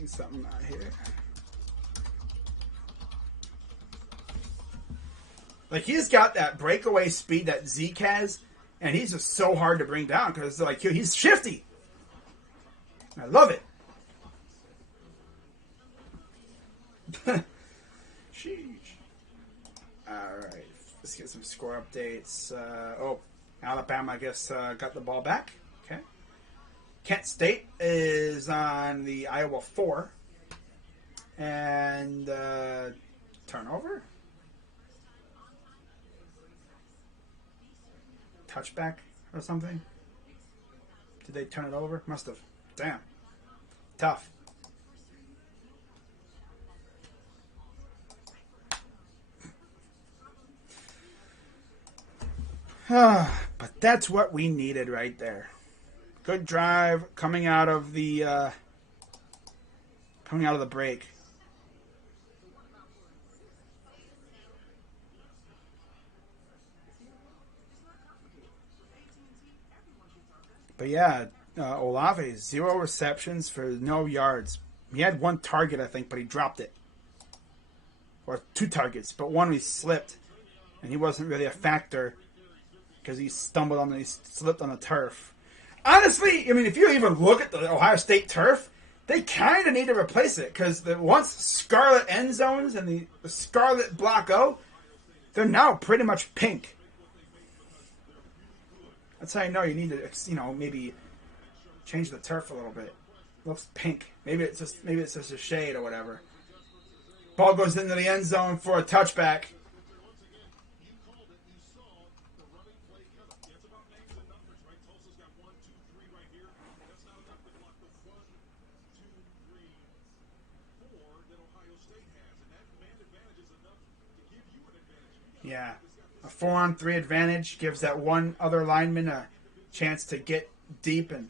Something out here. Like, he's got that breakaway speed that Zeke has, and he's just so hard to bring down because, like, he's shifty. I love it. Sheesh. Alright, let's get some score updates. Alabama, I guess, got the ball back. Okay. Kent State is on the Iowa 4. And turnover? Touchback or something? Did they turn it over? Must have. Damn. Tough. But that's what we needed right there. Good drive coming out of the break. But yeah, Olave, 0 receptions for no yards. He had 1 target, I think, but he dropped it. Or 2 targets, but 1 he slipped, and he wasn't really a factor because he slipped on the turf. Honestly, I mean, if you even look at the Ohio State turf, they kind of need to replace it because the once scarlet end zones and the scarlet block O, they're now pretty much pink. That's how you know you need to, maybe change the turf a little bit. It looks pink. Maybe it's just a shade or whatever. Ball goes into the end zone for a touchback. Yeah, a 4-on-3 advantage gives that one other lineman a chance to get deep and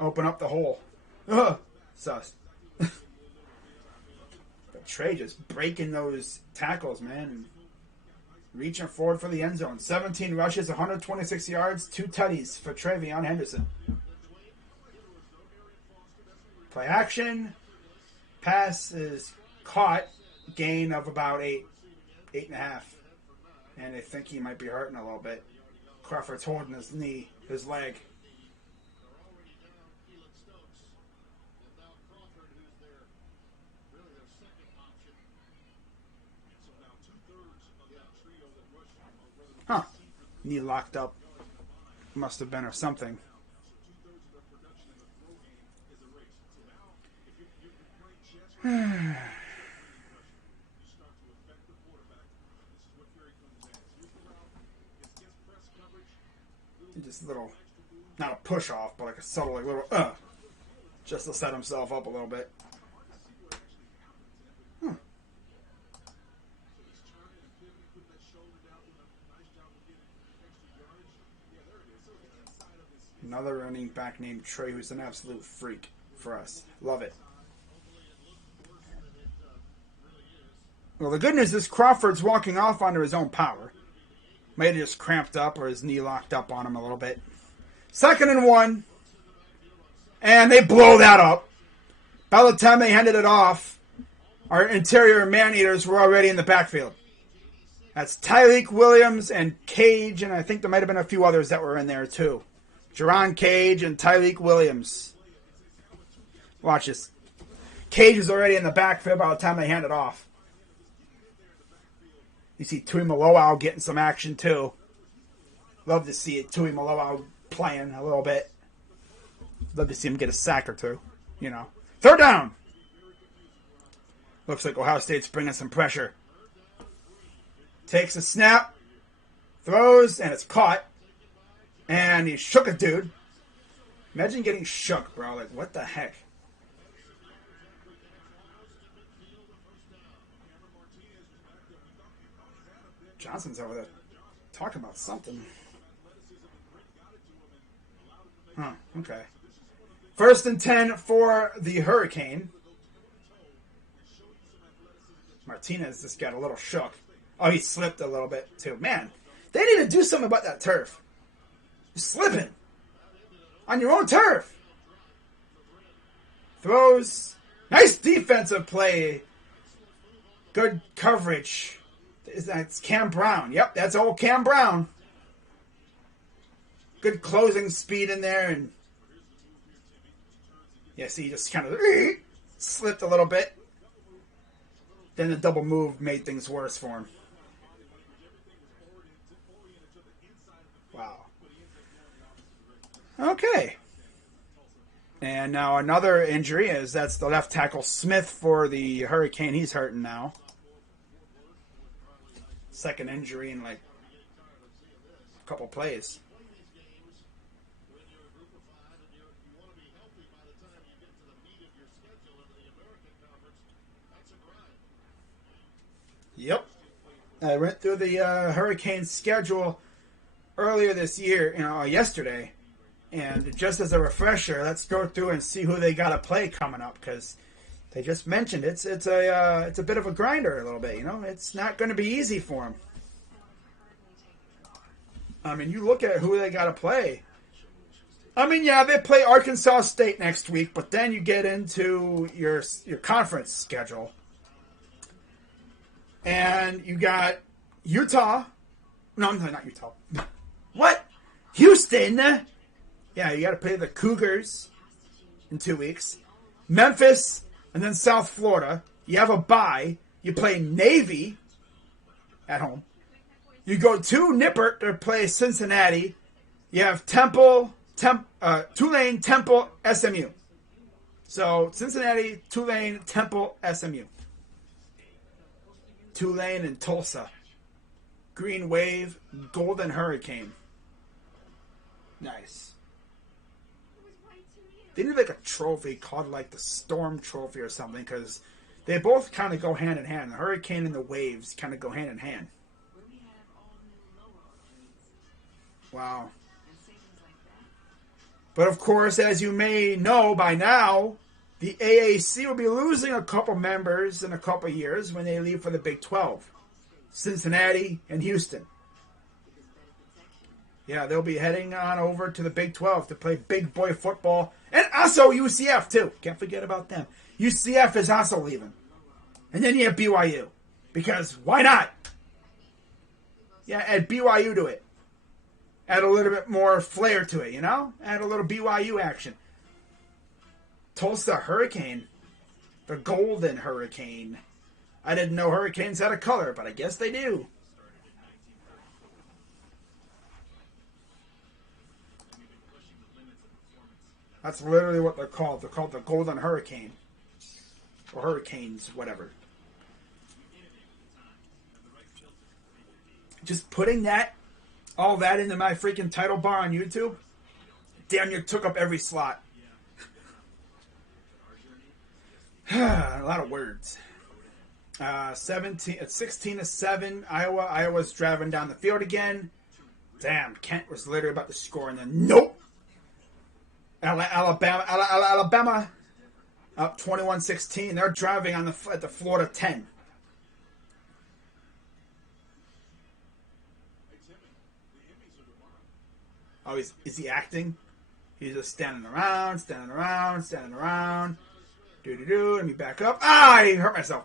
open up the hole. Ugh, sus. But Trey just breaking those tackles, man. reaching forward for the end zone. 17 rushes, 126 yards, 2 tutties for Travion Henderson. Play action. Pass is caught. Gain of about 8.5. And I think he might be hurting a little bit. Crawford's holding his knee, his leg. Huh. Knee locked up. Must have been or something. Just a little, not a push off, but like a subtle, like little, just to set himself up a little bit. Huh. Another running back named Trey, who's an absolute freak for us. Love it. Well, the good news is Crawford's walking off under his own power. May have just cramped up or his knee locked up on him a little bit. 2nd and 1. And they blow that up. By the time they handed it off, our interior man-eaters were already in the backfield. That's Tyreek Williams and Cage, and I think there might have been a few others that were in there too. Jerron Cage and Tyreek Williams. Watch this. Cage is already in the backfield by the time they hand it off. You see Tui Maloau getting some action too. Love to see it. Tui Maloau playing a little bit. Love to see him get a sack or two. You know. 3rd down. Looks like Ohio State's bringing some pressure. Takes a snap. Throws, and it's caught. And he shook a dude. Imagine getting shook, bro. Like, what the heck? Johnson's over there talking about something. Huh, okay. 1st and 10 for the Hurricane. Martinez just got a little shook. Oh, he slipped a little bit too. Man, they need to do something about that turf. You're slipping on your own turf. Throws. Nice defensive play. Good coverage. That's Cam Brown. Yep, that's old Cam Brown. Good closing speed in there. And yeah, see, he just kind of slipped a little bit. Then the double move made things worse for him. Wow. Okay. And now another injury is that's the left tackle Smith for the Hurricane. He's hurting now. 2nd injury in like a couple plays. Yep. I went through the Hurricane schedule earlier this year, yesterday. And just as a refresher, let's go through and see who they got to play coming up, because they just mentioned it's a bit of a grinder a little bit. It's not going to be easy for them. I mean, you look at who they got to play. I mean, yeah, they play Arkansas State next week, but then you get into your conference schedule, and you got Utah. No, not Utah. What? Houston. Yeah, you got to play the Cougars in 2 weeks. Memphis, and then South Florida. You have a bye. You play Navy at home. You go to Nippert to play Cincinnati. You have Tulane, Temple, SMU. So Cincinnati, Tulane, Temple, SMU. Tulane and Tulsa. Green Wave, Golden Hurricane. Nice. They need like a trophy called like the Storm Trophy or something, because they both kind of go hand in hand. The Hurricane and the Waves kind of go hand in hand. Wow. But of course, as you may know by now, the AAC will be losing a couple members in a couple years when they leave for the Big 12. Cincinnati, and Houston. Yeah, they'll be heading on over to the Big 12 to play big boy football. And also UCF, too. Can't forget about them. UCF is also leaving. And then you have BYU. Because why not? Yeah, add BYU to it. Add a little bit more flair to it, you know? Add a little BYU action. Tulsa Hurricane. The Golden Hurricane. I didn't know hurricanes had a color, but I guess they do. That's literally what they're called. They're called the Golden Hurricane. Or Hurricanes, whatever. Just putting all that into my freaking title bar on YouTube, damn near took up every slot. A lot of words. 16-7, Iowa. Iowa's driving down the field again. Damn, Kent was literally about to score, and then nope. Alabama up 21-16. They're driving at the Florida 10. Oh, is he acting? He's just standing around. Do. Let me back up. I hurt myself.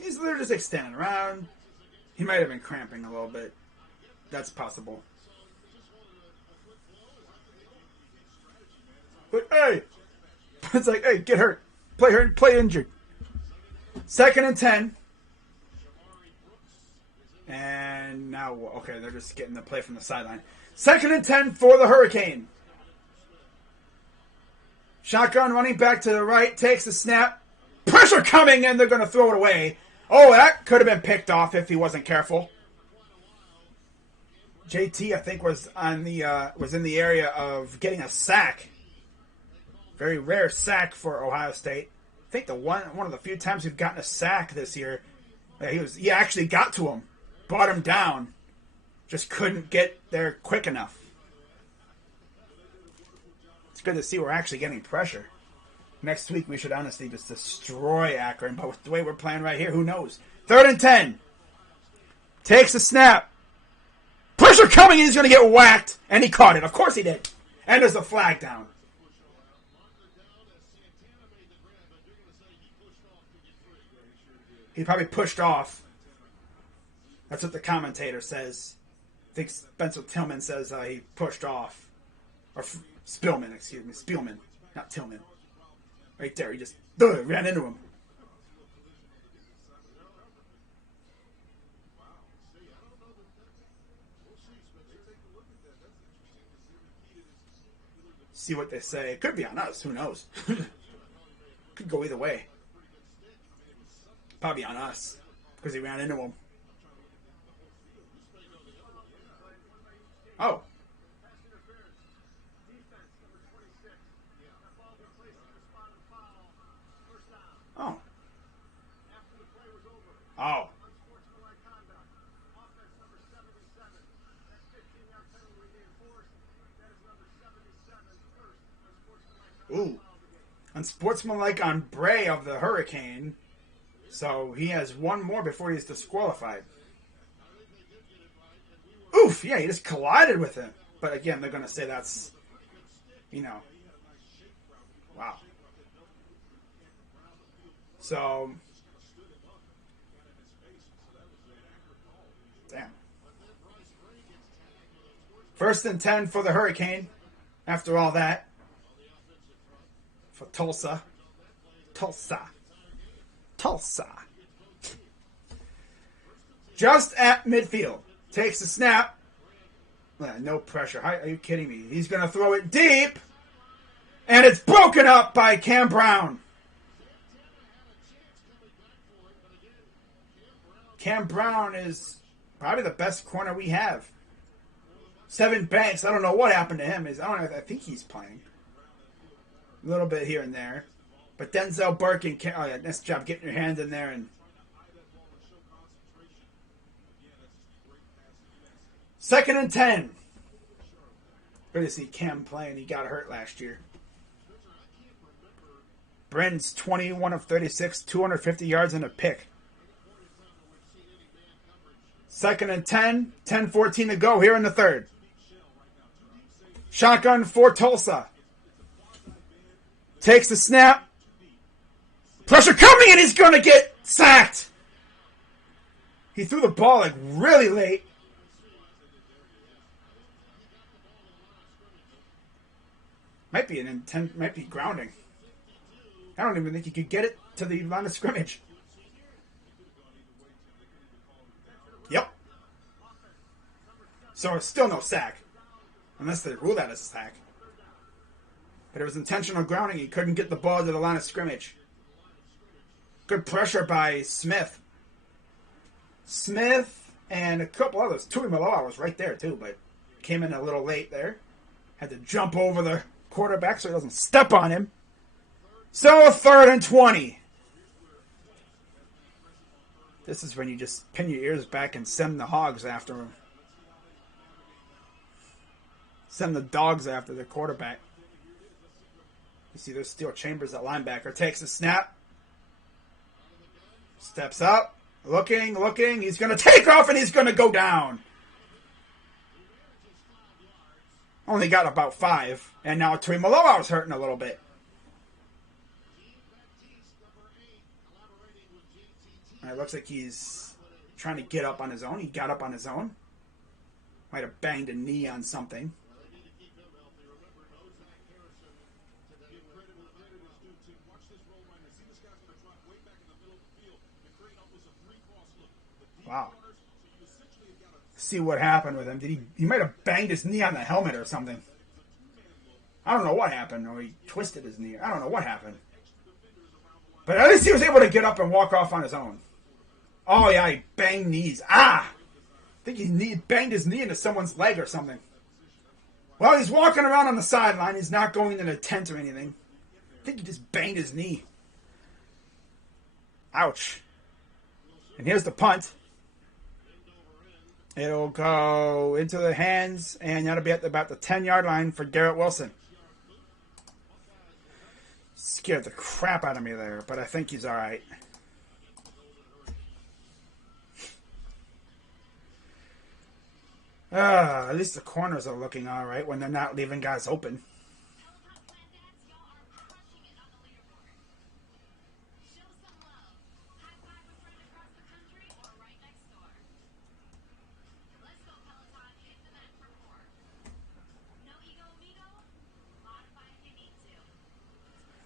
He's literally just like standing around. He might have been cramping a little bit. That's possible. But hey, it's like, hey, get hurt. Play injured. 2nd and 10. And now, okay, they're just getting the play from the sideline. 2nd and 10 for the Hurricane. Shotgun running back to the right, takes the snap. Pressure coming, and they're going to throw it away. Oh, that could have been picked off if he wasn't careful. JT, I think, was in the area of getting a sack. Very rare sack for Ohio State. I think one of the few times we've gotten a sack this year. He actually got to him, brought him down, just couldn't get there quick enough. It's good to see we're actually getting pressure. Next week we should honestly just destroy Akron, but with the way we're playing right here, who knows? 3rd and 10. Takes the snap. Pressure coming, he's going to get whacked, and he caught it. Of course he did. And there's a flag down. He probably pushed off. That's what the commentator says. I think Spencer Tillman says he pushed off. Or Spillman, excuse me. Spielman, not Tillman. Right there, he just ran into him. See what they say. It could be on us. Who knows? Could go either way. Probably on us because he ran into him. Oh. Oh. Oh. Ooh. Unsportsmanlike on Bray of the Hurricane. So he has one more before he's disqualified. Oof, yeah, he just collided with him. But again, they're going to say that's, wow. So, damn. 1st and 10 for the Hurricane. After all that. For Tulsa. Just at midfield. Takes the snap. No pressure. Are you kidding me? He's going to throw it deep. And it's broken up by Cam Brown. Cam Brown is probably the best corner we have. Sevyn Banks, I don't know what happened to him. I think he's playing. A little bit here and there. But Denzel Burke and nice job getting your hands in there. And 2nd and 10. Good to see Cam playing. He got hurt last year. Bryn's 21 of 36, 250 yards and a pick. 2nd and 10, 10-14 to go here in the third. Shotgun for Tulsa. Takes the snap. Pressure coming, and he's going to get sacked. He threw the ball like really late. Might be an intent, might be grounding. I don't even think he could get it to the line of scrimmage. Yep. So it's still no sack. Unless they rule that as a sack. But it was intentional grounding. He couldn't get the ball to the line of scrimmage. Good pressure by Smith. Smith and a couple others. Tui Maloa was right there too, but came in a little late there. Had to jump over the quarterback so he doesn't step on him. So 3rd and 20. This is when you just pin your ears back and send the hogs after him. Send the dogs after the quarterback. You see there's Steel Chambers at linebacker. Takes a snap. Steps up. Looking. He's going to take off and he's going to go down. Only got about 5. And now Tui Maloa was hurting a little bit. It looks like he's trying to get up on his own. He got up on his own. Might have banged a knee on something. Wow. See what happened with him. He might have banged his knee on the helmet or something. I don't know what happened. Or he twisted his knee. I don't know what happened. But at least he was able to get up and walk off on his own. Oh, yeah, he banged knees. I think he banged his knee into someone's leg or something. Well, he's walking around on the sideline. He's not going in a tent or anything. I think he just banged his knee. Ouch. And here's the punt. It'll go into the hands, and that'll be at about the 10-yard line for Garrett Wilson. Scared the crap out of me there, but I think he's all right. At least the corners are looking all right when they're not leaving guys open.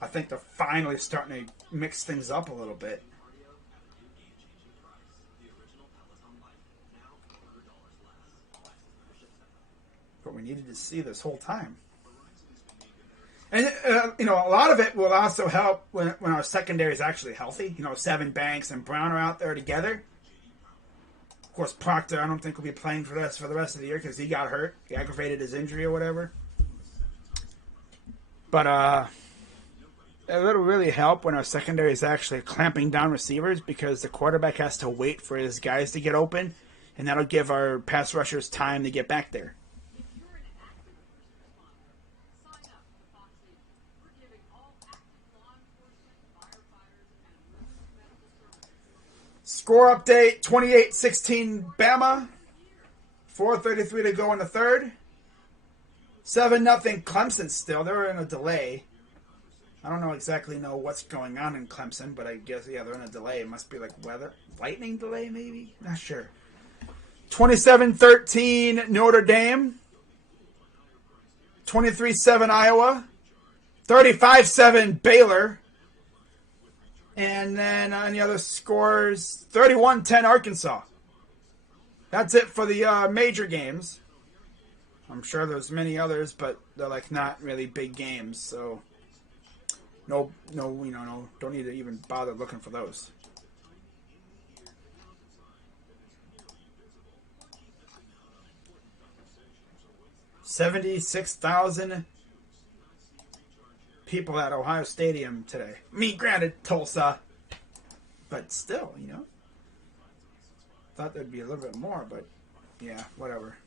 I think they're finally starting to mix things up a little bit. What we needed to see this whole time. And, a lot of it will also help when our secondary is actually healthy. Seven Banks and Brown are out there together. Of course, Proctor, I don't think will be playing for the rest of the year because he got hurt. He aggravated his injury or whatever. But, it'll really help when our secondary is actually clamping down receivers because the quarterback has to wait for his guys to get open, and that'll give our pass rushers time to get back there. Score update, 28-16 Bama. 4:33 to go in the third. 7-0 Clemson still. They're in a delay. I don't exactly know what's going on in Clemson, but I guess, they're in a delay. It must be like weather. Lightning delay, maybe? Not sure. 27-13 Notre Dame. 23-7 Iowa. 35-7 Baylor. And then on the other scores, 31-10 Arkansas. That's it for the major games. I'm sure there's many others, but they're not really big games, so no, don't need to even bother looking for those. $76,000 people at Ohio Stadium today. Granted, Tulsa, but still, thought there'd be a little bit more, but yeah, whatever.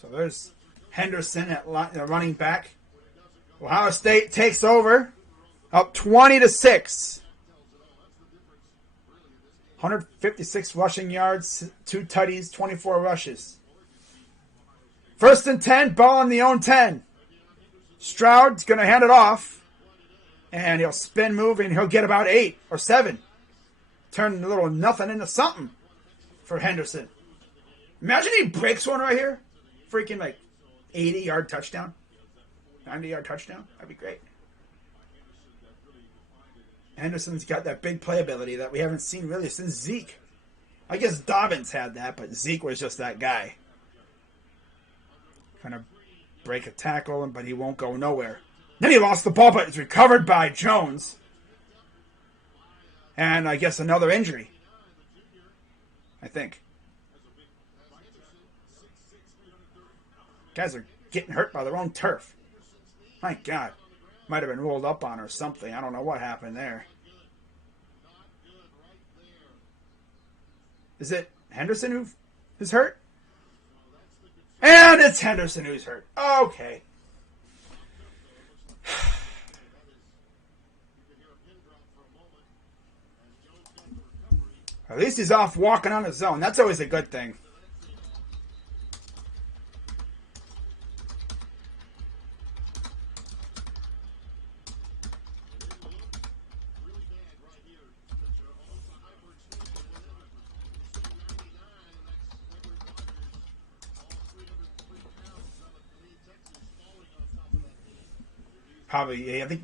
So there's Henderson at running back. Ohio State takes over, up 20-6. 156 rushing yards, 2 tutties, 24 rushes. 1st and 10, ball on the own 10. Stroud's going to hand it off, and he'll spin move, and he'll get about 8 or 7. Turn a little nothing into something for Henderson. Imagine he breaks one right here. Freaking like 80-yard touchdown. 90-yard touchdown. That'd be great. Henderson's got that big playability that we haven't seen really since Zeke. I guess Dobbins had that, but Zeke was just that guy. Kind of break a tackle, but he won't go nowhere. Then he lost the ball, but it's recovered by Jones. And I guess another injury. I think. Guys are getting hurt by their own turf. My God. Might have been rolled up on or something. I don't know what happened there. Is it Henderson who's hurt? And it's Henderson who's hurt. Okay. At least he's off walking on his own. That's always a good thing. Probably, I think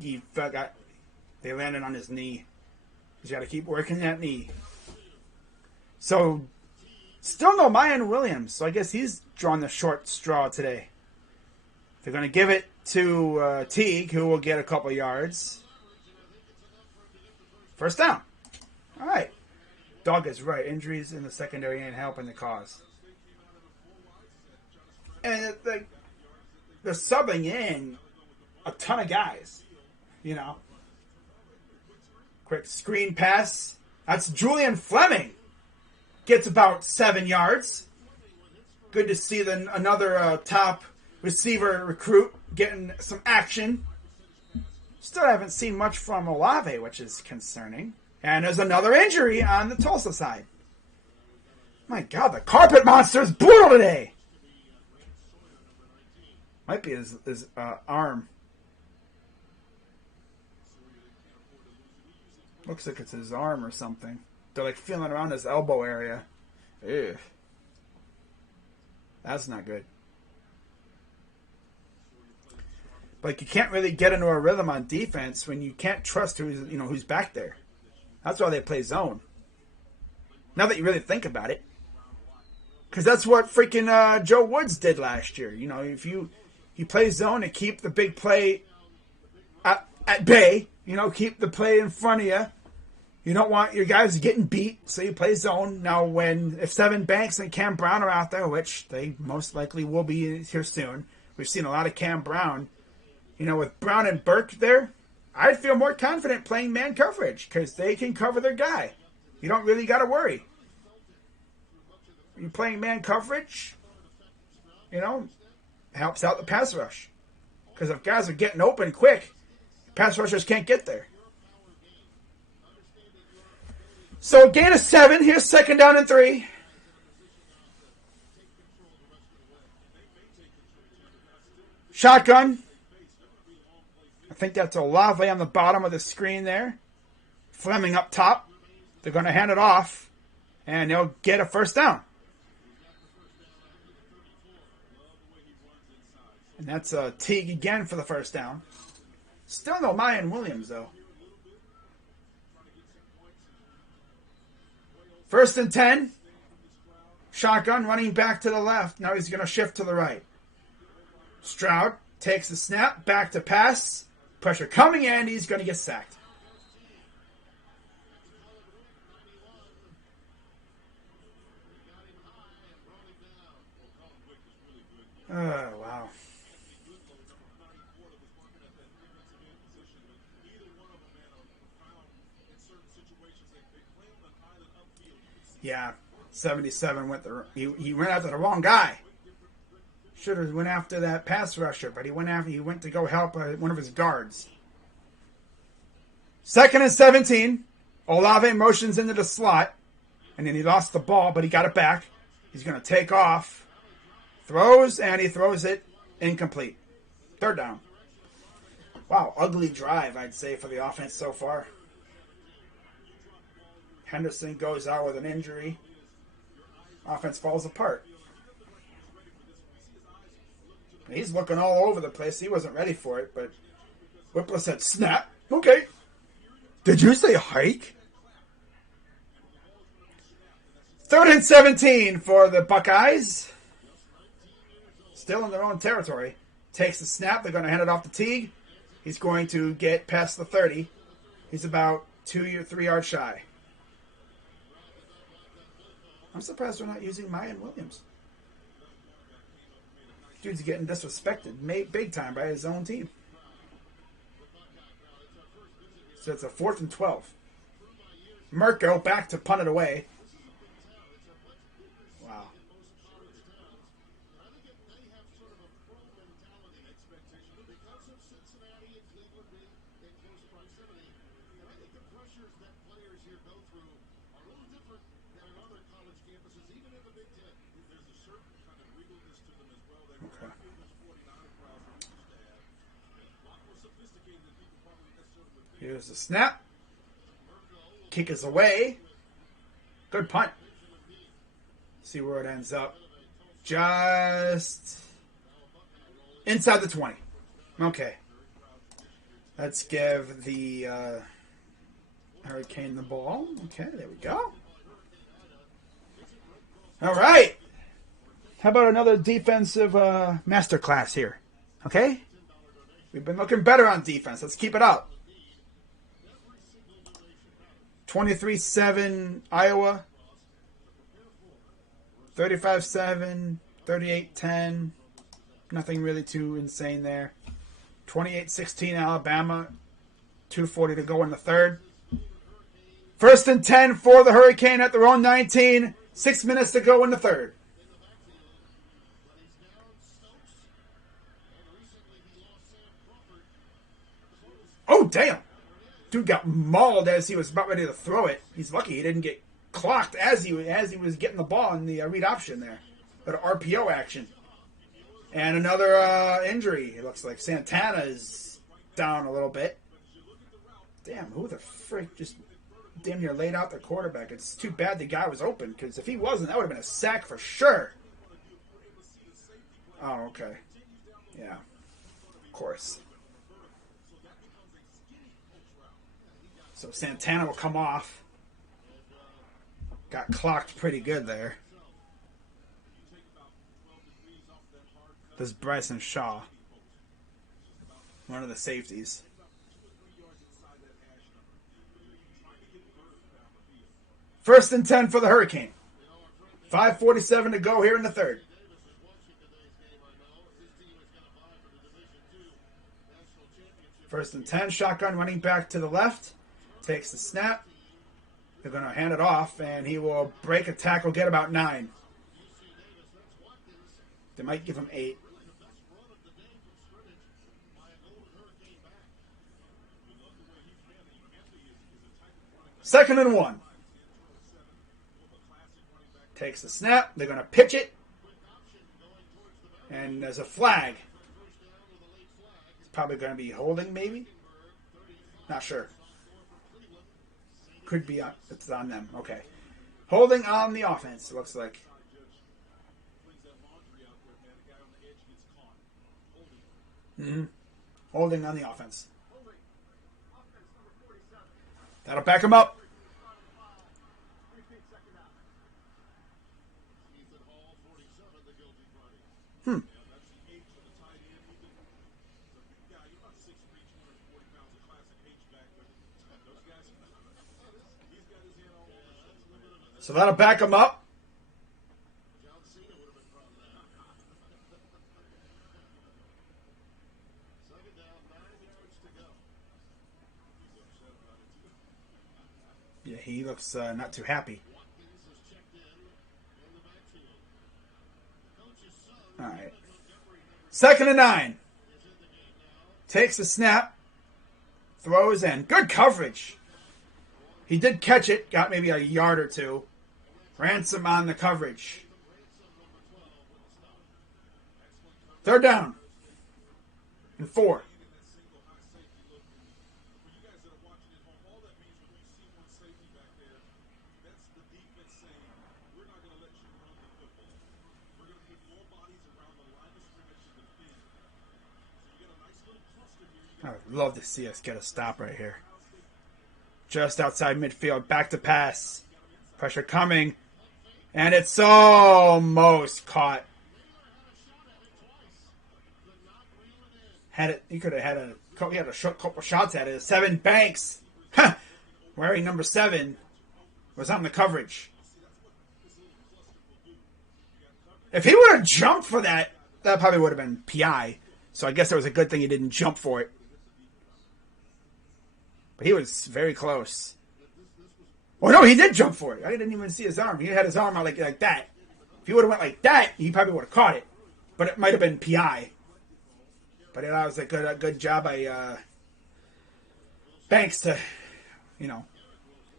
they landed on his knee. He's got to keep working that knee. So, still no Mayan Williams. So I guess he's drawn the short straw today. They're going to give it to Teague, who will get a couple yards. 1st down. All right. Dog is right. Injuries in the secondary ain't helping the cause. And they're subbing in a ton of guys, you know. Quick screen pass. That's Julian Fleming. Gets about 7 yards. Good to see another top receiver recruit getting some action. Still haven't seen much from Olave, which is concerning. And there's another injury on the Tulsa side. My God, the carpet monster is brutal today. Might be his arm. Looks like it's his arm or something. They're like feeling around his elbow area. Ew. That's not good. But you can't really get into a rhythm on defense when you can't trust who's back there. That's why they play zone. Now that you really think about it. Because that's what freaking Joe Woods did last year. You know, if you play zone and keep the big play at bay, you know, keep the play in front of you. You don't want your guys getting beat, so you play zone. Now, if Sevyn Banks and Cam Brown are out there, which they most likely will be here soon, we've seen a lot of Cam Brown. You know, with Brown and Burke there, I'd feel more confident playing man coverage because they can cover their guy. You don't really got to worry. You're playing man coverage, you know, helps out the pass rush. Because if guys are getting open quick, pass rushers can't get there. So a gain of 7. Here's 2nd down and 3. Shotgun. I think that's Olave on the bottom of the screen there. Fleming up top. They're going to hand it off. And they'll get a 1st down. And that's Teague again for the 1st down. Still no Mayan Williams, though. 1st and 10. Shotgun running back to the left. Now he's going to shift to the right. Stroud takes the snap. Back to pass. Pressure coming in. He's going to get sacked. Oh, wow. Yeah, 77 went he ran after the wrong guy. Should have went after that pass rusher, but he went to go help one of his guards. 2nd and 17. Olave motions into the slot, and then he lost the ball, but he got it back. He's going to take off, throws, and he throws it incomplete. 3rd down. Wow, ugly drive, I'd say, for the offense so far. Henderson goes out with an injury. Offense falls apart. He's looking all over the place. He wasn't ready for it, but Whipple said, snap. Okay. Did you say hike? 3rd and 17 for the Buckeyes. Still in their own territory. Takes the snap. They're going to hand it off to Teague. He's going to get past the 30. He's about 2 or 3 yards shy. I'm surprised they're not using Mayan Williams. Dude's getting disrespected big time by his own team. So it's a 4th and 12. Mirko back to punt it away. Wow. Here's the snap. Kick is away. Good punt. See where it ends up. Just inside the 20. Okay. Let's give the Hurricane the ball. Okay, there we go. All right. How about another defensive masterclass here? Okay? We've been looking better on defense. Let's keep it up. 23-7 Iowa. 35-7. 38-10. Nothing really too insane there. 28-16 Alabama. 2:40 to go in the 3rd. 1st and 10 for the Hurricane at their own 19. 6 minutes to go in the 3rd. Oh, damn. Dude got mauled as he was about ready to throw it. He's lucky he didn't get clocked as he was getting the ball in the read option there. But RPO action. And another injury. It looks like Santana is down a little bit. Damn, who the frick just damn near laid out their quarterback? It's too bad the guy was open, because if he wasn't, that would have been a sack for sure. Oh, okay. Yeah. Of course. So Santana will come off. Got clocked pretty good there. This is Bryson Shaw. One of the safeties. First and 10 for the Hurricane. 5:47 to go here in the 3rd. First and 10, shotgun running back to the left. Takes the snap. They're going to hand it off, and he will break a tackle, get about 9. They might give him 8. Second and 1. Takes the snap. They're going to pitch it. And there's a flag. It's probably going to be holding, maybe. Not sure. Could be on, it's on them. Okay. Holding on the offense, it looks like. Holding on the offense. That'll back him up. So that'll back him up. Yeah, he looks not too happy. All right. 2nd and 9. Takes a snap. Throws in. Good coverage. He did catch it. Got maybe a yard or two. Ransom on the coverage. 3rd down. And 4. I would love to see us get a stop right here. Just outside midfield. Back to pass. Pressure coming. And it's almost caught. Had it. He could have had a couple shots at it. 7 Banks. Wearing number 7 was on the coverage. If he would have jumped for that, that probably would have been PI. So I guess it was a good thing he didn't jump for it. But he was very close. Oh, no, he did jump for it. I didn't even see his arm. He had his arm out like that. If he would have went like that, he probably would have caught it. But it might have been PI. But that was a good job by Banks to,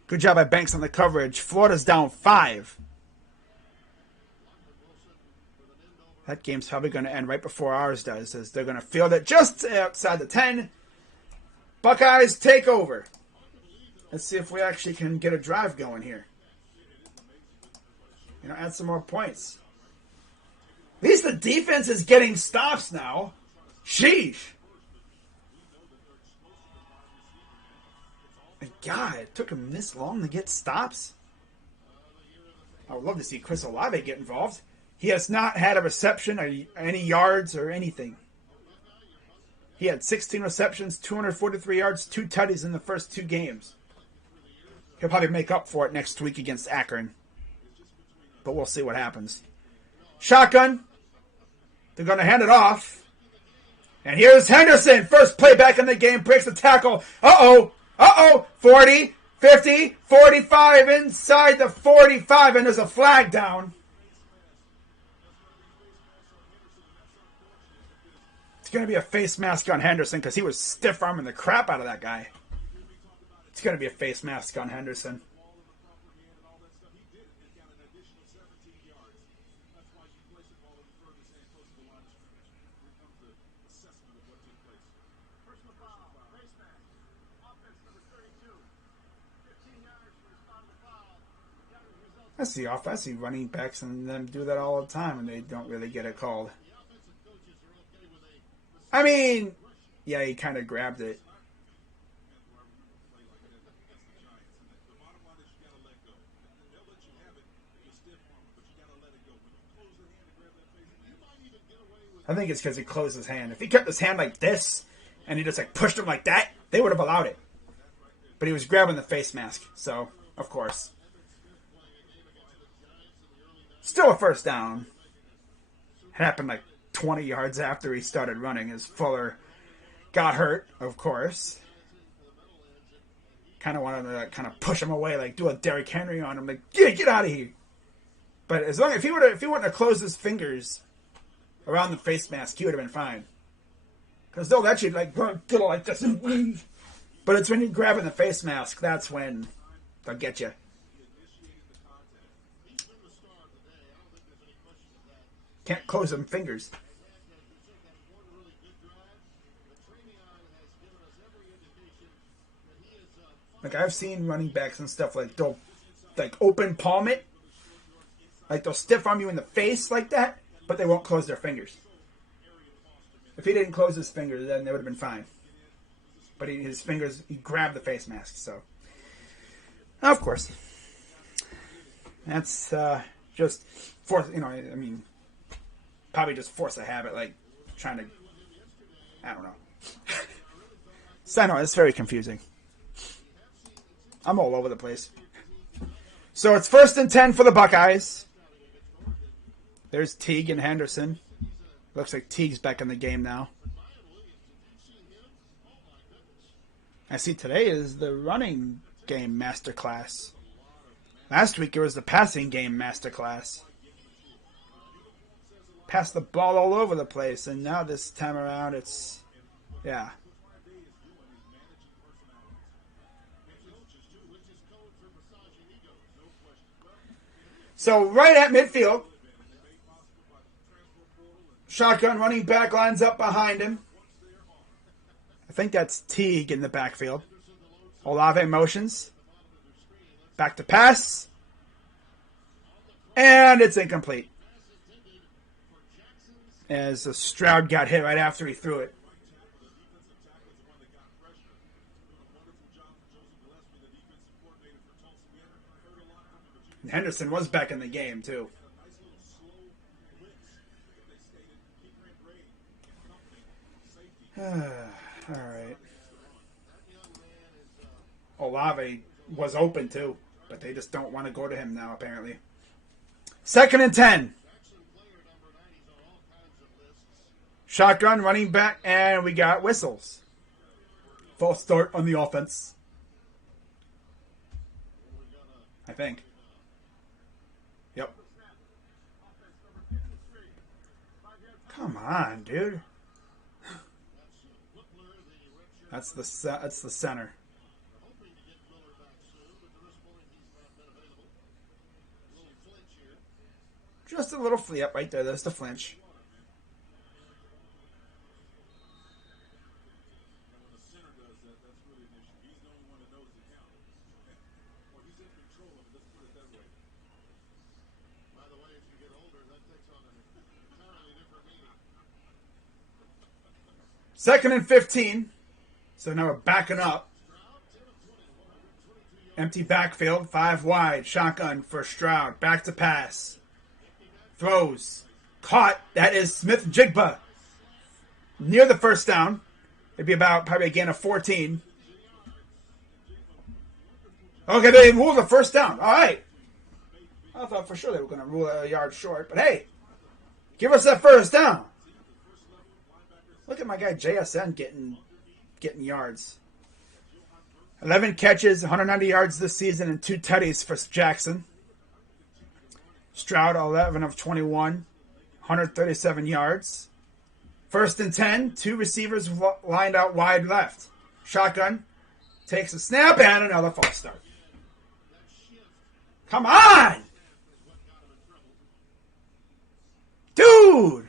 good job by Banks on the coverage. Florida's down 5. That game's probably going to end right before ours does, as they're going to field it just outside the 10. Buckeyes take over. Let's see if we actually can get a drive going here. Add some more points. At least the defense is getting stops now. Sheesh. My God, it took him this long to get stops. I would love to see Chris Olave get involved. He has not had a reception or any yards or anything. He had 16 receptions, 243 yards, 2 tutties in the first 2 games. He'll probably make up for it next week against Akron. But we'll see what happens. Shotgun. They're going to hand it off. And here's Henderson. First play back in the game. Breaks the tackle. Uh-oh. 40, 50, 45. Inside the 45. And there's a flag down. It's going to be a face mask on Henderson because he was stiff-arming the crap out of that guy. It's going to be a face mask on Henderson. I see running backs and them do that all the time, and they don't really get it called. I mean, yeah, he kind of grabbed it. I think it's because he closed his hand. If he kept his hand like this and he just pushed him like that, they would have allowed it. But he was grabbing the face mask, so of course. Still a first down. Happened 20 yards after he started running as Fuller got hurt, of course. Kind of wanted to push him away, do a Derrick Henry on him, get out of here. But as long if he wouldn't have closed his fingers around the face mask, he would have been fine. Because they'll let you go like this and leave. But it's when you're grabbing the face mask, that's when they'll get you. Can't close them fingers. I've seen running backs and stuff they'll open palm it. They'll stiff arm you in the face like that, but they won't close their fingers. If he didn't close his fingers, then they would have been fine. But his fingers, he grabbed the face mask, so. Of course. That's just force, probably just force a habit, trying to, I don't know. So I know, it's very confusing. I'm all over the place. So it's 1st and 10 for the Buckeyes. There's Teague and Henderson. Looks like Teague's back in the game now. I see today is the running game masterclass. Last week it was the passing game masterclass. passed the ball all over the place, and now this time around it's, yeah. So right at midfield, shotgun running back lines up behind him. I think that's Teague in the backfield. Olave motions. Back to pass. And it's incomplete. As Stroud got hit right after he threw it. And Henderson was back in the game, too. All right. Olave was open, too. But they just don't want to go to him now, apparently. 2nd and 10. Shotgun, running back, and we got whistles. False start on the offense. I think. Yep. Come on, dude. That's the center. Just a little flea up right there. That's the flinch. Second and 15. So now we're backing up. Empty backfield, 5 wide. Shotgun for Stroud. Back to pass. Throws. Caught. That is Smith-Jigba. Near the first down. It'd be about probably a gain of 14. Okay, they ruled the first down. All right. I thought for sure they were going to rule a yard short. But hey, give us that first down. Look at my guy JSN getting yards. 11 catches, 190 yards this season, and 2 tutties for Jackson. Stroud, 11 of 21, 137 yards. 1st and 10, 2 receivers lined out wide left. Shotgun takes a snap and another false start. Come on! Dude!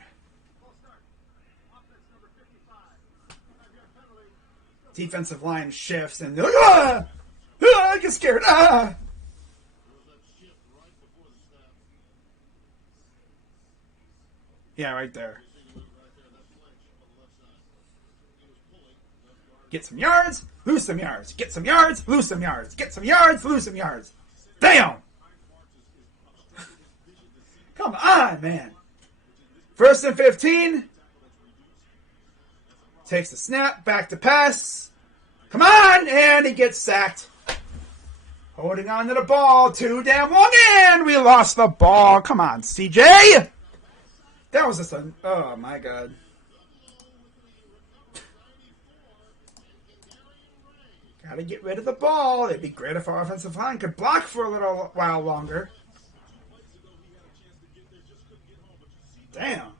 Defensive line shifts and I get scared. Yeah, right there. Get some yards, lose some yards. Get some yards, lose some yards. Get some yards, lose some yards. Damn! Come on, man. 1st and 15. Takes the snap, back to pass. Come on! And he gets sacked. Holding on to the ball too damn long, and we lost the ball. Come on, CJ! That was just a... Oh, my God. Gotta get rid of the ball. It'd be great if our offensive line could block for a little while longer. Damn.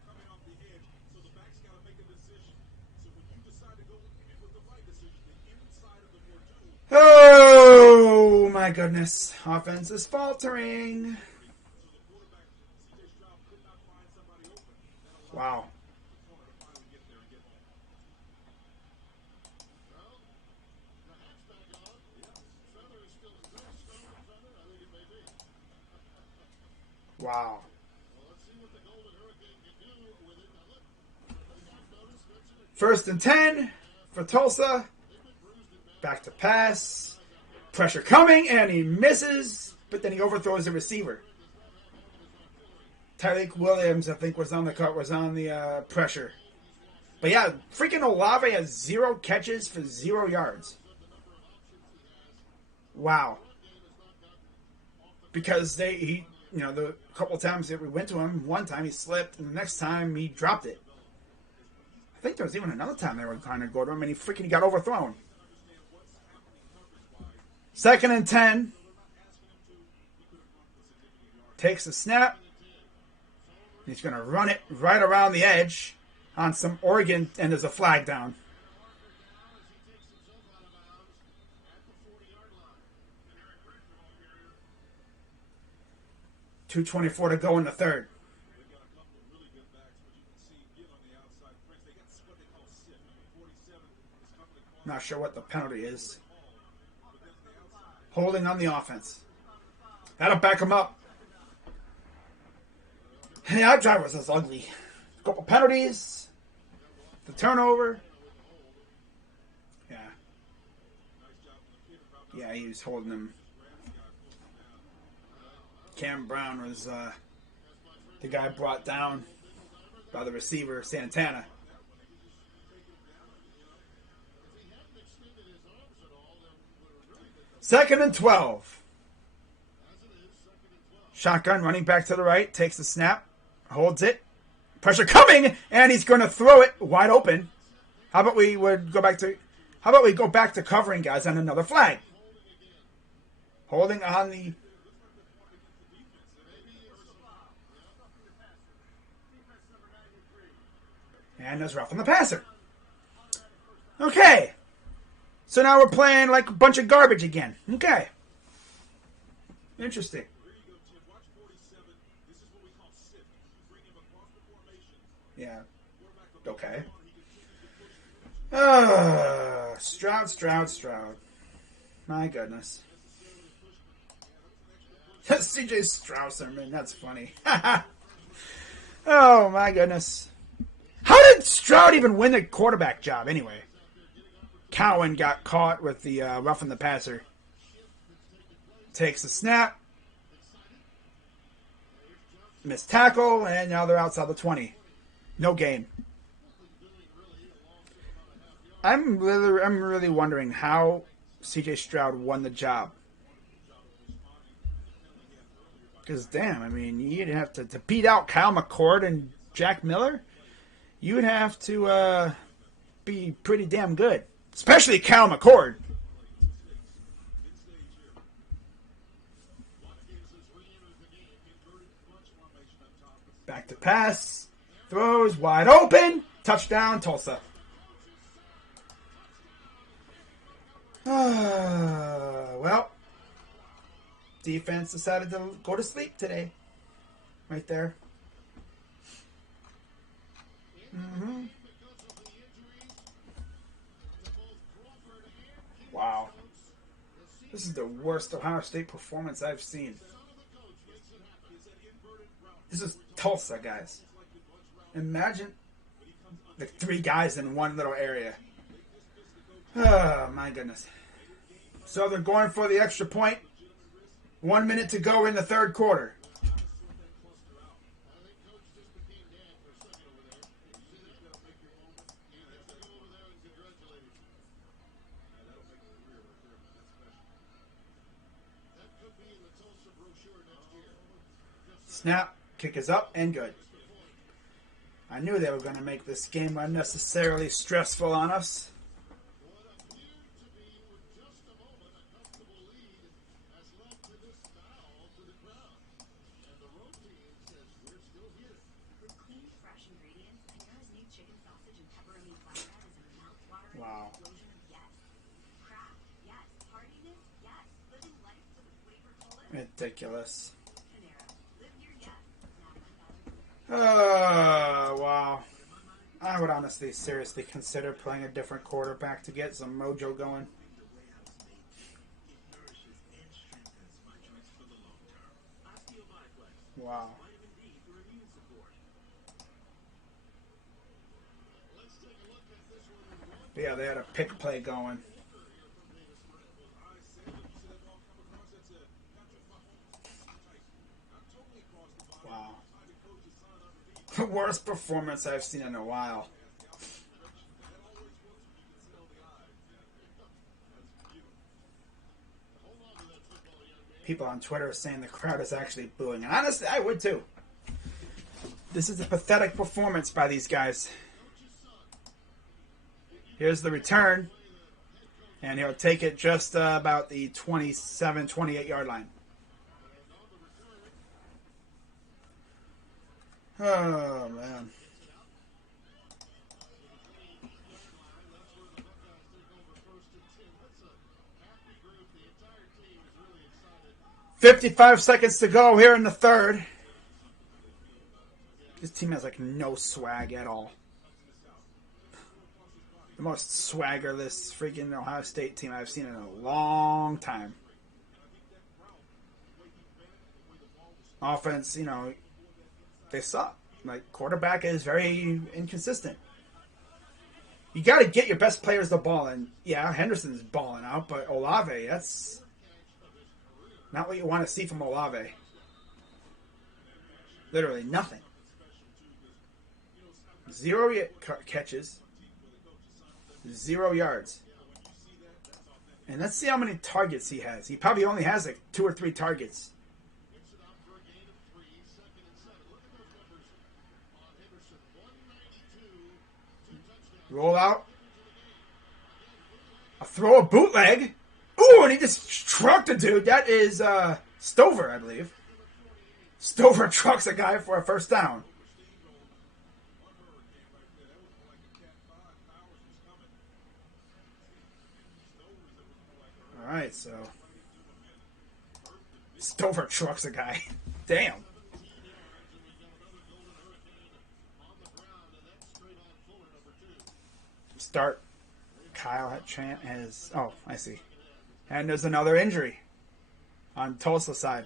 Oh, my goodness. Offense is faltering. Wow. Wow. 1st and 10 for Tulsa. Back to pass. Pressure coming, and he misses, but then he overthrows the receiver. Tyreek Williams, I think, was on the pressure. But yeah, freaking Olave has 0 catches for 0 yards. Wow. Because the couple times that we went to him, one time he slipped, and the next time he dropped it. I think there was even another time they were trying to go to him, and he got overthrown. 2nd and 10. Takes the snap. He's going to run it right around the edge on some Oregon, and there's a flag down. 2:24 to go in the third. Not sure what the penalty is. Holding on the offense. That'll back him up. Hey, our driver was ugly. A couple penalties. The turnover. Yeah. Yeah, he was holding him. Cam Brown was the guy brought down by the receiver, Santana. Second and 12. Shotgun running back to the right. Takes the snap. Holds it. Pressure coming. And he's going to throw it wide open. How about we go back to covering guys on another flag? Holding on the... And there's roughing the passer. Okay. So now we're playing like a bunch of garbage again. Okay. Interesting. Yeah. Okay. Stroud. My goodness. CJ Strouserman. That's funny. Oh, my goodness. How did Stroud even win the quarterback job anyway? Cowan got caught with the roughing the passer. Takes the snap. Missed tackle, and now they're outside the 20. No gain. I'm really wondering how CJ Stroud won the job. Because, damn, I mean, you'd have to beat out Kyle McCord and Jack Miller. You would have to be pretty damn good. Especially Cal McCord. Back to pass. Throws wide open. Touchdown, Tulsa. Well, defense decided to go to sleep today. Right there. Mm-hmm. Wow. This is the worst Ohio State performance I've seen. This is Tulsa, guys. Imagine the three guys in one little area. Oh, my goodness. So they're going for the extra point. 1 minute to go in the third quarter. Snap, kick is up, and good. I knew they were going to make this game unnecessarily stressful on us. Wow. Ridiculous. Wow. I would honestly, seriously consider playing a different quarterback to get some mojo going. Wow. Yeah, they had a pick play going. Wow. The worst performance I've seen in a while. People on Twitter are saying the crowd is actually booing. And honestly, I would too. This is a pathetic performance by these guys. Here's the return. And he'll take it just about the 27, 28 yard line. Oh, man. That's where the Buckeyes take over 1st and 10. That's a happy group. The entire team is really excited. 55 seconds to go here in the third. This team has like no swag at all. The most swaggerless freaking Ohio State team I've seen in a long time. Offense, you know, they suck. Like, quarterback is very inconsistent. You got to get your best players the ball, and yeah, Henderson's balling out, but Olave, that's not what you want to see from Olave. Literally nothing. 0 catches, 0 yards. And let's see how many targets he has. He probably only has like 2 or 3 targets. Gets it out for a gain of 3, 2nd and 7. Look at those numbers on Henderson. 192, 2 touchdowns. Roll out. A throw, a bootleg. Ooh, and he just trucked a dude. That is Stover, I believe. Stover trucks a guy for a first down. All right, so Stover trucks a guy. Damn. Start. Kyle Trant has. Oh, I see. And there's another injury on Tulsa side.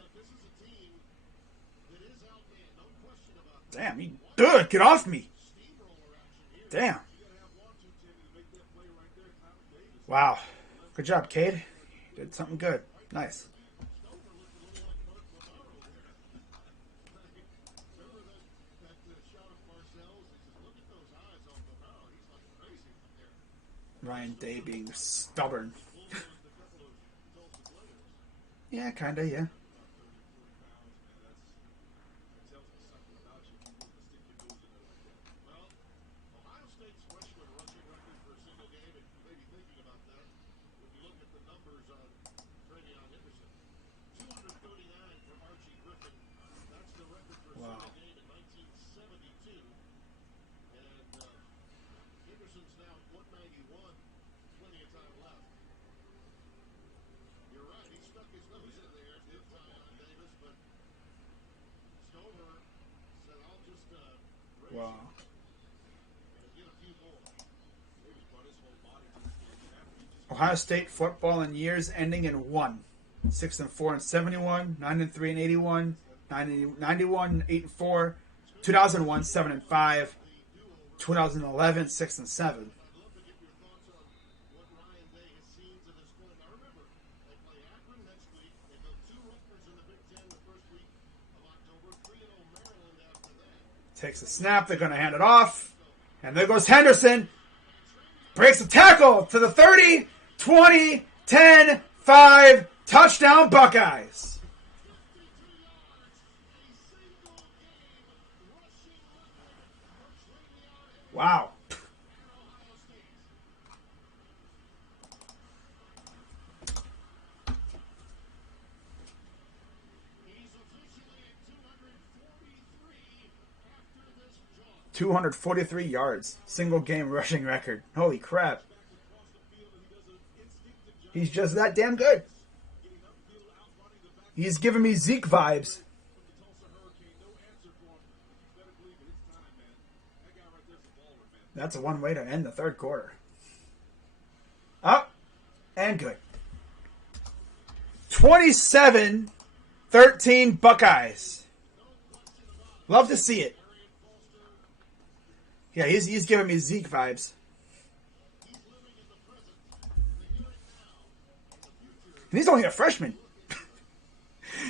Damn, you good. Get off me. Damn. Wow. Good job, Cade. You did something good. Nice. Ryan Day being stubborn. Yeah, kinda, yeah. Ohio State's freshman rushing record for a single game, and you may be thinking about that when you look at the numbers on Travion Henderson. 239 for Archie Griffin. That's the record for a single game in 1972. And Henderson's now 191. Plenty of time left. You're right, he stuck his nose in there, did Zion Davis, but Stover said, I'll just raise Wow. and get a few more. Davis brought his whole body to the game after he just Ohio State football in years ending in 1. 6-4 and 71, 9-3 and 81, 91, 8-4, 2001, 7-5, 2011, 6-7. I'd love to get your thoughts on what Ryan Day has seen to this point. Now remember, they play Akron next week. They go to Rutgers in the Big Ten the first week of October. 3-0 Maryland after that. Takes a snap. They're going to hand it off. And there goes Henderson. Breaks the tackle to the 30, 20, 10, 5. Touchdown, Buckeyes. Wow. He's officially at 243 after this jaunt. 243 yards. Single game rushing record. Holy crap. He's just that damn good. He's giving me Zeke vibes. That's a one way to end the third quarter. Up and good. 27-13 Buckeyes. Love to see it. Yeah, he's giving me Zeke vibes. And he's only a freshman.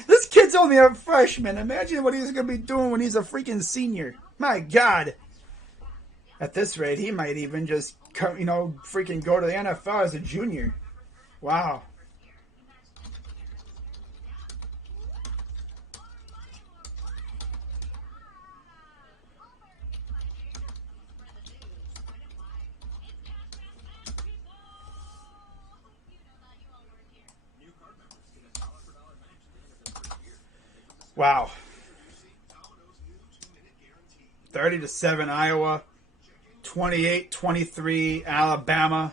This kid's only a freshman. Imagine what he's going to be doing when he's a freaking senior. My God. At this rate, he might even just, freaking go to the NFL as a junior. Wow. Wow. Domino's new 2-minute guarantee. 30-7 Iowa, 28-23 Alabama.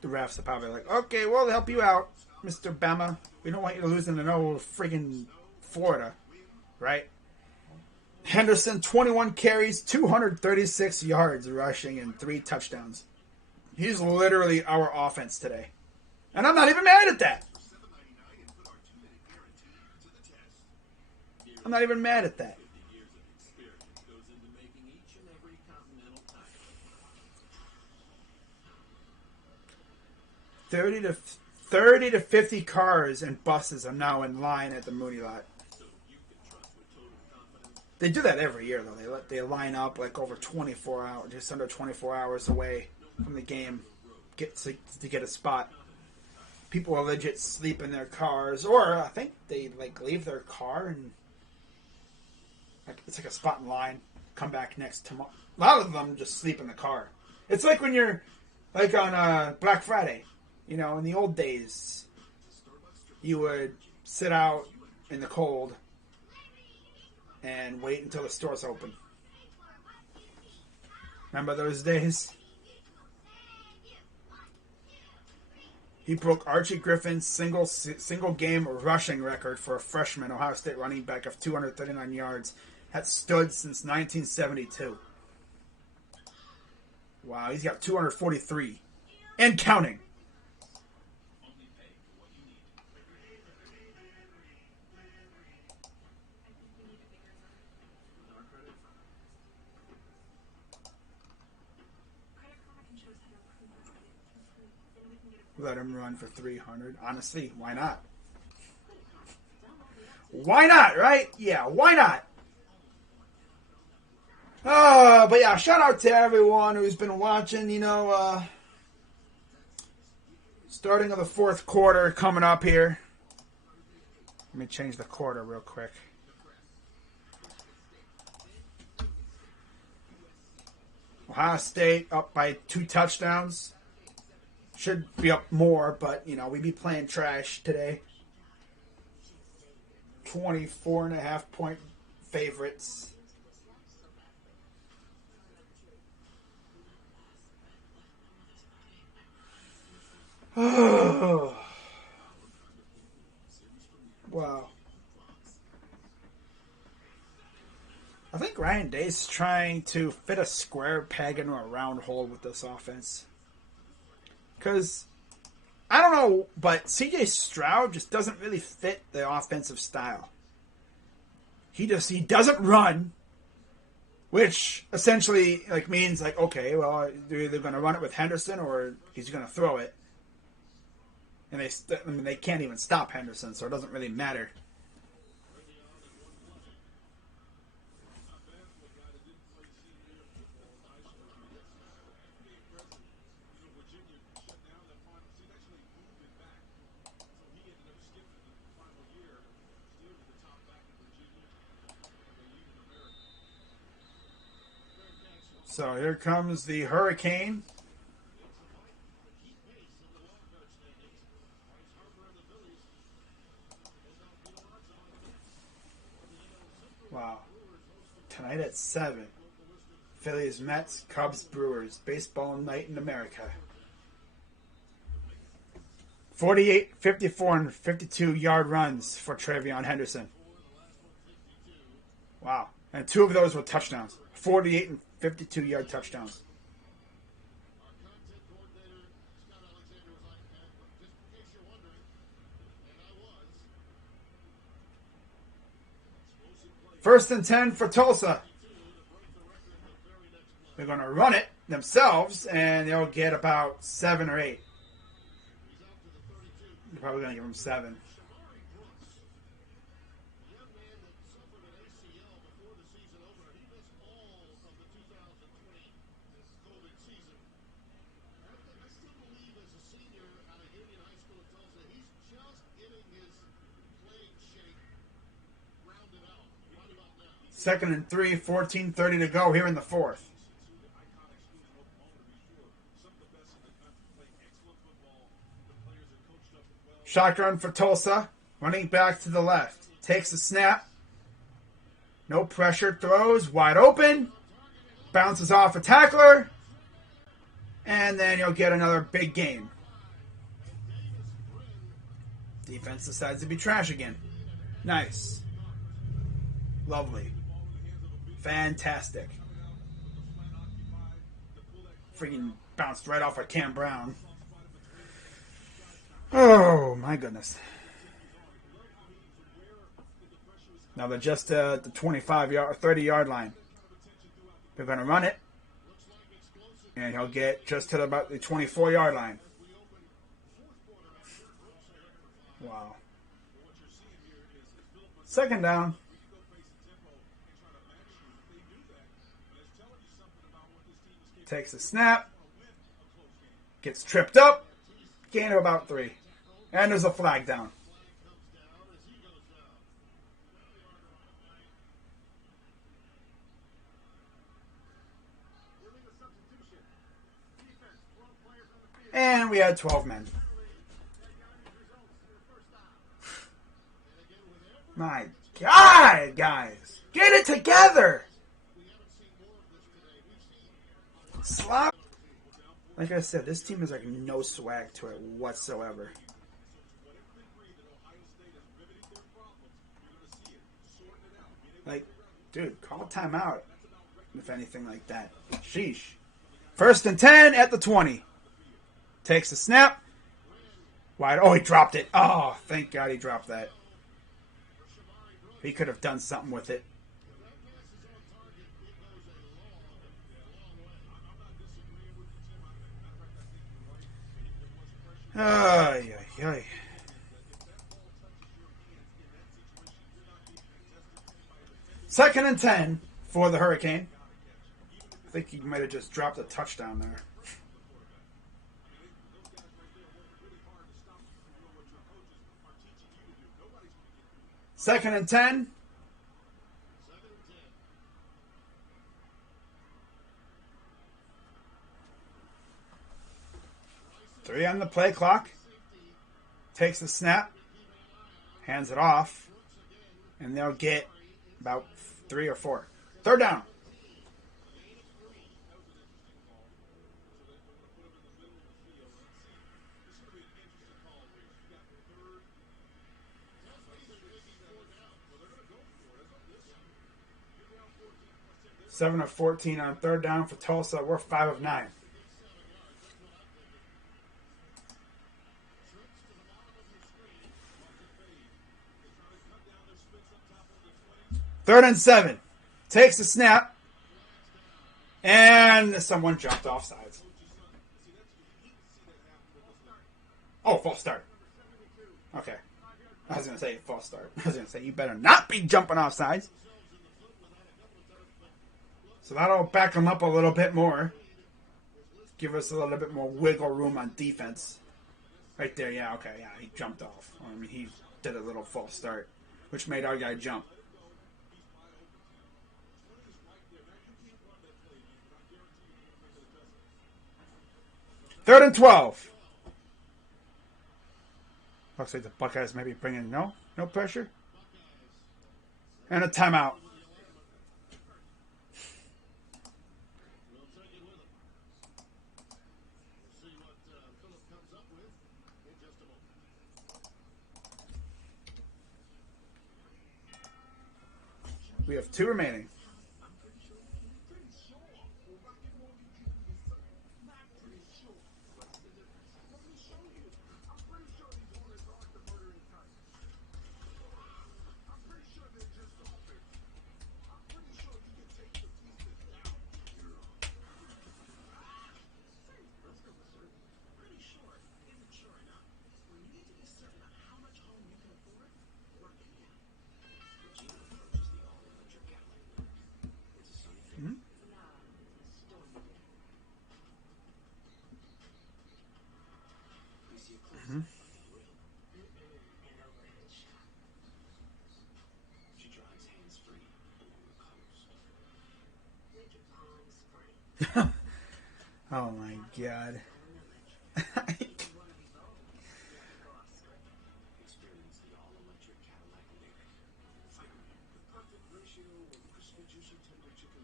The refs are probably like, okay, we'll help you out, Mr. Bama. We don't want you to lose in the no friggin' Florida, right? Henderson, 21 carries, 236 yards rushing, and 3 touchdowns. He's literally our offense today. And I'm not even mad at that. I'm not even mad at that. 30 to 50 cars and buses are now in line at the Mooney lot. They do that every year, though. They line up like over 24 hours, just under 24 hours away from the game, to get a spot. People will legit sleep in their cars, or I think they like leave their car and it's like a spot in line. Come back next tomorrow. A lot of them just sleep in the car. It's like when you're like on Black Friday. You know, in the old days, you would sit out in the cold and wait until the stores open. Remember those days? He broke Archie Griffin's single game rushing record for a freshman Ohio State running back of 239 yards. That stood since 1972. Wow, he's got 243 and counting. Let him run for 300. Honestly, why not? Why not, right? Yeah, why not? But yeah, shout out to everyone who's been watching. You know, starting of the fourth quarter coming up here. Let me change the quarter real quick. Ohio State up by 2 touchdowns. Should be up more, but, you know, we be playing trash today. 24.5 point favorites. Oh. Wow. I think Ryan Day's trying to fit a square peg into a round hole with this offense. Because, I don't know, but CJ Stroud just doesn't really fit the offensive style. He doesn't run, which essentially like means like, okay, well, they're either going to run it with Henderson or he's going to throw it. And they can't even stop Henderson, so it doesn't really matter. So here comes the hurricane. Wow. Tonight at 7. Phillies, Mets, Cubs, Brewers. Baseball night in America. 48, 54, and 52-yard runs for Travion Henderson. Wow. And 2 of those were touchdowns. 48 and 52-yard touchdowns. First and 10 for Tulsa. They're going to run it themselves, and they'll get about 7 or 8. They're probably going to give them 7. Second and 3, 14:30 to go here in the fourth. Shotgun for Tulsa. Running back to the left. Takes the snap. No pressure throws, wide open. Bounces off a tackler. And then you'll get another big game. Defense decides to be trash again. Nice. Lovely. Fantastic. Freaking bounced right off of Cam Brown. Oh, my goodness. Now they're just at the 25-yard, 30-yard line. They're going to run it. And he'll get just to about the 24-yard line. Wow. Second down. Takes a snap. Gets tripped up. Gain of about 3. And there's a flag down. And we had 12 men. My God, guys. Get it together. Slop. Like I said, this team is like no swag to it whatsoever. Like, dude, call timeout if anything like that. Sheesh. 1st and 10 at the 20. Takes the snap. Wide. Oh, he dropped it. Oh, thank God he dropped that. He could have done something with it. Ay, ay, ay. Second and 10 for the Hurricane. I think he might have just dropped a touchdown there. Second and 10. Three on the play clock. Takes the snap. Hands it off. And they'll get about 3 or 4. Third down. Seven of 14 on third down for Tulsa. We're 5 of 9. Third and 7. Takes the snap. And someone jumped off sides. Oh, false start. Okay. I was going to say false start. I was going to say you better not be jumping off sides. So that'll back them up a little bit more. Give us a little bit more wiggle room on defense. Right there, yeah, okay, yeah, he jumped off. I mean, he did a little false start, which made our guy jump. Third and 12. Looks like the Buckeyes maybe bringing no pressure. And a timeout. We have 2 remaining. Oh my God. get juicy tender chicken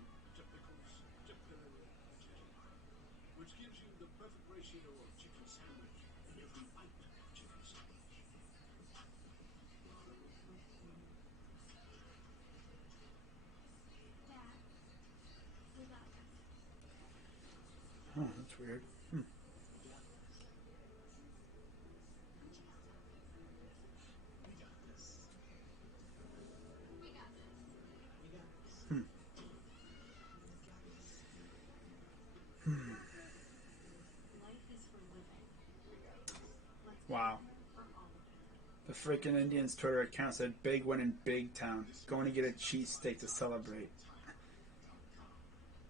which gives you the perfect ratio of chicken sandwich in every bite. Chicken sandwich. Dad, we got this. Oh, that's weird. Hmm. We got this. Hmm. Life is for living. Let's Wow. for all of it. The freaking Indians Twitter account said big win in big town. Going to get a cheesesteak to celebrate.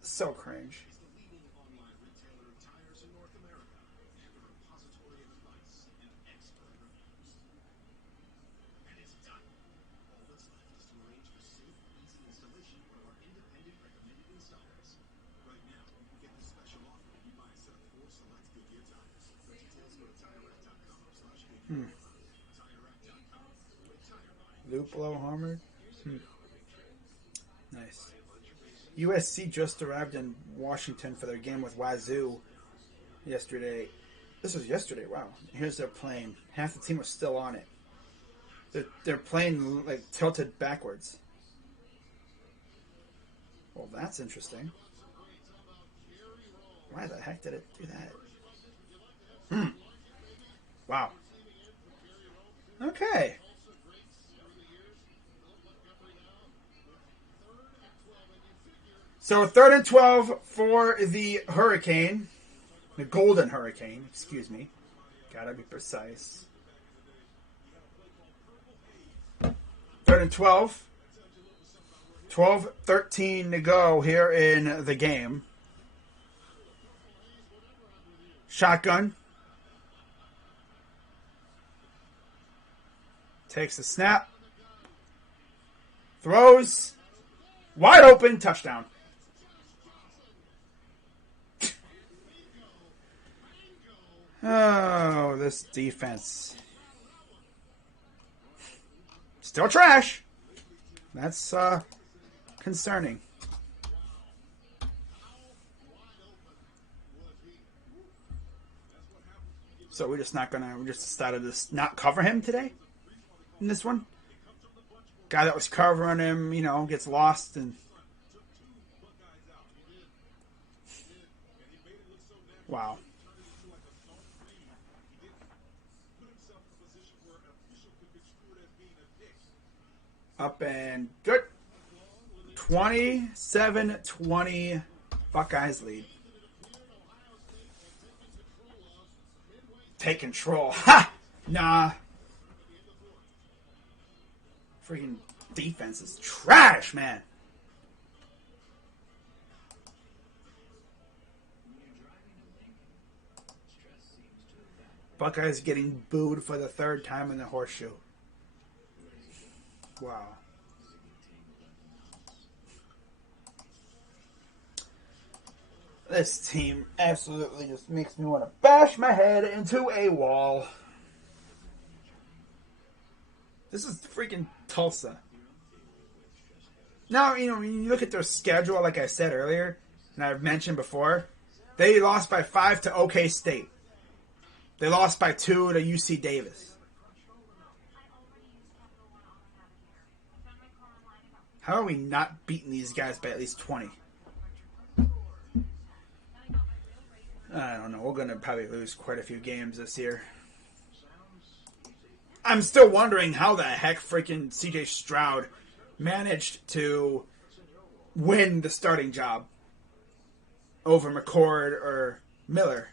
So cringe. Is the leading online retailer of tires in North America and a repository of advice and expert reviews. And it's done. All that's left is to arrange for safe, easy installation from our independent recommended installers. Right now, you can get this special offer when you buy a set of 4 select Goodyear tires. For details, go to TireRack.com/Goodyear. TireRack.com. With tire buying. Luplo Harmer. Nice. USC just arrived in Washington for their game with Wazoo yesterday. This was yesterday. Wow. Here's their plane. Half the team was still on it. They're playing like tilted backwards. Well, that's interesting. Why the heck did it do that? Wow. Okay. So 3rd and 12 for the Hurricane. The Golden Hurricane, excuse me. Gotta be precise. 3rd and 12. 12-13 to go here in the game. Shotgun. Takes the snap. Throws. Wide open. Touchdown. Oh, this defense. Still trash. That's concerning. So we just decided to not cover him today in this one. Guy that was covering him, gets lost and wow. Up and good. 27-20 Buckeyes lead. Take control. Ha! Nah. Freaking defense is trash, man. Buckeyes getting booed for the 3rd time in the horseshoe. Wow. This team absolutely just makes me want to bash my head into a wall. This is freaking Tulsa. Now, when you look at their schedule, like I said earlier, and I've mentioned before, they lost by 5 to OK State. They lost by 2 to UC Davis. How are we not beating these guys by at least 20? I don't know. We're going to probably lose quite a few games this year. I'm still wondering how the heck freaking CJ Stroud managed to win the starting job over McCord or Miller.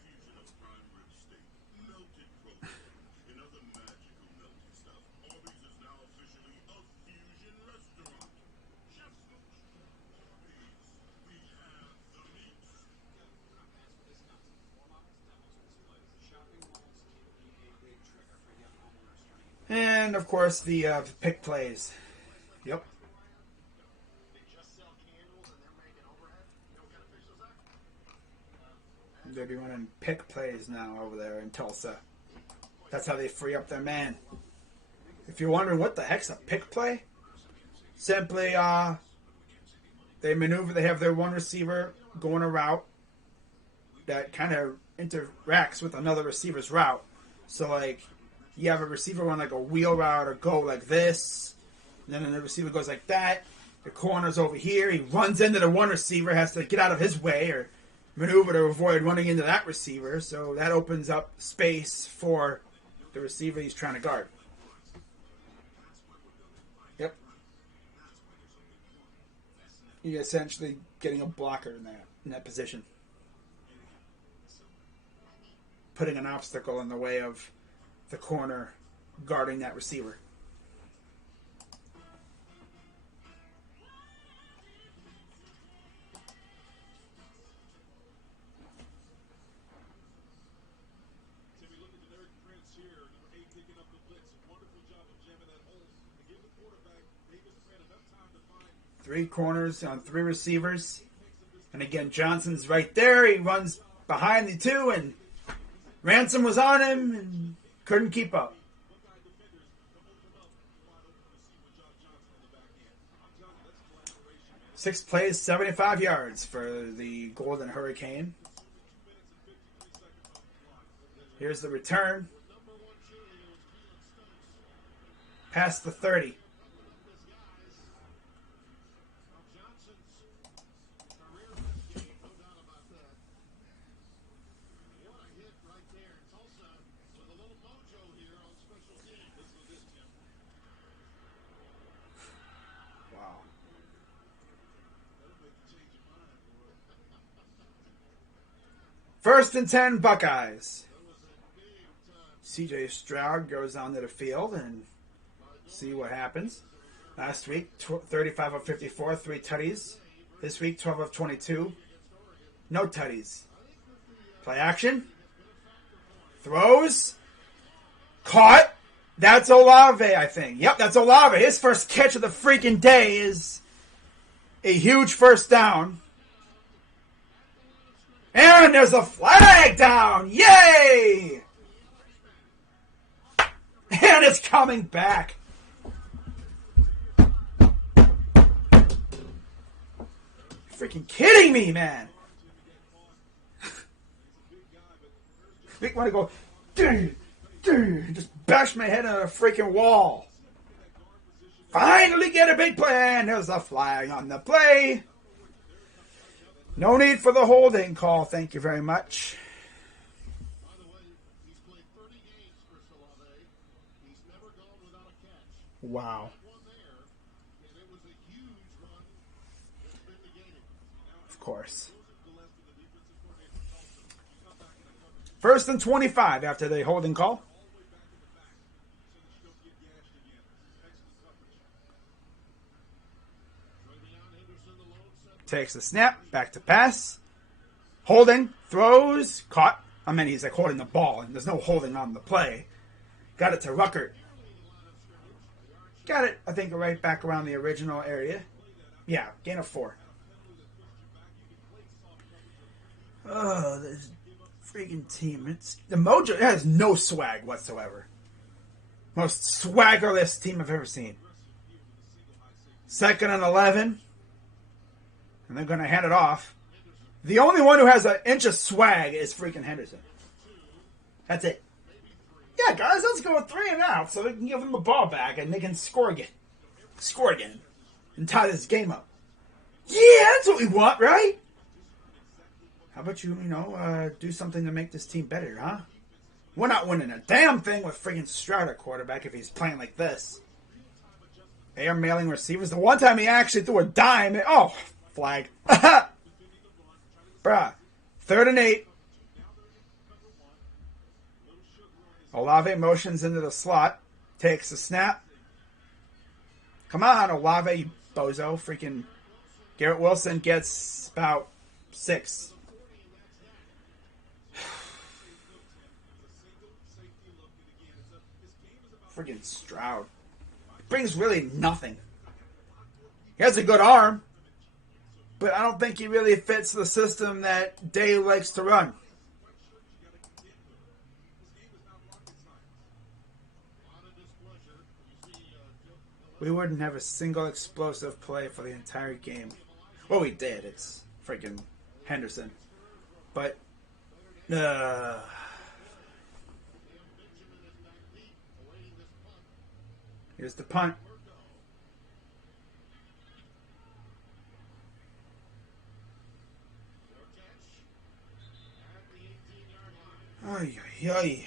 And, of course, the pick plays. Yep. They'll be running pick plays now over there in Tulsa. That's how they free up their man. If you're wondering what the heck's a pick play, simply they maneuver. They have their one receiver going a route that kind of interacts with another receiver's route. So, like, you have a receiver run like a wheel route or go like this, and then the receiver goes like that. The corner's over here. He runs into the one receiver, has to get out of his way or maneuver to avoid running into that receiver. So that opens up space for the receiver he's trying to guard. Yep. You're essentially getting a blocker in that position. Putting an obstacle in the way of the corner guarding that receiver. Three corners on three receivers. And again, Johnson's right there. He runs behind the two, and Ransom was on him and couldn't keep up. 6 plays, 75 yards for the Golden Hurricane. Here's the return. Past the 30. First and 10, Buckeyes. CJ Stroud goes onto the field and see what happens. Last week, 35 of 54, 3 tutties. This week, 12 of 22, no tutties. Play action. Throws. Caught. That's Olave, I think. Yep, that's Olave. His first catch of the freaking day is a huge first down. And there's a flag down. Yay! And it's coming back. Freaking kidding me, man. Make want to go, just bash my head on a freaking wall. Finally get a big play, and there's a flag on the play. No need for the holding call, thank you very much. By the way, he's played 30 games for Olave. He's never gone without a catch. Wow. One there, and it was a huge run. It's been negated. Of course. First and 25 after the holding call. Takes the snap, back to pass. Holding, throws, caught. I mean, he's like holding the ball, and there's no holding on the play. Got it to Ruckert. Got it, I think, right back around the original area. Yeah, gain of 4. Oh, this freaking team. The Mojo has no swag whatsoever. Most swaggerless team I've ever seen. 2nd and 11. And they're going to hand it off. The only one who has an inch of swag is freaking Henderson. That's it. Yeah, guys, let's go with 3 and out so we can give them the ball back and they can score again. Score again. And tie this game up. Yeah, that's what we want, right? How about you do something to make this team better, huh? We're not winning a damn thing with freaking Stroud at quarterback if he's playing like this. They are mailing receivers. The one time he actually threw a dime. Oh, flag. Bruh. 3rd and 8. Olave motions into the slot. Takes the snap. Come on, Olave, you bozo. Freaking Garrett Wilson gets about 6. Freaking Stroud. Brings really nothing. He has a good arm. But I don't think he really fits the system that Day likes to run. We wouldn't have a single explosive play for the entire game. Well, we did. It's freaking Henderson. But, here's the punt. Ay, ay, ay.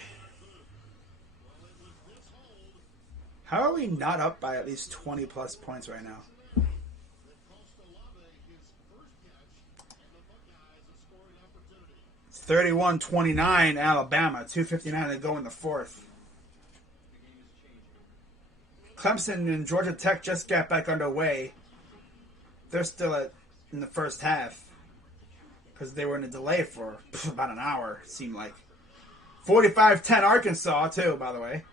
How are we not up by at least 20 plus points right now? Cost Olave his first catch, and the Buckeyes have scored an opportunity. 31-29 Alabama. 2:59 to go in the fourth. Clemson and Georgia Tech just got back underway. They're still in the first half because they were in a delay for about an hour, it seemed like. 45-10 Arkansas, too, by the way.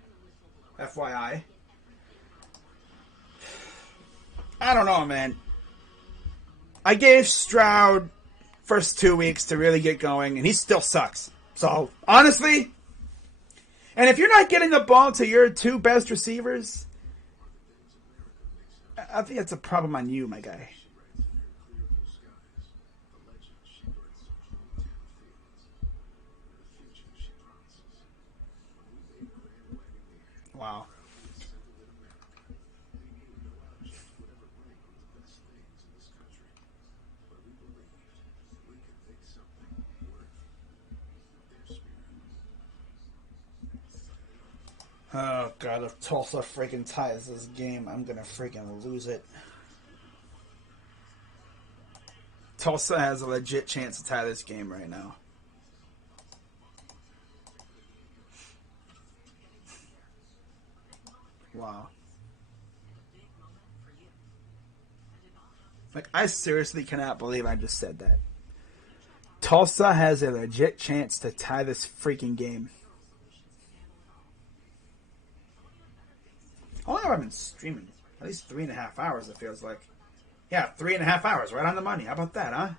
FYI. I don't know, man. I gave Stroud first 2 weeks to really get going, and he still sucks. So, honestly, and if you're not getting the ball to your two best receivers, I think it's a problem on you, my guy. Wow. Oh, God, if Tulsa freaking ties this game, I'm going to freaking lose it. Tulsa has a legit chance to tie this game right now. Wow. Like, I seriously cannot believe I just said that. Tulsa has a legit chance to tie this freaking game. How long have I been streaming? At least 3.5 hours, it feels like. Yeah, 3.5 hours, right on the money. How about that, huh?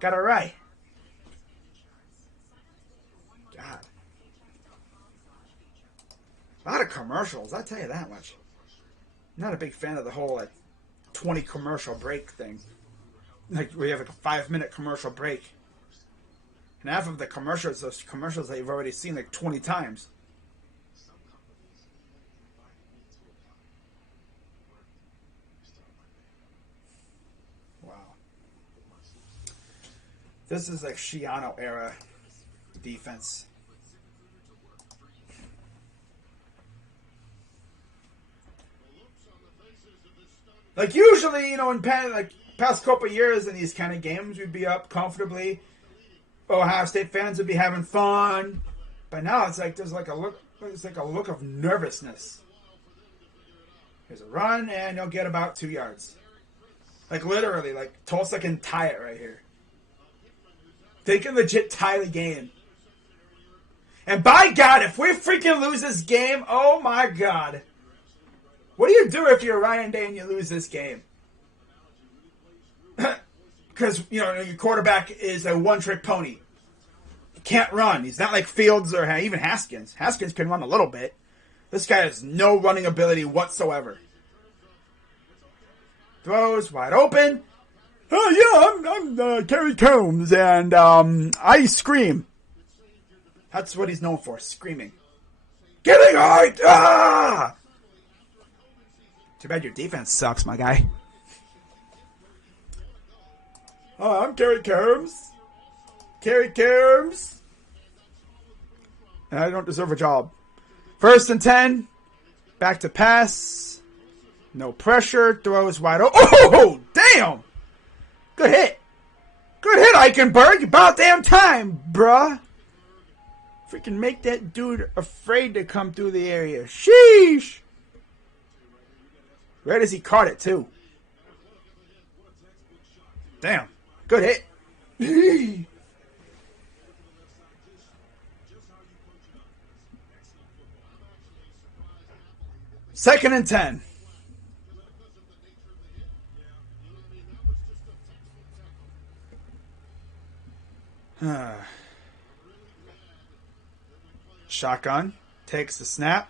Got it right. God. A lot of commercials, I'll tell you that much. I'm not a big fan of the whole, 20 commercial break thing. Like, we have a 5-minute commercial break. And half of the commercials, those commercials that you've already seen 20 times. This is Shiano era defense. Usually, in past couple of years in these kind of games, we'd be up comfortably. Ohio State fans would be having fun. But now it's there's a look of nervousness. Here's a run, and you'll get about 2 yards. Literally, Tulsa can tie it right here. They can legit tie the game. And by God, if we freaking lose this game, oh my God. What do you do if you're Ryan Day and you lose this game? Because, your quarterback is a one-trick pony. He can't run. He's not like Fields or even Haskins. Haskins can run a little bit. This guy has no running ability whatsoever. Throws wide open. Oh, yeah, I'm Kerry Combs, and I scream. That's what he's known for, screaming. Getting hurt! Ah! Too bad your defense sucks, my guy. Oh, I'm Kerry Combs. Kerry Combs. And I don't deserve a job. 1st and 10. Back to pass. No pressure. Throws wide open. Oh, damn! Good hit. Good hit, Eichenberg. About damn time, bruh. Freaking make that dude afraid to come through the area. Sheesh. Right as he caught it, too. Damn. Good hit. 2nd and 10. Shotgun. Takes the snap.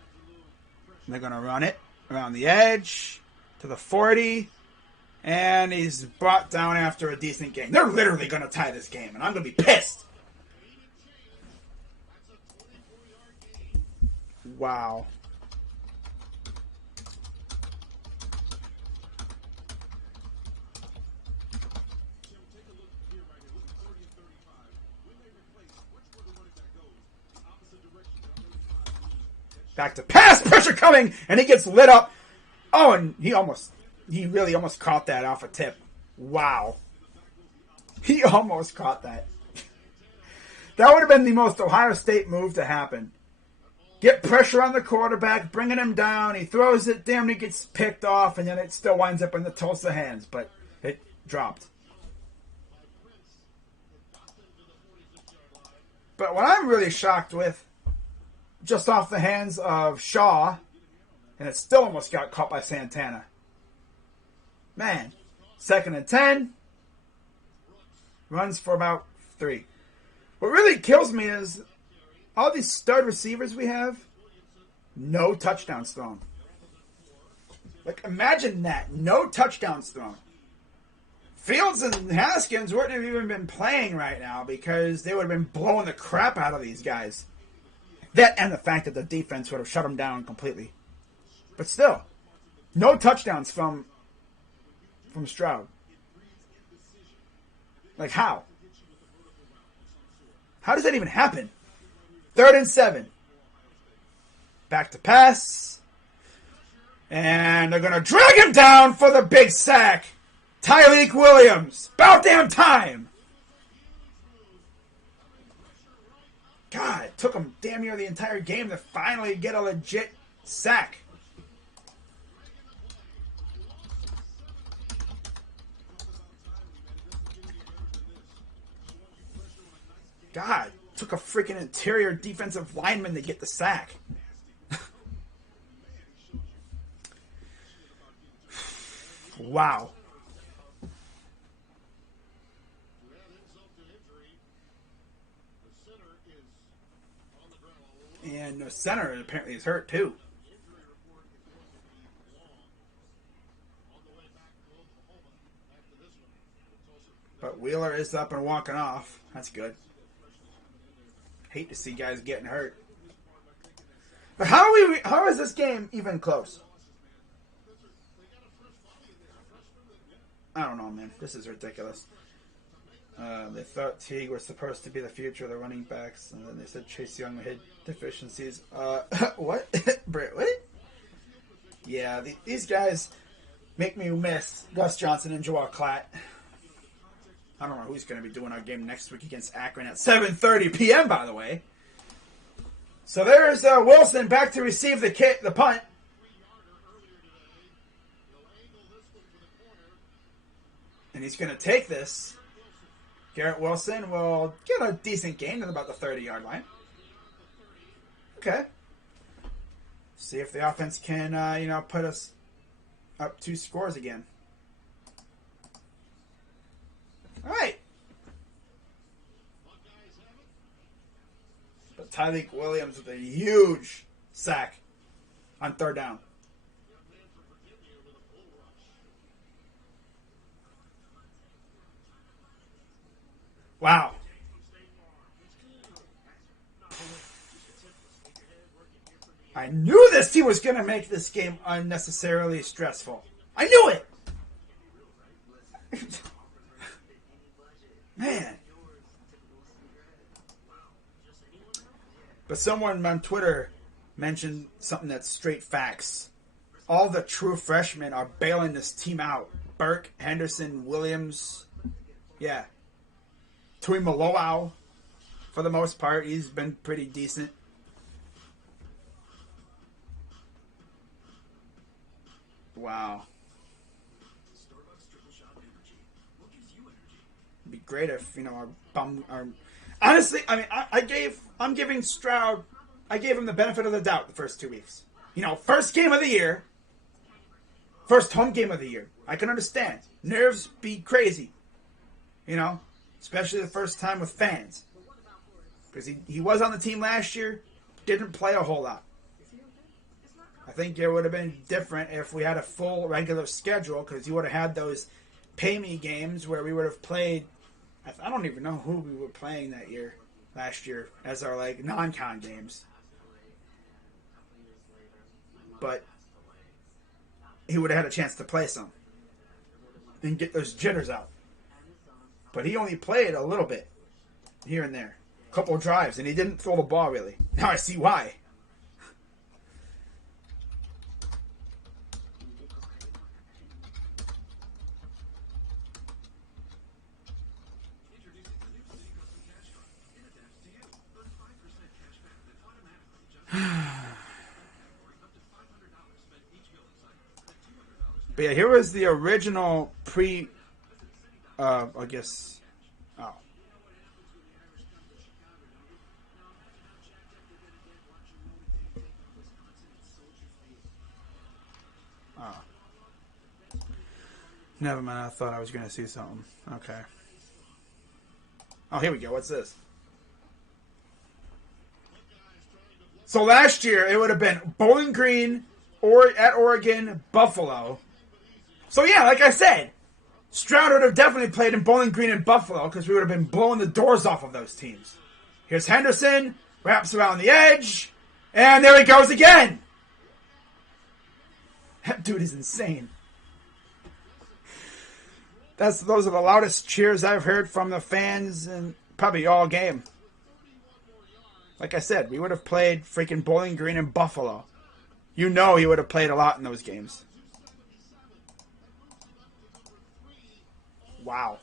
They're going to run it around the edge to the 40. And he's brought down after a decent game. They're literally going to tie this game, and I'm going to be pissed. Wow. Back to pass, pressure coming, and he gets lit up. Oh, and he really almost caught that off a tip. Wow. He almost caught that. That would have been the most Ohio State move to happen. Get pressure on the quarterback, bringing him don. He throws it, damn, he gets picked off, and then it still winds up in the Tulsa hands, but it dropped. But what I'm really shocked with, just off the hands of Shaw, and it still almost got caught by Santana. Man, 2nd and 10, runs for about 3. What really kills me is all these stud receivers we have, no touchdowns thrown. Like, imagine that. No touchdowns thrown. Fields and Haskins wouldn't have even been playing right now because they would have been blowing the crap out of these guys. That and the fact that the defense would have shut them down completely. But still, no touchdowns from Stroud. Like, how? How does that even happen? 3rd and 7. Back to pass. And they're going to drag him down for the big sack. Tyreek Williams. About damn time. God, it took him damn near the entire game to finally get a legit sack. God, took a freaking interior defensive lineman to get the sack. Wow. And the center apparently is hurt too. But Wheeler is up and walking off. That's good. Hate to see guys getting hurt. But how is this game even close? I don't know, man. This is ridiculous. They thought Teague was supposed to be the future of the running backs, and then they said Chase Young had deficiencies. What? Britt, what? Yeah, these guys make me miss Gus Johnson and Joel Klatt. I don't know who's going to be doing our game next week against Akron at 7:30 p.m., by the way. So there's Wilson back to receive the punt. And he's going to take this. Garrett Wilson will get a decent gain at about the 30-yard line. Okay. See if the offense can, put us up 2 scores again. All right. But Tyreek Williams with a huge sack on 3rd down. Wow. I knew this team was going to make this game unnecessarily stressful. I knew it. Man. But someone on Twitter mentioned something that's straight facts. All the true freshmen are bailing this team out. Burke, Henderson, Williams. Yeah. Tui Maloau, for the most part, he's been pretty decent. Wow. It'd be great if, our honestly, I mean, I'm giving Stroud, I gave him the benefit of the doubt the first 2 weeks. First game of the year, first home game of the year. I can understand. Nerves be crazy. Especially the first time with fans. Because he was on the team last year, didn't play a whole lot. I think it would have been different if we had a full regular schedule, because you would have had those pay me games where we would have played. I don't even know who we were playing last year, as our like non-con games. But he would have had a chance to play some and get those jitters out. But he only played a little bit here and there, a couple of drives, and he didn't throw the ball really. Now I see why. But yeah, here was the original I guess. Oh. Oh. Never mind, I thought I was going to see something. Okay. Oh, here we go. What's this? So last year, it would have been Bowling Green, or at Oregon, Buffalo. So yeah, like I said, Stroud would have definitely played in Bowling Green and Buffalo, because we would have been blowing the doors off of those teams. Here's Henderson, wraps around the edge, and there he goes again. That dude is insane. Those are the loudest cheers I've heard from the fans in probably all game. Like I said, we would have played freaking Bowling Green and Buffalo. You know he would have played a lot in those games. Wow.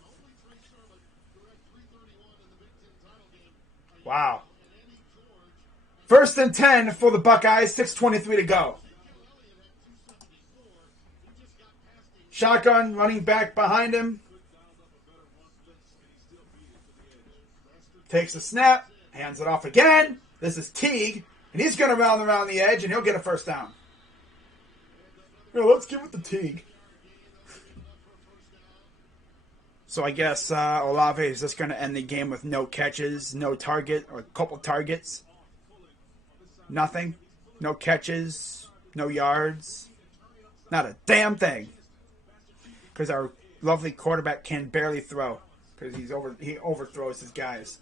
Wow. 1st and 10 for the Buckeyes. 6:23 to go. Shotgun, running back behind him. Takes the snap. Hands it off again. This is Teague. And he's going to round around the edge, and he'll get a first down. Let's give it to Teague. So I guess Olave is just going to end the game with no catches, no target, or a couple targets. Nothing. No catches, no yards. Not a damn thing. Because our lovely quarterback can barely throw. Because he overthrows his guys.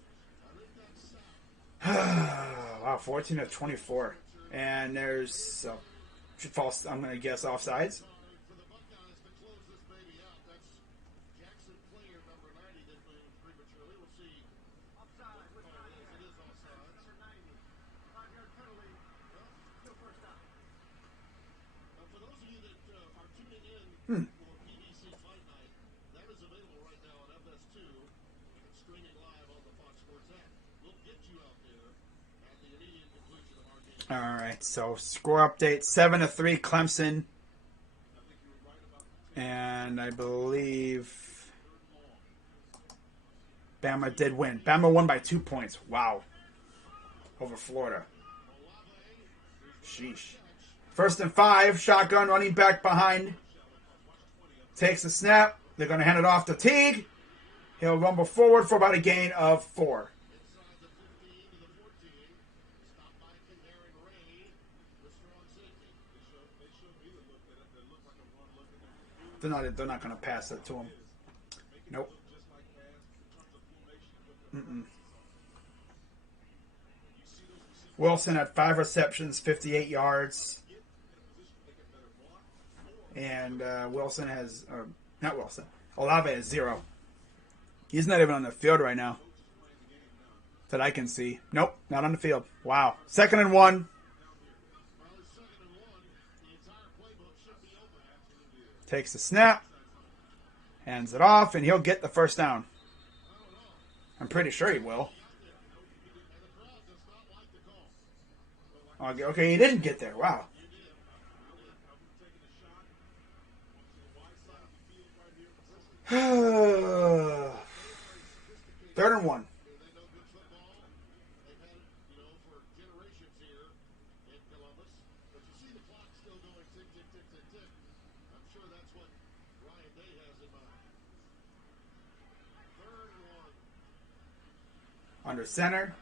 Wow, 14 of 24. And there's false, I'm going to guess, offsides. All right, so score update, 7-3 Clemson. And I believe Bama did win. Bama won by 2 points. Wow. Over Florida. Sheesh. 1st and 5, shotgun, running back behind. Takes the snap. They're going to hand it off to Teague. He'll rumble forward for about a gain of 4. They're not going to pass it to him. Nope. Wilson had 5 receptions, 58 yards. And Wilson has... not Wilson. Olave has 0. He's not even on the field right now. That I can see. Nope, not on the field. Wow. 2nd and 1. Takes the snap, hands it off, and he'll get the first down. I'm pretty sure he will. Okay, he didn't get there. Wow. Third and 1. Under center.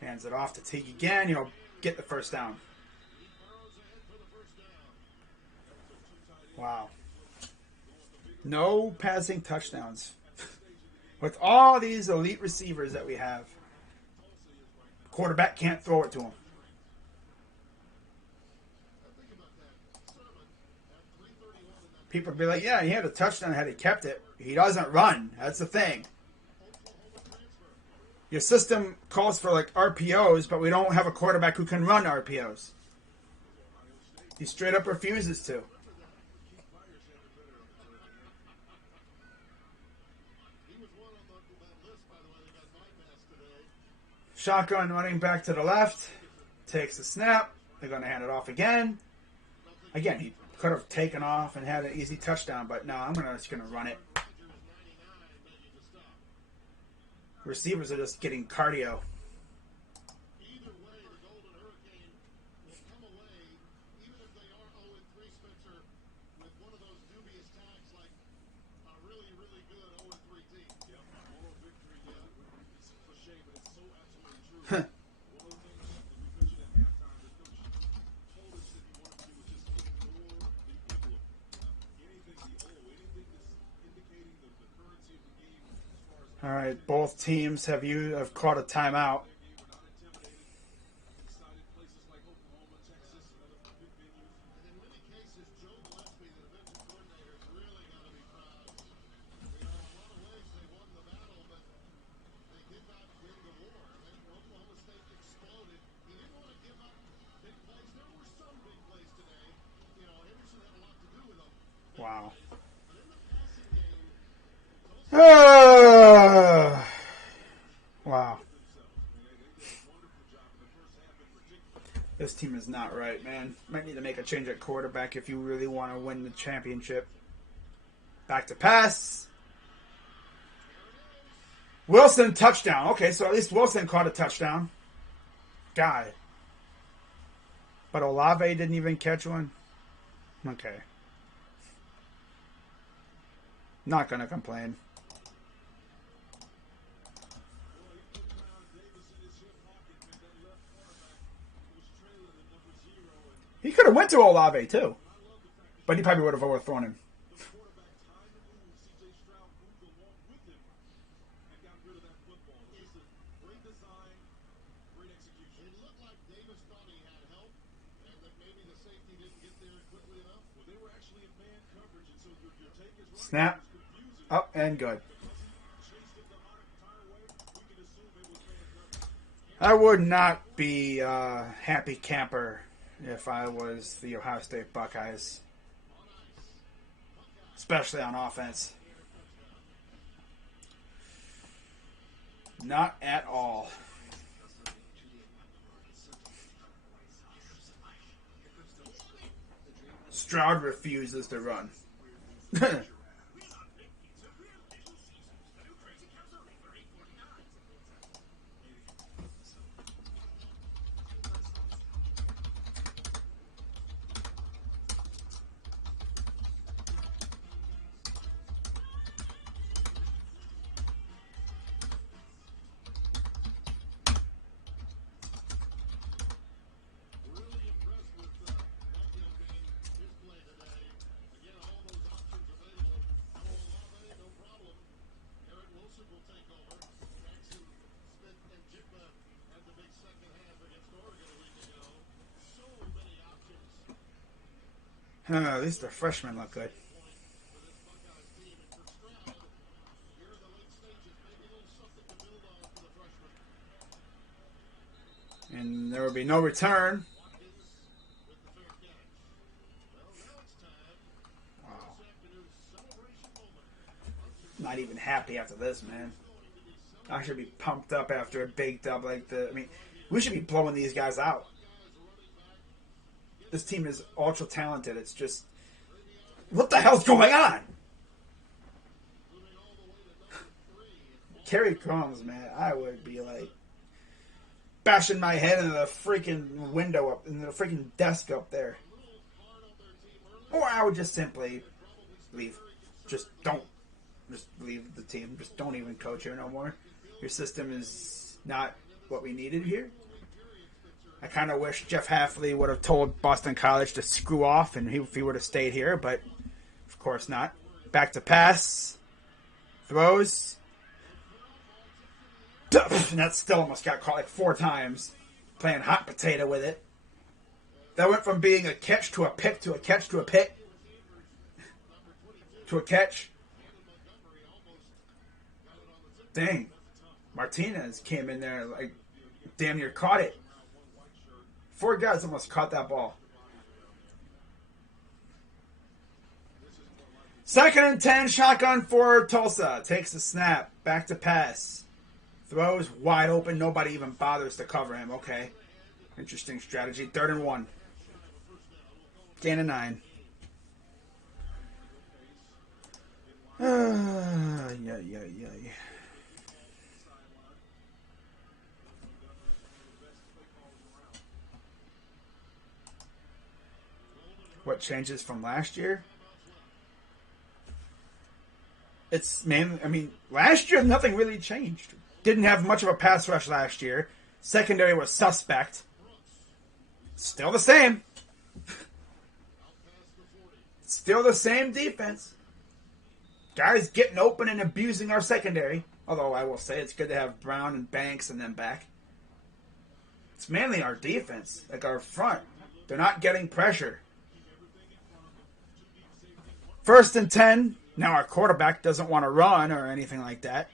Hands it off to Teague again. He'll get the first down. Wow. No passing touchdowns. With all these elite receivers that we have, quarterback can't throw it to him. People be like, yeah, he had a touchdown had he kept it. He doesn't run. That's the thing. Your system calls for like RPOs, but we don't have a quarterback who can run RPOs. He straight up refuses to. Shotgun running back to the left. Takes the snap. They're going to hand it off again. Again, he could have taken off and had an easy touchdown, but no, I'm just going to run it. Receivers are just getting cardio. Either way, the Golden Hurricane will come away, even if they are 0-3, Spencer, with one of those dubious tags like a really, really good 0-3 team. Yep, moral victory, yeah. It's a shame, but it's so absolutely true. One of the things that we mentioned at halftime, the coach told us that he wanted to do was just ignore the emblem. Anything, anything that's indicating the currency of the game as far as All right, both teams have caught a timeout. Wow. Wow. This team is not right, man. Might need to make a change at quarterback if you really want to win the championship. Back to pass. Wilson, touchdown. Okay, so at least Wilson caught a touchdown. God. But Olave didn't even catch one? Okay. Not going to complain. He could have went to Olave, too. But he probably would have overthrown him. Snap. Up and good. I would not be a happy camper if I was the Ohio State Buckeyes. Especially on offense. Not at all. Stroud refuses to run. At least the freshmen look good. And there will be no return. Wow. Not even happy after this, man. I should be pumped up after a big dub like this. I mean, we should be blowing these guys out. This team is ultra talented. It's just, what the hell's going on? Kerry Crumbs, man, I would be like bashing my head into the freaking window up, in the freaking desk up there. Or I would just simply leave. Just leave the team. Just don't even coach here no more. Your system is not what we needed here. I kind of wish Jeff Hafley would have told Boston College to screw off and if he would have stayed here, but course not. Back to pass. Throws. And that still almost got caught like 4 times. Playing hot potato with it. That went from being a catch to a pick to a catch to a pick. To a catch. Dang. Martinez came in there like damn near caught it. 4 guys almost caught that ball. 2nd and 10, shotgun for Tulsa. Takes the snap. Back to pass. Throws wide open. Nobody even bothers to cover him. Okay. Interesting strategy. 3rd and 1. Gain of 9. Yeah. What changes from last year? It's last year nothing really changed. Didn't have much of a pass rush last year. Secondary was suspect. Still the same. Still the same defense. Guys getting open and abusing our secondary. Although I will say it's good to have Brown and Banks and them back. It's mainly our defense, like our front. They're not getting pressure. 1st and 10. Now our quarterback doesn't want to run or anything like that.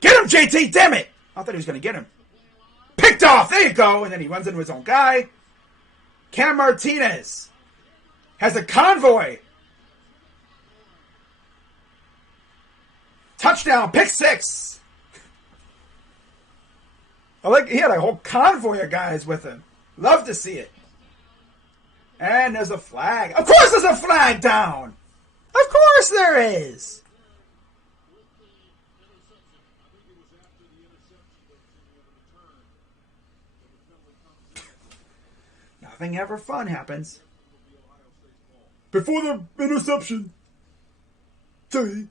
Get him, JT! Damn it! I thought he was going to get him. Picked off! There you go! And then he runs into his own guy. Cam Martinez has a convoy. Touchdown! Pick 6! He had a whole convoy of guys with him. Love to see it. And there's a flag. Of course there's a flag down! Of course there is! Nothing ever fun happens. Before the interception. Sorry.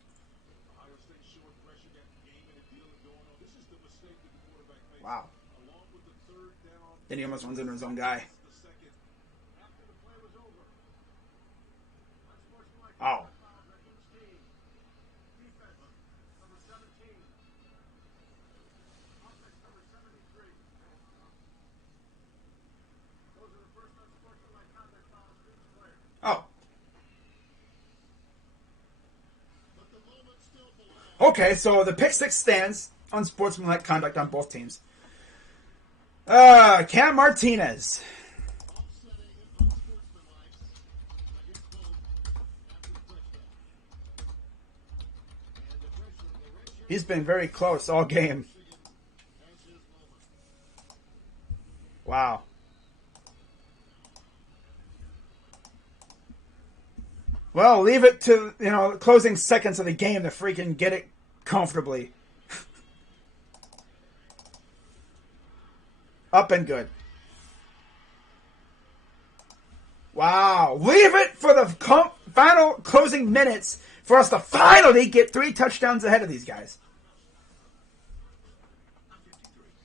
Wow. Then he almost runs into his own guy. Oh. Oh. Okay, so the pick 6 stands. Unsportsmanlike conduct on both teams. Cam Martinez. He's been very close all game. Wow. Well, leave it to, the closing seconds of the game to freaking get it comfortably. Up and good. Wow. Leave it for the final closing minutes for us to finally get 3 touchdowns ahead of these guys.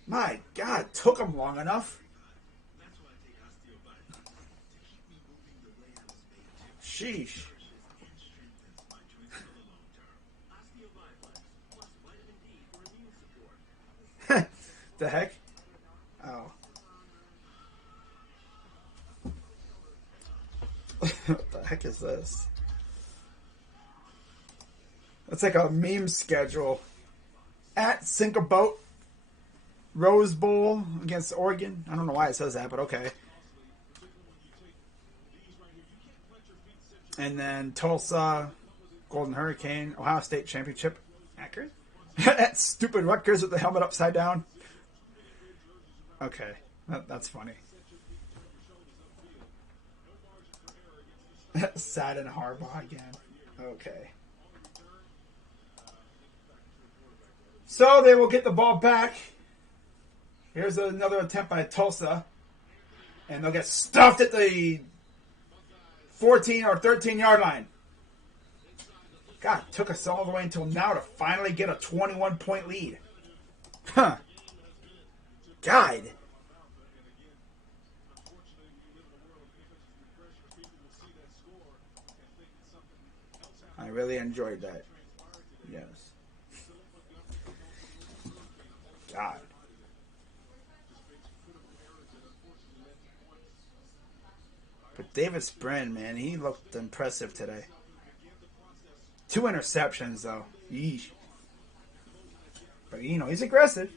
My God, took them long enough. Sheesh. The heck? Oh. What the heck is this? It's like a meme schedule. At Sink a Boat. Rose Bowl against Oregon. I don't know why it says that, but okay. And then Tulsa, Golden Hurricane, Ohio State Championship. Accurate? That stupid Rutgers with the helmet upside down. Okay, that's funny. Sad and Harbaugh again. Okay. So they will get the ball back. Here's another attempt by Tulsa. And they'll get stuffed at the 14 or 13-yard line. God, took us all the way until now to finally get a 21-point lead. Huh. God. I really enjoyed that. Yes. God. But Davis Brin, man, he looked impressive today. 2 interceptions, though. Yeesh. But, you know, he's aggressive.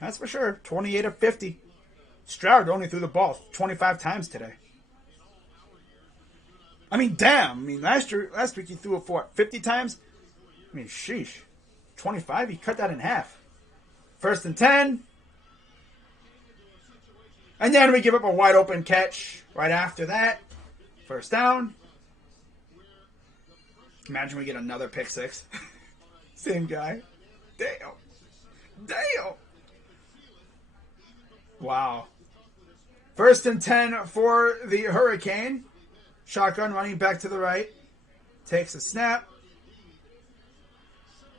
That's for sure. 28 of 50. Stroud only threw the ball 25 times today. I mean, damn. I mean, last week he threw it for 50 times. I mean, sheesh. 25, he cut that in half. 1st and 10. And then we give up a wide open catch right after that. 1st down. Imagine we get another pick 6. Same guy. Damn. Wow. 1st and 10 for the Hurricane. Shotgun running back to the right. Takes a snap.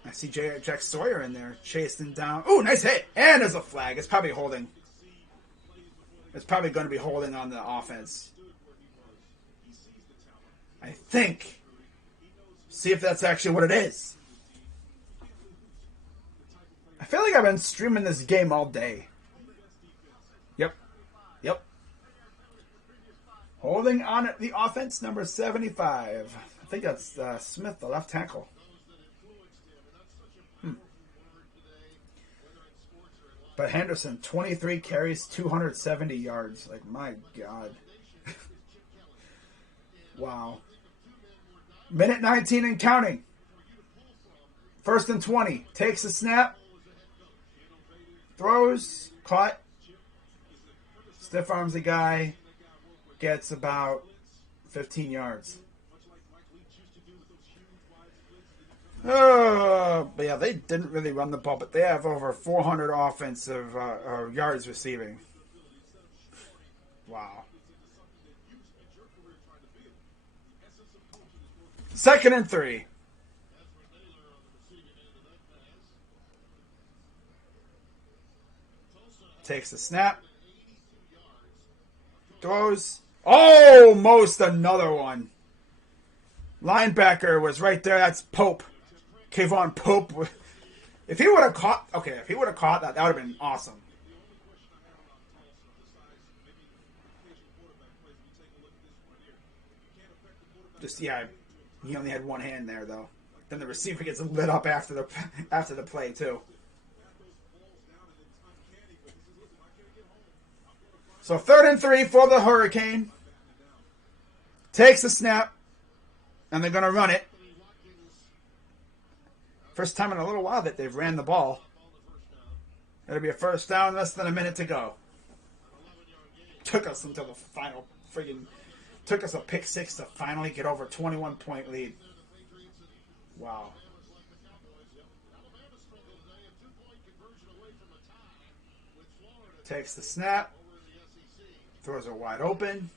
I see Jack Sawyer in there chasing down. Ooh, nice hit. And there's a flag. It's probably holding. It's probably going to be holding on the offense. I think. See if that's actually what it is. I feel like I've been streaming this game all day. Yep. Holding on the offense, number 75. I think that's Smith, the left tackle. But Henderson, 23 carries, 270 yards. Like, my God. Wow. Minute 19 and counting. 1st and 20. Takes a snap. Throws. Caught. Stiff arms the guy. Gets about 15 yards. But yeah, they didn't really run the ball, but they have over 400 offensive yards receiving. Wow. 2nd and 3. Takes the snap. Throws. Almost another one. Linebacker was right there. That's Pope. Kayvon Pope. If he would have caught, that, that would have been awesome. Just, yeah, he only had one hand there, though. Then the receiver gets lit up after the play, too. So 3rd and 3 for the Hurricane. Takes the snap. And they're going to run it. First time in a little while that they've ran the ball. It'll be a 1st down, less than a minute to go. Took us until the final took us a pick 6 to finally get over a 21-point lead. Wow. Takes the snap. Throws it wide open.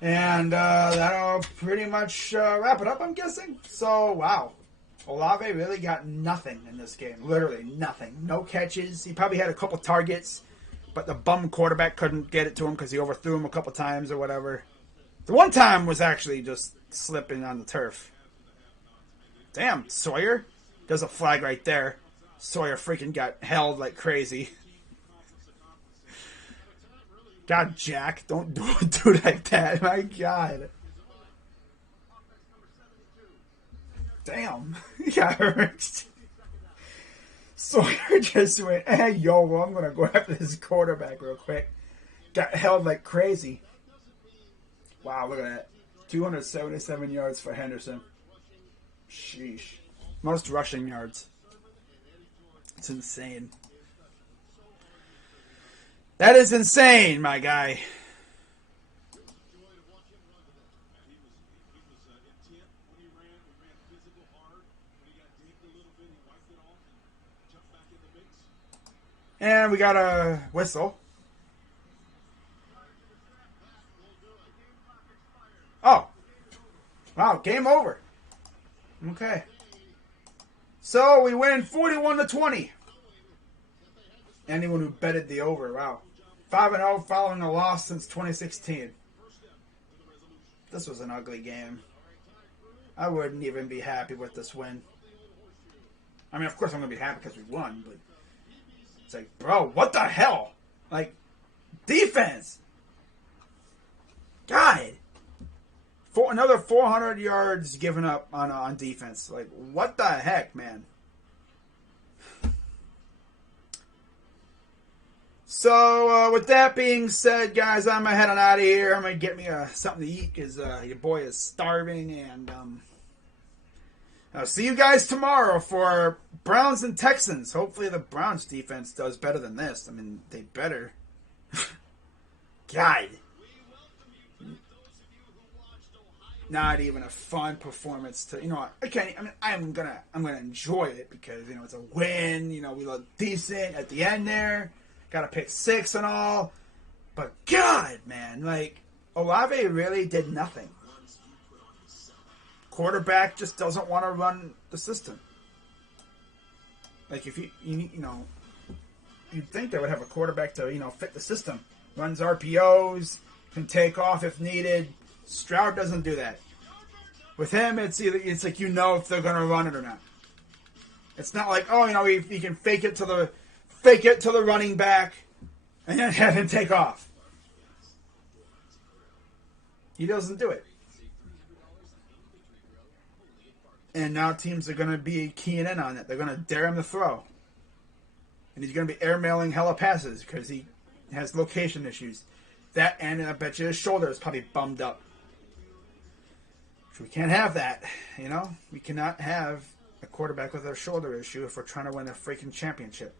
And that'll pretty much wrap it up, I'm guessing. So, wow. Olave really got nothing in this game. Literally nothing. No catches. He probably had a couple targets, but the bum quarterback couldn't get it to him because he overthrew him a couple times or whatever. The one time was actually just slipping on the turf. Damn, Sawyer. There's a flag right there. Sawyer freaking got held like crazy. God, Jack, don't do it like that. My God. Damn. He got hurt. Sawyer just went, hey, yo, well, I'm going to go after this quarterback real quick. Got held like crazy. Wow, look at that. 277 yards for Henderson. Sheesh. Most rushing yards. It's insane. That is insane, my guy. And we got a whistle. Oh. Wow, game over. Okay. So we win 41-20. Anyone who betted the over, wow. 5-0 following a loss since 2016. This was an ugly game. I wouldn't even be happy with this win. I mean, of course I'm going to be happy because we won, but it's like, bro, what the hell? Like, defense. God. Another 400 yards given up on defense. Like, what the heck, man? So, with that being said, guys, I'm going to head on out of here. I'm going to get me something to eat because your boy is starving. And I'll see you guys tomorrow for Browns and Texans. Hopefully the Browns defense does better than this. I mean, they better. God. Not even a fun performance to, you know, I can't, I mean, I'm gonna enjoy it because, you know, it's a win, you know, we look decent at the end there, got a pick 6 and all, but God, man, like, Olave really did nothing. Quarterback just doesn't want to run the system. Like, if you know, you'd think they would have a quarterback to, you know, fit the system. Runs RPOs, can take off if needed. Stroud doesn't do that. With him, it's like you know if they're going to run it or not. It's not like, oh, you know, he can fake it to the running back and then have him take off. He doesn't do it. And now teams are going to be keying in on it. They're going to dare him to throw. And he's going to be airmailing hella passes because he has location issues. That, and I bet you his shoulder is probably bummed up. We can't have that, you know? We cannot have a quarterback with a shoulder issue if we're trying to win a freaking championship.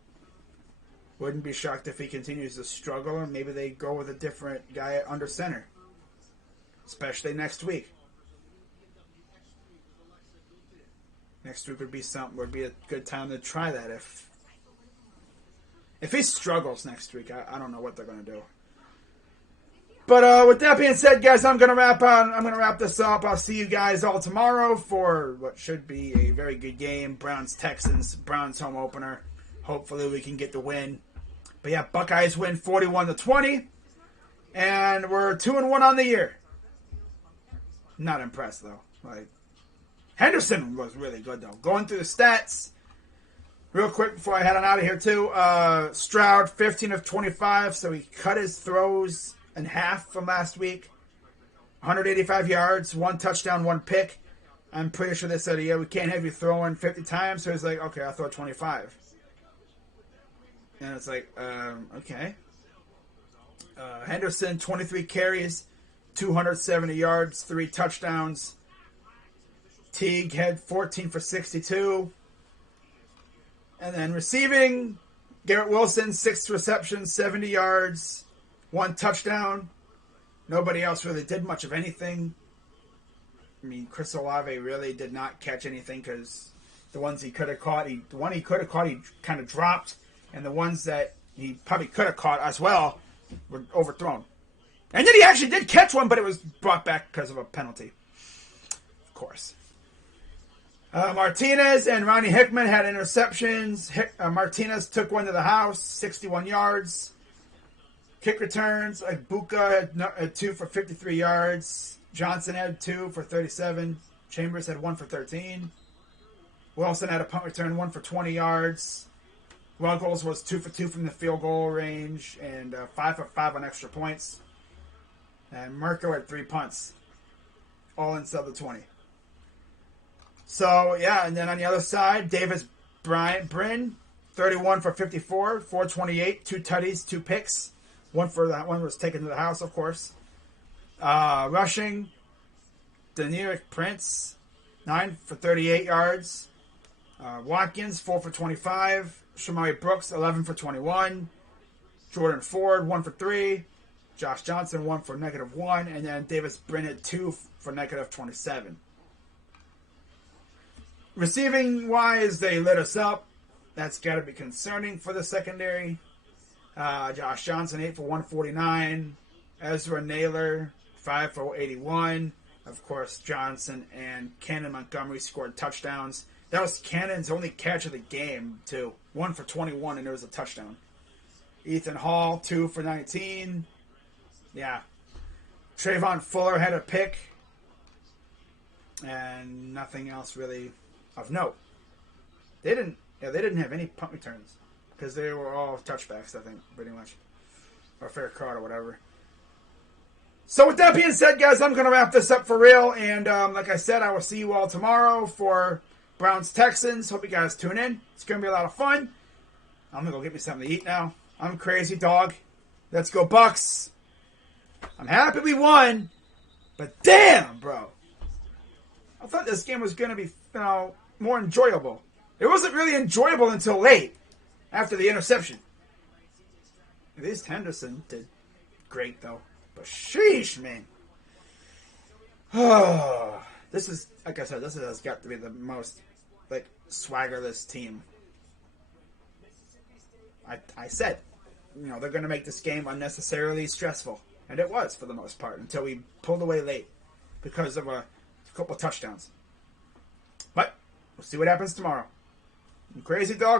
Wouldn't be shocked if he continues to struggle and maybe they go with a different guy under center. Especially next week. Next week would be a good time to try that if he struggles next week. I don't know what they're going to do. But with that being said, guys, I'm gonna wrap this up. I'll see you guys all tomorrow for what should be a very good game. Browns Texans, Browns home opener. Hopefully we can get the win. But yeah, Buckeyes win 41-20, and we're 2-1 on the year. Not impressed though. Like, Henderson was really good though. Going through the stats real quick before I head on out of here too. Stroud 15 of 25, so he cut his throws in half from last week. 185 yards, 1 touchdown, 1 pick. I'm pretty sure they said, yeah, we can't have you throwing 50 times. So he's like, okay, I'll throw 25. And it's like, okay. Henderson, 23 carries, 270 yards, 3 touchdowns. Teague had 14 for 62. And then receiving, Garrett Wilson, 6 receptions, 70 yards, 1 touchdown. Nobody else really did much of anything. I mean, Chris Olave really did not catch anything because the ones he could have caught, he kind of dropped. And the ones that he probably could have caught as well were overthrown. And then he actually did catch one, but it was brought back because of a penalty. Of course. Martinez and Ronnie Hickman had interceptions. Martinez took one to the house, 61 yards. Kick returns, Buka had 2 for 53 yards. Johnson had 2 for 37. Chambers had 1 for 13. Wilson had a punt return, 1 for 20 yards. Ruggles was 2 for 2 from the field goal range and 5 for 5 on extra points. And Mirko had 3 punts, all inside the 20. So, yeah, and then on the other side, Davis Brin, 31 for 54, 428, 2 tutties, 2 picks. One was taken to the house, of course. Rushing, Deneric Prince, 9 for 38 yards. Watkins, 4 for 25. Shamari Brooks, 11 for 21. Jordan Ford, 1 for 3. Josh Johnson, 1 for -1. And then Davis Brin, 2 for -27. Receiving-wise, they lit us up. That's got to be concerning for the secondary. Josh Johnson, 8 for 149. Ezra Naylor, 5 for 81. Of course, Johnson and Cannon Montgomery scored touchdowns. That was Cannon's only catch of the game, too. 1 for 21, and there was a touchdown. Ethan Hall, 2 for 19. Yeah. Trayvon Fuller had a pick. and nothing else really of note. They didn't have any punt returns because they were all touchbacks, I think, pretty much, or fair card or whatever. So with that being said, guys, I'm going to wrap this up for real. And like I said, I will see you all tomorrow for Browns-Texans. Hope you guys tune in. It's going to be a lot of fun. I'm going to go get me something to eat now. I'm crazy, dog. Let's go, Bucks. I'm happy we won. But damn, bro. I thought this game was going to be, more enjoyable. It wasn't really enjoyable until late, after the interception. At least Henderson did great, though. But sheesh, man. This is, like I said, this has got to be the most, swaggerless team. I said, they're going to make this game unnecessarily stressful. And it was, for the most part, until we pulled away late because of a couple of touchdowns. But we'll see what happens tomorrow. I'm crazy, dog.